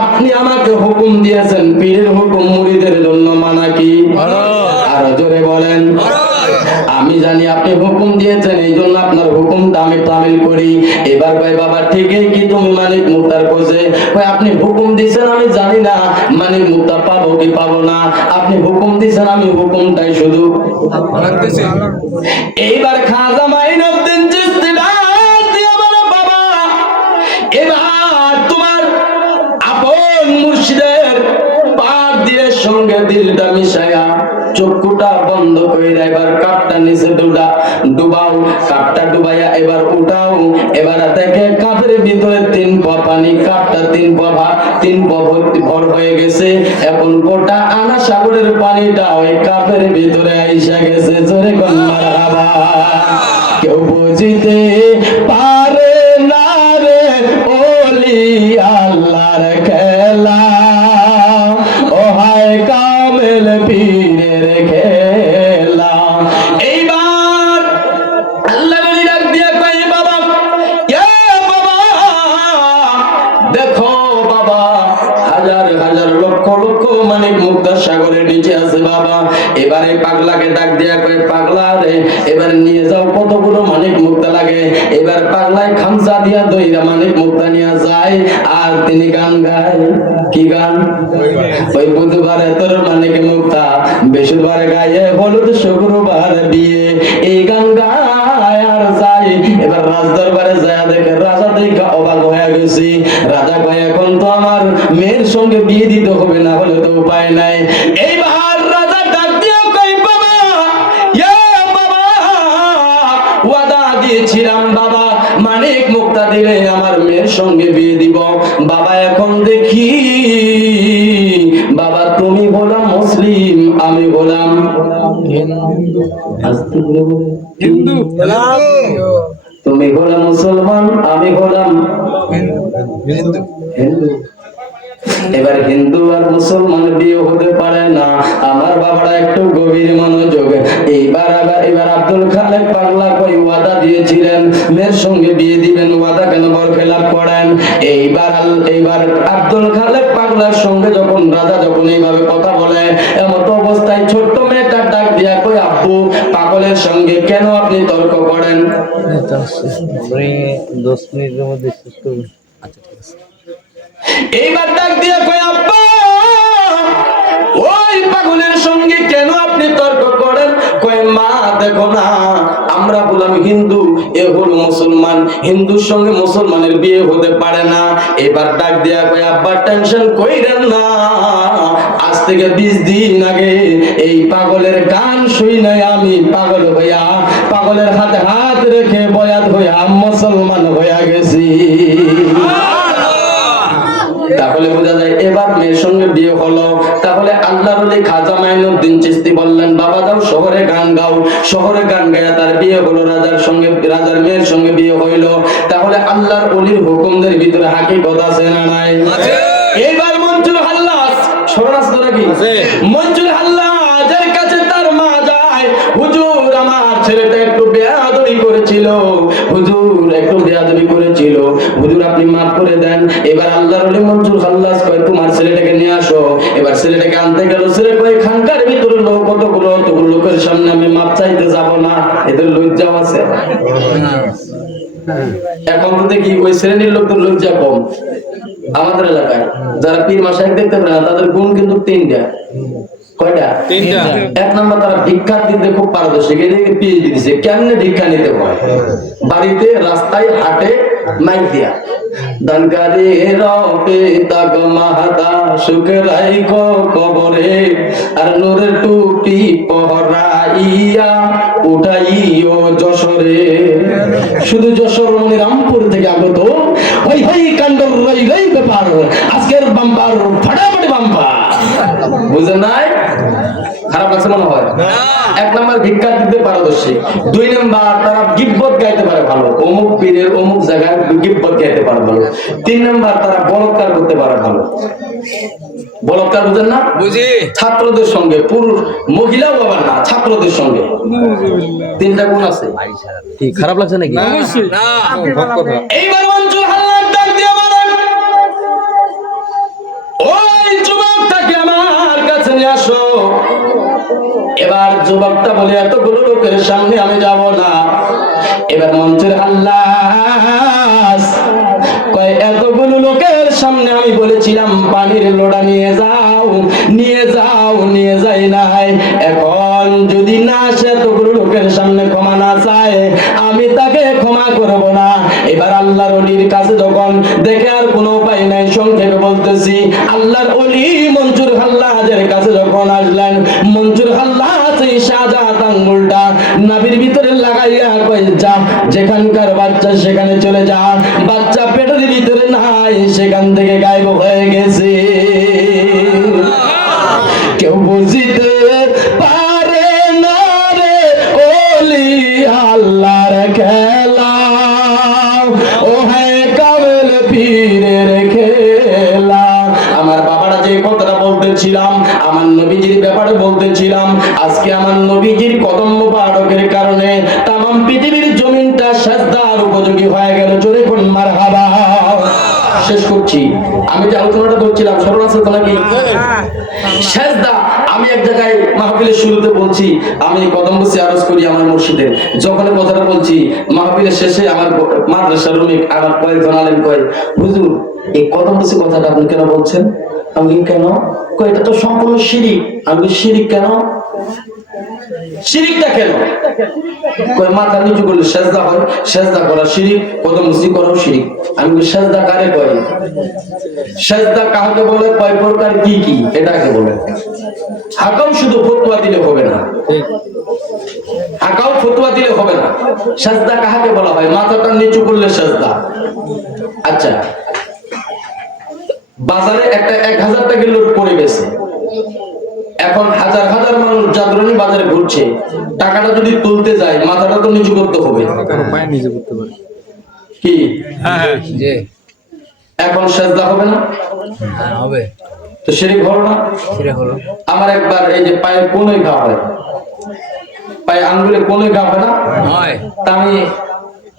আপনি আমাকে হুকুম দিয়েছেন, পীরের হুকুম মুরিদের জন্য মানা কি? আরো জোরে বলেন। আমি জানি আপনি হুকুম দিয়েছেন, এই জন্য আপনার হুকুমটা আমি তামিল করি। এবার কয়, বাবা ঠিকই কি তুমি মানিক মুক্তার খোঁজে? কয় আপনি হুকুম দিয়েছেন, আমি জানি না মানিক মুক্তা পাবো কি পাবো না, আপনি হুকুম দিয়েছেন, আমি হুকুমটাই শুধু। এইবার খাজা মাইনুদ্দিন চিশতি ডাক দিয়া বলে, বাবা এবার তোমার আপন মুর্শিদের পাক দিয়ে সঙ্গে দিলটা মিশায়া চক্ষুটা বন্ধ করে এবার কাপটা নিচে ডুবাও, কাপটা ডুবাইয়া এবার উঠাও। এবার দেখে কাপের ভিতরে 3 পা পানি, কাপটা 3 পা ভর হয়ে গেছে। এখন গোটা আনা সাগরের পানিটা ওই কাপের ভিতরে আইসা গেছে। জোরে কোন মারহাবা। কেউ বুঝিতে পারে না রে ওলি আল্লাহর খেলা, ও হায় কামেল পীরের খেলা। এইবার আল্লাহ বলি ডাক দিয়া কয়, বাবা এ বাবা মুক্তার সাগরের নিচে আছে বাবা। এবারে পাগলাকে ডাক দিয়া কয়, পাগলা রে এবার নিয়ে যাও কতগুলো মানিক মুক্তা লাগে। এবার পাগলায় খামচা দিয়া দইরা মানিক মুক্তা নিয়ে যায়, আর তিনি গান গায়। কি গান? ওই বুধবারে তোর মানিক মুক্তা, বৃহস্পতিবারে গায়ে হলুদ, শুক্রবার বিয়ে। এই গান গায় আর যায়। এবার রাজ দরবারে যায়, দেখে রাজা দেখে অবাক হয়ে গেছি। রাজা কয়, এখন তো আমার মেয়ের সঙ্গে বিয়ে দিতে হবে, না হলে তো উপায় নাই। এইবার রাজা ডাক দিয়া কই, বাবা বাবা, ওয়াদা দিয়েছিলাম বাবা, মানিক মুক্তা দিলে আমার মেয়ের সঙ্গে বিয়ে দিব। বাবা এখন দেখি বাবা তুমি হলাম মুসলিম, আমি হলাম হিন্দু। তুমি হলাম মুসলমান, আমি হলাম হিন্দু। এবার হিন্দু আর মুসলমান বিয়ে হতে পারে না। আমার বাবারা একটু গভীর মনোযোগ। এবার আব্দুল খালেক পাগলা কই ওয়াদা দিয়েছিলেন মেয়ের সঙ্গে বিয়ে দিবেন, ওয়াদা কেন বরখেলাপ করেন? এইবার আব্দুল খালেক পাগলার সঙ্গে যখন রাজা যখন এইভাবে কথা বলে, এমত অবস্থায় ছোট্ট মেয়েটা ডাক দিয়া কই, আব্বু পাগলের সঙ্গে কেন আপনি তর্ক করেন? 10 মিনিটের মধ্যে শেষ করব। এইবার ডাক দিয়া কই, আব্বা ওই পাগলের সঙ্গে কেন আপনি তর্ক করেন? কই, মা দেখো না, আমরা বললাম হিন্দু, এ হলো মুসলমান, হিন্দুর সঙ্গে মুসলমানের বিয়ে হতে পারে না। এবার ডাক দিয়া কই, আব্বা টেনশন কইরেন না, আজ থেকে 20 দিন আগে এই পাগলের গান শুই নাই আমি পাগল হইয়া, পাগলের হাতে হাত রেখে বয়াত হইয়া মুসলমান হইয়া গেছি। তাহলে বোঝা যায় এবার মেয়ের সঙ্গে বিয়ে হলো। তাহলে আল্লাহর ওলি খাজা মাইনুদ্দিন চিশতি বললেন, বাবা যাও শহরে গান গাও। শহরে গান গায়া তার বিয়ে হলো, রাজার মেয়ের সঙ্গে বিয়ে হইলো। তাহলে আল্লাহর ওলির হুকুমদের ভিতরে হাকিকত আছে না নাই? এইবার মঞ্জুর হাল্লাস, শোনা আছে নাকি? মঞ্জুর হাল্লাজের কাছে তার মা যায়, হুজুর আমার ছেলেটা একটু বেয়াদবি করেছিল, হুজুর একটু বেয়াদবি করেছিল, হুজুর আপনি মাফ করে দেন। এবার আল্লাহর ওলি মঞ্জুর হাল্লাস কয়, তোমার ছেলেটাকে নিয়ে আসো। এবার ছেলেটাকে আনতে গেল। ছেলে কয়, খানকার ভিতরে লোক কতগুলো, অতগুলো লোকের সামনে আমি মাপ চাইতে যাব না, এদের লজ্জাও আছে। এখন তো দেখি ওই শ্রেণীর লোকদের লজ্জা কম। আমাদের এলাকায় যারা পীর মাশায়েখ দেখতে পারে না, তাদের গুণ কিন্তু 3টা। কয়টা? 3টা। এক নাম্বার, তারা ভিক্ষা দিতে খুব পারদর্শী, এদিকে পিএইচডি দিছে কেমনে ভিক্ষা নিতে হয়। বাড়িতে, রাস্তায়, হাটে মাইক দিয়া দানকারী রবে তাগ মাহাদা সুখ রাইখো কবরে, আর নূরের টুপি পহরাইয়া উঠাইও যশোরে। শুধু যশোর মানে রামপুর থেকে আগত হই হই কাণ্ডর রই রই ব্যাপার, আজকের বাম্পার ফাটাফাটি বাম্পার। বুঝেন নাই? খারাপ লাগছে মনে হয়? এক নাম্বার ভিক্ষা দিতে পারদর্শী। 2 নাম্বার তারা গিবত গাইতে পারে ভালো, অমুক পীরের অমুক জায়গায় গিবত গাইতে পারে ভালো। 3 নাম্বার তারা বলৎকার করতে পারে ভালো। বলৎকার বুঝেন না? বুঝি। ছাত্রদের সঙ্গে, পুরুষ মহিলাও আবার না, ছাত্রদের সঙ্গে 3টা গুণ আছে। কি খারাপ লাগছে নাকি? না, এইবার মঞ্জুর হাল্লার ডাক দিয়ে বলেন, ওই যুবকটাকে আমার কাছে নিয়ে আসো। এবার যুবকটা বলে, এতগুলো লোকের সামনে আমি যাব না। এবার মঞ্জুর হাল্লাস কয়, এতগুলো লোকের সামনে আমি বলেছিলাম পানির লোটা নিয়ে যাও, নিয়ে যাও, নিয়ে যাই নাই। এখন যদি না সে এতগুলো লোকের সামনে ক্ষমা না চায়, আমি তাকে ক্ষমা করব না। এবার আল্লাহর ওলির কাছে যখন দেখে আর কোনো উপায় নাই, সংক্ষেপে বলতেছি, আল্লাহর ওলি মঞ্জুর হাল্লাজের কাছে যখন আসলেন, মঞ্জুর হাল্লাজ এই শাহজাহাত আঙ্গুলটা নাভির ভিতরে লাগাইয়া কয়, যা, যেখানকার বাচ্চা সেখানে চলে যা, বাচ্চা পেটের ভিতরে নাই, সেখান থেকে গায়েব হয়ে গেছে। কেউ বুঝিতে পারে না রে ওলি আল্লাহর খেলা, ও হ্যাঁ কামেল পীরের খেলা। আমার বাবারা যে কথাটা বলতেছিলাম, আমার নবীজির ব্যাপারে বলতেছিলাম, আজকে আমার নবীজির কদম মুবারকের কারণে তামাম পৃথিবীর জমিনটা সাজদার উপযোগী হয়ে গেল। জোরে কোন মারহাবা। শেষ করছি। আমি যে আলোচনাটা করছিলাম স্মরণ আছে তো নাকি? সেজদা আমি এক জায়গায় মাহফিলের শুরুতে বলছি আমি কদম বসে আরজ করি আমার মুর্শিদের। যখন কথাটা বলছি মাহফিলের শেষে আমার মাদ্রাসার রুমে আমার কয়েকজন আলেম কয়, হুজুর এই কদম বসে কথাটা আপনি কেন বলছেন? আমি কেন? কয় এটা তো সম্পূর্ণ শিরিক। আমি শিরিক কেন? শিরিকটা কেন? কয় মাথা নিচু করলে সেজদা হয়, সেজদা করা শিরিক, কদম বসি করাও শিরিক। আমি সেজদা কারে কয়? সেজদা কাকে বলে, কয় প্রকার, কি কি, এটাকে বলে। হাকাও শুধু ফতোয়া দিলে হবে না, হাকাও ফতোয়া দিলে হবে না। সেজদা কাকে বলা হয়? মাথাটা নিচু করলে সেজদা। আচ্ছা, বাজারে একটা 1000 টাকার নোট পড়ে গেছে, এখন হাজার হাজার মানুষ জাগরণী বাজারে ঘুরছে, টাকাটা যদি তুলতে যায় মাথাটা তো নিচু করতে হবে কি? জি এখন সেজদা হবে না? হ্যাঁ হবে। তো শিরিক হলো না? সেটা হলো আমার একবার এই যে পায়ের কোনোই ঘা হয়, পায়ে আঙ্গুলে কোনোই ঘা হয় না, হয়। তা আমি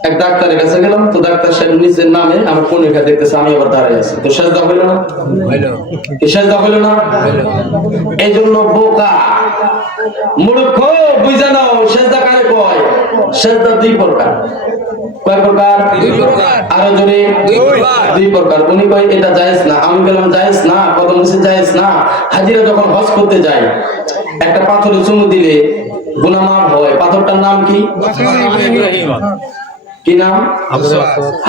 এক ডাক্তারের কাছে গেলাম, তো ডাক্তার সাহেব নিজের নামে আমার কোনোই ঘা দেখতেছে, আমি আবার দাঁড়িয়ে আছি, তো সেজদা হইলো না? হইলো কি সেজদা হইলো না? হইলো। এই জন্য বোকা মূর্খ বুঝে নাও, সেজদা কারে কয়? সেজদা দুই প্রকার। কয় প্রকার? দুই প্রকার। আরো জোরে। দুই প্রকার। দুই প্রকার। উনি কয় এটা জায়েজ না, আমি বললাম জায়েজ না, কদম বসে জায়েজ না। হাজিরা যখন হজ করতে যায় একটা পাথরে চুমু দিলে গুনাহ মাফ হয়। পাথরটার নাম কি? কি নাম?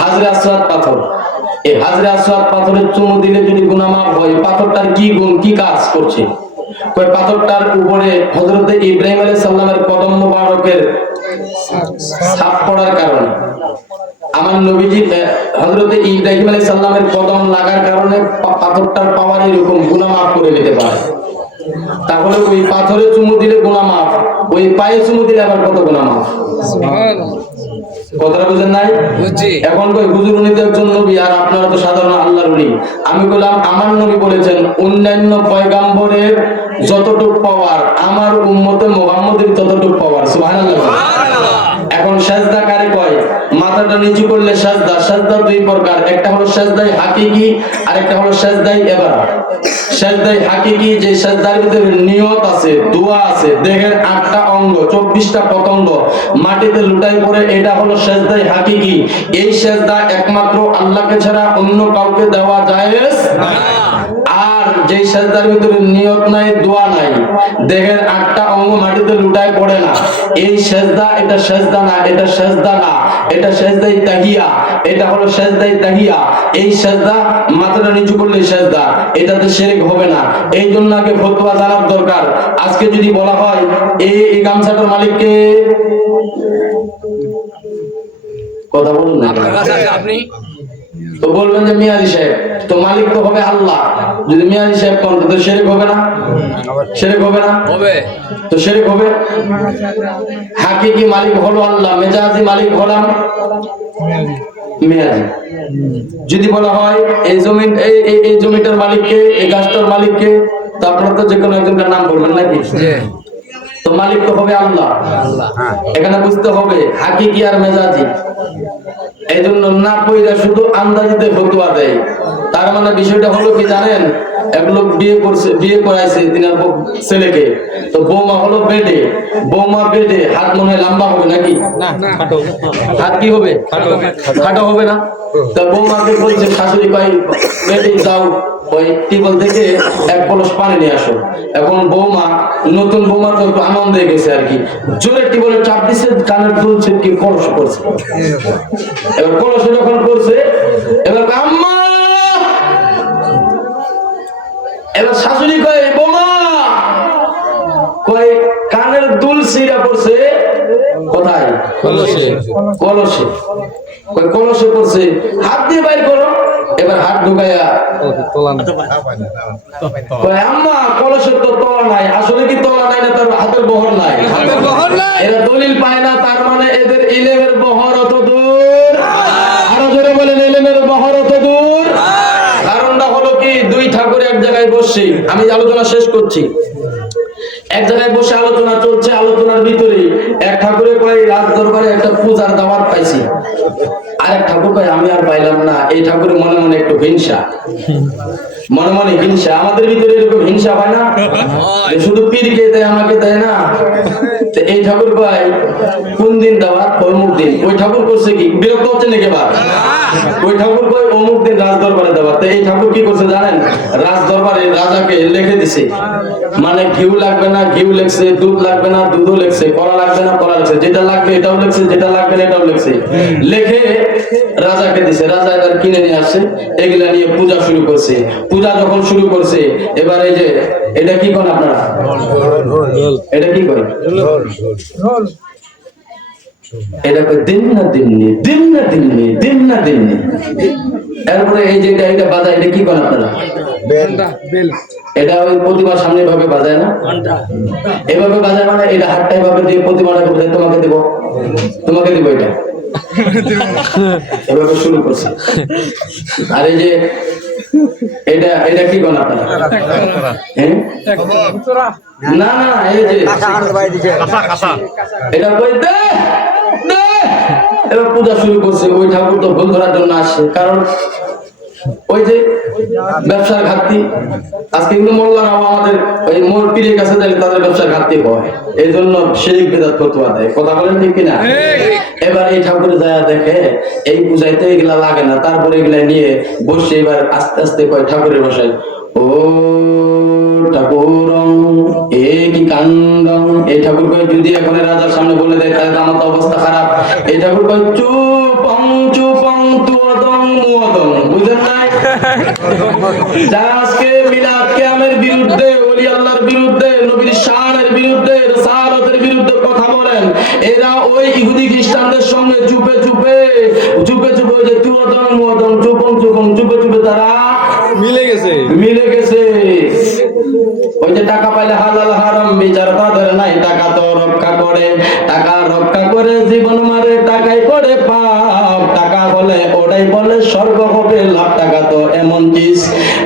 হাজরে আসওয়াদ পাথর। এই হাজরে আসওয়াদ পাথরের চুমু দিলে যদি গুনাহ মাফ হয়, পাথরটার কি গুণ, কি কাজ করছে? কয় পাথরটার উপরে হযরত ইব্রাহিম আলাইহিস সালামের কদম মোবারকের ছাপ পড়ার কারণে, আমার নবীজি হযরত ইব্রাহিম আলাইহিস সালামের কদম লাগার কারণে পাথরটার পাওয়ার এরকম গুনাহ মাফ করে দিতে পারে। তাহলে ওই পাথরে চুমু দিলে গুনাহ মাফ, ওই পায়ে চুমু দিলে আবার কত গুনাহ মাফ। কথাটা বুঝেন নাই? বুঝছি। এখন কই হুজুর উনি তো একজন নবী আর আপনারা তো সাধারণ আল্লাহর ওলি। আমি বললাম আমার নবী বলেছেন অন্যান্য পয়গাম্বরের যতটুকু পাওয়ার আমার উম্মতে মুহাম্মদের ততটুকু পাওয়ার। সুবহানাল্লাহ। এখন সেজদা কারে কয়? মাথাটা নিচু করলে সেজদা। সেজদা দুই প্রকার, একটা হলো সেজদাই হাকিকি আর একটা হলো সেজদাই ইবাদত। সেজদাই হাকিকি যে সেজদার ভিতরে নিয়ত আছে, দোয়া আছে, দেহের 8টা অঙ্গ 24টা পতঙ্গ মাটিতে লুটাই পড়ে, এটা হলো সেজদাই হাকিকি। এই সেজদা একমাত্র আল্লাহকে ছাড়া অন্য কাউকে দেওয়া জায়েজ না। আর যে সেজদার ভিতরে নিয়ত নাই, দোয়া নাই, দেহের 8টা অঙ্গ মাটিতে লুটায় পড়ে না, এই সেজদা, এটা সেজদা না, এটা সেজদা না, এটা সেজদাই তাহিয়া, এটা হলো সেজদাই তাহিয়া। এই সেজদা মাথাটা নিচু করলে সেজদা, এটাতে শিরক হবে না। এই জন্য আগে ফতোয়া জানার দরকার। আজকে যদি বলা হয় এই গামছাটার মালিককে, কথা বলুন না, আপনার কাছে আছে, আপনি তো বলবেন যে মিয়াজি সাহেব, তো মালিক তো হবে আল্লাহ। যদি মিয়াজি সাহেব কোন, তো শিরক হবে না? শিরক হবে না? হবে। তো শিরক হবে। হাকিকি মালিক হলো আল্লাহ, মেজাজি মালিক হলাম মিয়াজি। যদি বলা হয় এই জমি, এই জমিটার মালিককে, এই গাছটার মালিককে, তো আপনারা তো যে কোনো একজনের নাম বলবেন নাকি? তো মালিক তো হবে আল্লাহ। আল্লাহ। এখানে বুঝতে হবে হাকিকি আর মেজাজি। এই জন্য না পয়রা শুধু আন্দাজিতে ফতোয়া দেয়। তার মানে বিষয়টা হলো কি জানেন? এক লোক বিয়ে করছে, বিয়ে করাইছে তিনার ছেলেকে, তো বৌমা হলো বেডে, বৌমা বেডে, হাত মনে হয় লম্বা হবে নাকি? হাত কি হবে? খাটো হবে না? তা বৌমাকে বলছে শাশুড়ি ভাই বেডে যাও, ওই টিবল থেকে এক কলস পানি নিয়ে আসো। এখন বৌমা, নতুন বৌমা তো একটু আনন্দে গেছে আর কি, জোরে টিবলে চাপ দিচ্ছে, কানের দুলছে, কি কলস করছে। এবার কলসে যখন করছে, এবার আম্মা, এবার শাশুড়ি কয় বৌমা, কয় কানের দুল ছিঁড়া পড়ছে কোথায়? কলসে। কলসে। কয় কলসে পড়ছে, হাত দিয়ে বাইর করো। এবার হাত ঢুকাইয়া কয় আম্মা কলসের তো তলা নাই। আসলে কি তলা নাই না তার হাতের বহর নাই? এরা দলিল পায় না, তার মানে এদের ইলমের বহর অত দূর। আরো জোরে বলেন ইলমের বহর অত দূর। কারণটা হলো কি, দুই ঠাকুর এক জায়গায় বসছি, আমি আলোচনা শেষ করছি। এক জায়গায় বসে আলোচনা চলছে, আলোচনার ভিতরে এক ঠাকুরে কয় রাজ দরবারে একটা পূজার দাওয়াত পাইছি। আরেক ঠাকুর ঠাকুর ভাই আমি আর পাইলাম না। এই ঠাকুরের মনে মনে একটু হিংসা, মনে মনে হিংসা। আমাদের ভিতরে এরকম হিংসা হয় না যে শুধু পীরকে দেয় আমাকে দেয় না। তো এই ঠাকুর ভাই কোন দিন দাওয়াত? অমুক দিন। ওই ঠাকুর করছে কি, বিরক্ত হচ্ছে নাকি এবার? ওই ঠাকুর ভাই অমুক দিন রাজ দরবারে দাওয়াত। তো এই ঠাকুর কি করছে জানেন? রাজ দরবারে রাজাকে লিখে দিছে, মানে ঘিউ লাগবে না ঘিউ লেখছে, দুধ লাগবে না দুধও লেখছে, কলা লাগবে না কলা লেখছে, যেটা লাগবে এটাও লেখছে, যেটা লাগবে না এটাও লেখছে, লিখে রাজাকে দিছে। রাজা এবার কিনে নিয়ে আসছে, এগুলা নিয়ে পূজা শুরু করছে। পূজা যখন শুরু করছে, এবার এই যে এটা কি করেন আপনারা? এটা কি করেন? এটা দিন না দিননি, দিন না দিননি, দিন না দিননি। এরপরে এই যে এটা বাজায়, এটা কি করেন আপনারা? এটা ওই প্রতিমার সামনে ভাবে বাজায় না, এভাবে বাজায়, মানে এটা হাতটা এভাবে দিয়ে প্রতিমাটাকে বোঝায় তোমাকে দেবো, তোমাকে দেবো, এটা এভাবে শুরু করছে। আর এই যে এটা এটা কি করেন আপনারা? হ্যাঁ? না না, এই যে এটা কই দে দে, এবার পূজা শুরু করছে। ওই ঠাকুর তো ভুল ধরার জন্য আসছে, কারণ ওই যে ব্যবসার ঘাটতি। আজকে কিন্তু মোল্লারাও আমাদের ওই মোর পীরের কাছে যাইলে তাদের ব্যবসার ঘাটতি হয়, এই জন্য শিরিক বিদআত ফতোয়া দেয়। কথা বলেন ঠিক কিনা? এবার এই ঠাকুরে যায় দেখে এই পূজাইতে এগুলা লাগে না, তারপরে এগুলা নিয়ে বসে এবার আস্তে আস্তে কয় ঠাকুরের বসায়, ও ঠাকুরং এ কি কাণ্ডং। এই ঠাকুর কয় যদি এখন রাজার সামনে বলে দেয় তাহলে তো আমার তো অবস্থা খারাপ। এই ঠাকুর কয় চুপং চুপং তুদং মুদং। বুঝেন নাই? যারা আজকে মিলাদ কিয়ামের বিরুদ্ধে, ওলি আল্লাহর বিরুদ্ধে, নবীর শানের বিরুদ্ধে, রিসালাতের বিরুদ্ধে কথা বলেন, এরা ওই ইহুদি খ্রিস্টানদের সঙ্গে চুপে চুপে চুপে চুপে ওই যে তুদং মুদং চুপং চুপং চুপে চুপে তারা মিলে গেছে। ওই যে টাকা পাইলে হালাল হারাম বিচার তাদের নাই, টাকা তো রক্ষা করে, টাকা রক্ষা করে জীবন মারে, টাকাই করে পাপ। টাকা বলে ওটাই বলে স্বর্গ হবে লাভ। টাকা তো এমন চিজ,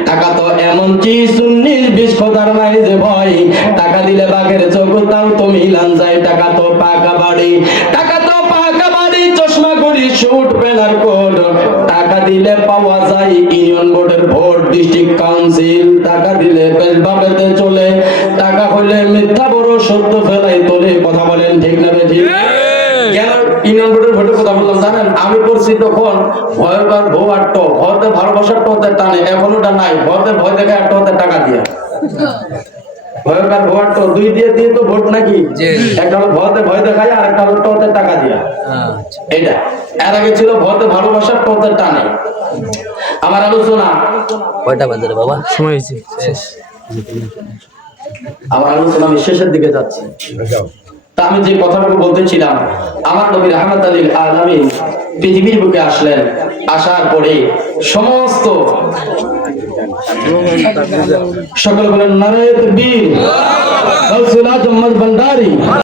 টাকা তো এমন চিজ 19-20 খোদার নাই যে ভয়। টাকা দিলে বাঘের চোখ তাও তো মিলান যায়। টাকা তো পাকা বাড়ি, টাকা তো পাকা বাড়ি, চশমা করি শুট পেনার কোড। টাকা দিলে পাওয়া যায় ইউনিয়ন বোর্ডের ভোট, ডিস্ট্রিক্ট কাউন্সিল। টাকা দিলে বেশ বাপেতে চলে, টাকা হলে মিথ্যা বড় সত্য ফেলাই তোলে। কথা বলেন ঠিক না ঠিক? কেন ইউনিয়ন বোর্ডের ভোটের কথা বললাম জানেন? আমি করছি তখন ভয়কার ভো আট্ট, ভয়তে ভালোবাসার টতে টানে, এখন ওটা নাই। ভয়তে ভয় দেখে একটা হতে টাকা দিয়া, ভয়কার ভো আট্ট দুই দিয়ে দিয়ে তো ভোট নাকি? একটা হলো ভয়তে ভয় দেখায়, আর একটা হলো টতে টাকা দিয়া। এটা এর আগে ছিল ভয়তে ভালোবাসার টতে টানে। আমার আলোচনা কয়টা বাজে রে বাবা? সময় হয়েছে শেষ। আমার আলোচনা আমি শেষের দিকে যাচ্ছি। তা আমি যে কথাটুকু বলতেছিলাম, আমার নবী রাহমাতুল লিল আলামিন পৃথিবীর বুকে আসলেন। আসার পরে সমস্ত সকল বলেন নারে তাকবীর, গাউসুল আজম ভান্ডারী।